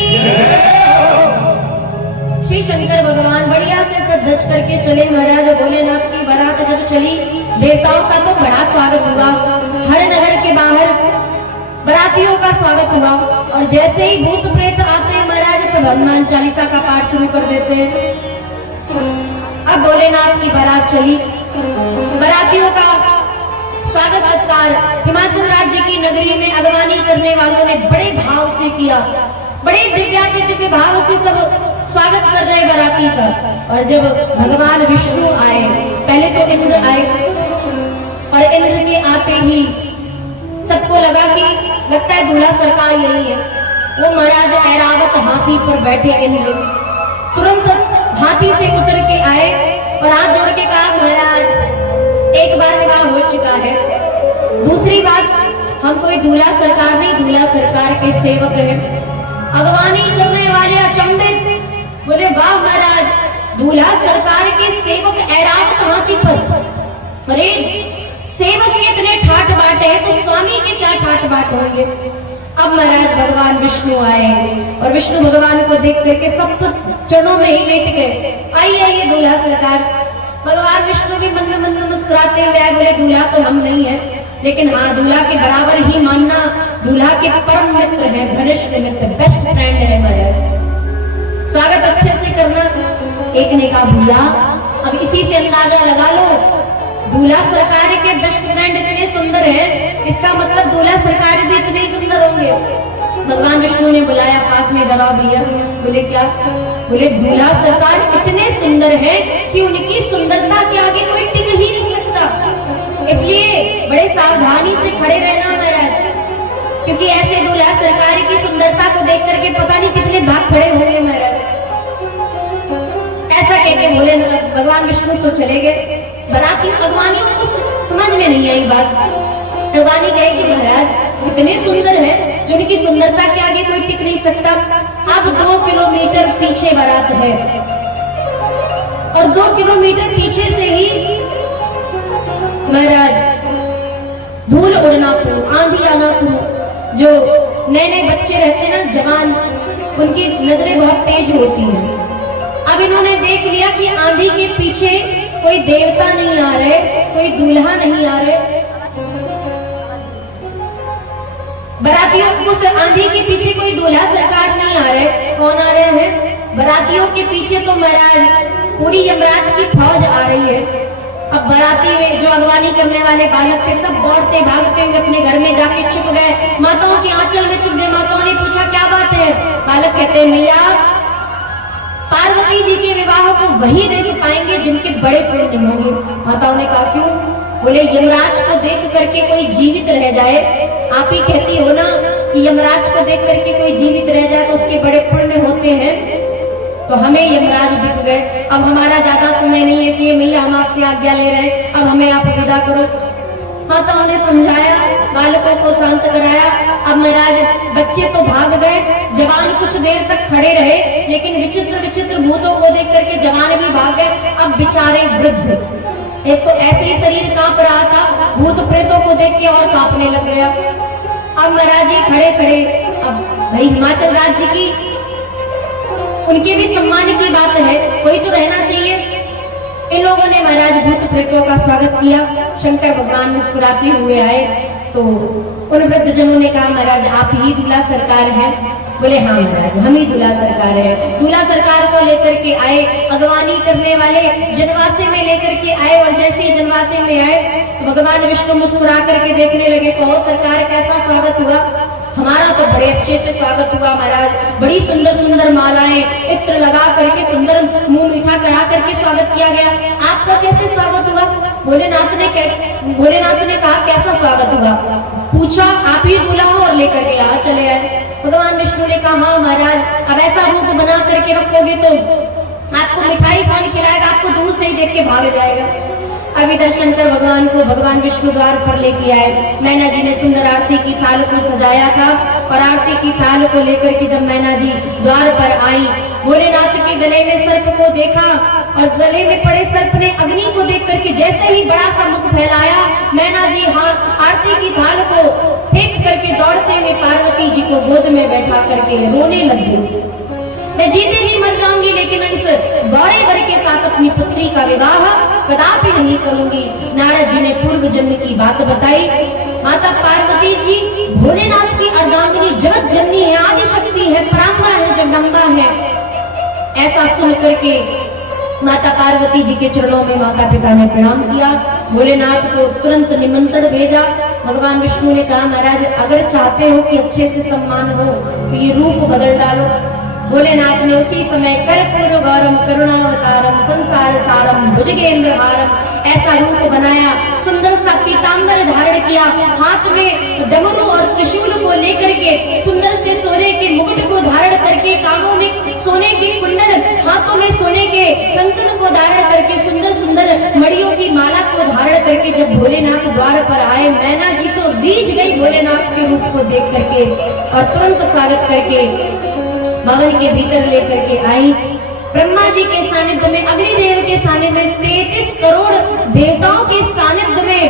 श्री शंकर भगवान बढ़िया से सज करके चले महाराज। भोलेनाथ की बारात जब चली, देवताओं का तो बड़ा स्वागत हुआ। हर नगर के बाहर बरातियों का स्वागत हुआ, और जैसे ही भूत प्रेत आते हैं महाराज, सब हनुमान चालीसा का पाठ शुरू कर देते हैं। अब भोलेनाथ की बारात चली, बरातियों का स्वागत सत्कार हिमाचल राज्य की नगरी में अगवानी करने वालों ने बड़े भाव से किया। बड़े दिव्य भाव से सब स्वागत कर रहे बराती का। और जब भगवान विष्णु आए, पहले तो इंद्र आए, और इंद्र के आते ही सबको लगा कि लगता है दूल्हा सरकार यही है। वो महाराज ऐरावत हाथी पर बैठे इंद्र तुरंत हाथी से उतर के आए और हाथ जोड़ के कहा, महाराज एक बार विवाह हो चुका है, दूसरी बात हम कोई दूल्हा सरकार नहीं, दूल्हा सरकार के सेवक हैं। अगवानी करने वाले अचंभित बोले, वाह महाराज, दूल्हा सरकार के सेवक ऐरावत हाथी पर। अरे सेवक इतने ठाट बाट है तो स्वामी के क्या ठाट बाट होंगे। अब महाराज भगवान विष्णु आए, और विष्णु भगवान को देख करके सब तो चरणों में ही लेट गए। आइए आइए दूल्हा सरकार। भगवान विष्णु भी मंद मंद मुस्कुराते हुए आए, बोले दूल्हा तो हम नहीं है, लेकिन हाँ दूल्हा के बराबर ही मानना, दूल्हा के परम मित्र है, घनिष्ठ मित्र, बेस्ट फ्रेंड है महाराज, स्वागत अच्छे से करना। एक ने कहा, भैया अब इसी से अंदाजा लगा लो, दूल्हा सरकार के बेस्ट फ्रेंड इतने सुंदर है, इसका मतलब दूल्हा सरकार भी इतने सुंदर होंगे। भगवान विष्णु ने बुलाया पास में, दबाव दिया। बोले क्या? बोले दूल्हा सरकार इतने सुंदर है कि उनकी सुंदरता के आगे कोई टिक ही नहीं सकता, इसलिए बड़े सावधानी से खड़े रहना महाराज, क्योंकि ऐसे दूल्हा सरकार की सुंदरता को देख करके पता नहीं कितने भाग खड़े होंगे महाराज। ऐसा कहके बोले भगवान विष्णु तो चले गए। बराती अगवानियों को समझ में नहीं आई बात। अगवानी कहे कि महाराज इतने सुंदर है, जो उनकी सुंदरता के आगे कोई टिक नहीं सकता। अब 2 किलोमीटर पीछे बारात है, और 2 किलोमीटर पीछे से ही महाराज धूल उड़ना शुरू, आंधी आना शुरू। जो नए नए बच्चे रहते ना जवान, उनकी नजरें बहुत तेज होती हैं। अब इन्होंने देख लिया कि आंधी के पीछे कोई देवता नहीं आ रहे, कोई दूल्हा नहीं आ रहे, बरातियों उस आंधी के पीछे कोई दूल्हा सरकार नहीं आ रहे। कौन आ रहे हैं? बरातियों के पीछे तो महाराज पूरी यमराज की फौज आ रही है। अब बाराती में जो अगवानी करने वाले बालक थे सब दौड़ते भागते हुए अपने घर में जाके छुप गए, माताओं की आंचल में छुप गए। माताओं ने पूछा क्या बात है? बालक कहते हैं मैया पार्वती जी के विवाह को वही देख पाएंगे जिनके बड़े पुण्य होंगे। माताओं ने कहा क्यों? बोले यमराज को देख करके कोई जीवित रह जाए, आप ही कहती हो ना कि यमराज को देख करके कोई जीवित रह जाए तो उसके बड़े पुण्य होते हैं, तो हमें यमराज दिख गए। अब हमारा ज्यादा समय नहीं है इसलिए मैया हम आपसे आज्ञा ले रहे हैं, अब हमें आप विदा करो। माताओं ने समझाया, बालकों को शांत कराया। अब महाराज बच्चे तो भाग गए, जवान कुछ देर तक खड़े रहे, लेकिन विचित्र विचित्र भूतों को देख करके जवान भी भाग गए। अब बेचारे वृद्ध, एक तो ऐसे ही शरीर कांप रहा था, भूत प्रेतों को देख के और कांपने लग गया। अब महाराज जी खड़े खड़े, अब भाई हिमाचल राज्य की उनके भी सम्मान की बात है, कोई तो रहना चाहिए। इन लोगों ने महाराज भूत प्रेतों का स्वागत किया। शंकर भगवान मुस्कुराते हुए आए तो उन वृद्ध जनों ने कहा महाराज आप ही दूल्हा सरकार हैं? बोले हाँ महाराज हम ही दूल्हा सरकार है। दूल्हा सरकार को लेकर के आए, अगवानी करने वाले जनवासे में लेकर के आए, और जैसे ही जनवासे में आए तो भगवान विष्णु मुस्कुरा करके देखने लगे, कहो सरकार कैसा स्वागत हुआ? हमारा तो बड़े अच्छे से स्वागत हुआ महाराज, बड़ी सुंदर सुंदर मालाएं इत्र लगा करके सुंदर मुंह मीठा करा करके स्वागत किया गया। आपका कैसे स्वागत हुआ? भोलेनाथ ने कहा कैसा स्वागत हुआ? पूछा आप ही दूल्हा हो और लेकर के यहाँ चले आए। भगवान विष्णु ने कहा हाँ महाराज अब ऐसा रूप बना करके रखोगे तो आपको मिठाई कौन खिलाएगा? आपको दूर से ही देख के भाग जाएगा। अब इधर शंकर भगवान को भगवान विष्णु द्वार पर लेके आए। मैना जी ने सुंदर आरती की थाल को सजाया था, और आरती की थाल को लेकर के जब मैना जी द्वार पर आई, भोलेनाथ के गले में सर्प को देखा, और गले में पड़े सर्प ने अग्नि को देख करके जैसे ही बड़ा सा मुख फैलाया, मैना जी हाँ आरती की थाल को फेंक करके दौड़ते हुए पार्वती जी को गोद में बैठा करके रोने लग गई। मैं जीते जी मर जाऊंगी लेकिन इस गौरे वर के साथ अपनी पुत्री का विवाह कदापि नहीं करूंगी। नारद जी ने पूर्व जन्म की बात बताई। माता पार्वती जी भोलेनाथ की अर्धांगिनी, जगत जननी है, आदि शक्ति है, पराम्बा है, जगदम्बा है। ऐसा सुन करके माता पार्वती जी के चरणों में माता पिता ने प्रणाम किया। भोलेनाथ को तुरंत निमंत्रण भेजा। भगवान विष्णु ने कहा महाराज अगर चाहते हो कि अच्छे से सम्मान हो तो ये रूप बदल डालो। भोलेनाथ ने उसी समय कर्पूर गौरम करुणावतारम संसार सारम भुजगेंद्रहारम ऐसा रूप बनाया, सुंदर सा पीतांबर धारण किया, हाथ में डमरू और त्रिशूल को लेकर के सुंदर से सोने के मुकुट को धारण करके, कानों में सोने के कुंडल, हाथों में सोने के कंकण को धारण करके, सुंदर सुंदर मड़ियों की माला को धारण करके जब भोलेनाथ द्वार पर आए, मैना जी तो रीझ गई भोलेनाथ के रूप को देख करके, और तुरंत स्वागत करके भवन के भीतर लेकर के आई। ब्रह्मा जी के सानिध्य में, अग्निदेव के सानिध्य में, 33 करोड़ देवताओं के सानिध्य में।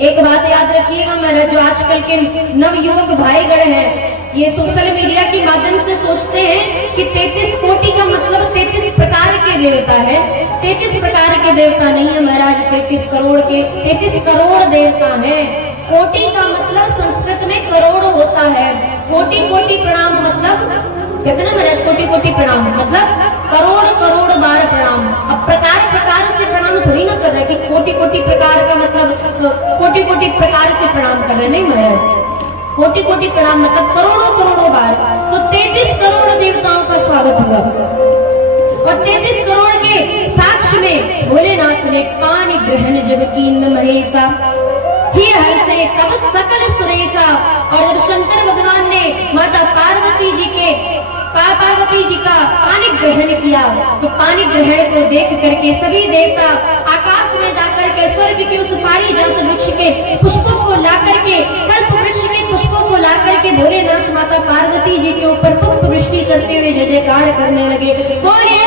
एक बात याद रखिएगा महाराज, जो आजकल के नवयुवक भाईगण हैं ये सोशल मीडिया के माध्यम से सोचते हैं कि 33 कोटि का मतलब 33 प्रकार के देवता है। 33 प्रकार के देवता नहीं है महाराज, 33 करोड़ के 33 करोड़ देवता हैं। कोटि का मतलब संस्कृत में करोड़ होता है। कोटि कोटि प्रणाम मतलब कहते ना महाराज, कोटि कोटि प्रणाम मतलब करोड़ करोड़ बार प्रणाम। अब प्रकार प्रकार से प्रणाम थोड़ी ना कर रहे कि कोटि कोटि प्रकार का मतलब कोटि कोटि प्रकार से प्रणाम कर रहे, नहीं महाराज। कोटि कोटि प्रणाम मतलब करोड़ों करोड़ों बार। तो 33 करोड़ देवताओं का स्वागत हुआ, और 33 करोड़ के साक्ष्य में भोलेनाथ ने पानी ग्रहण जब कीन महेशा ही हर से तब सकल सुरेशा। और जब शंकर भगवान ने माता पार्वती जी का पानी ग्रहण किया, तो पानी ग्रहण को देख करके सभी देवता आकाश में जाकर के स्वर्ग के उस पारिजात वृक्ष के पुष्पों को ला करके, कल्प वृक्ष के पुष्पों को ला करके भोलेनाथ माता पार्वती जी के ऊपर पुष्प वृष्टि करते हुए जय जयकार करने लगे। बोलिए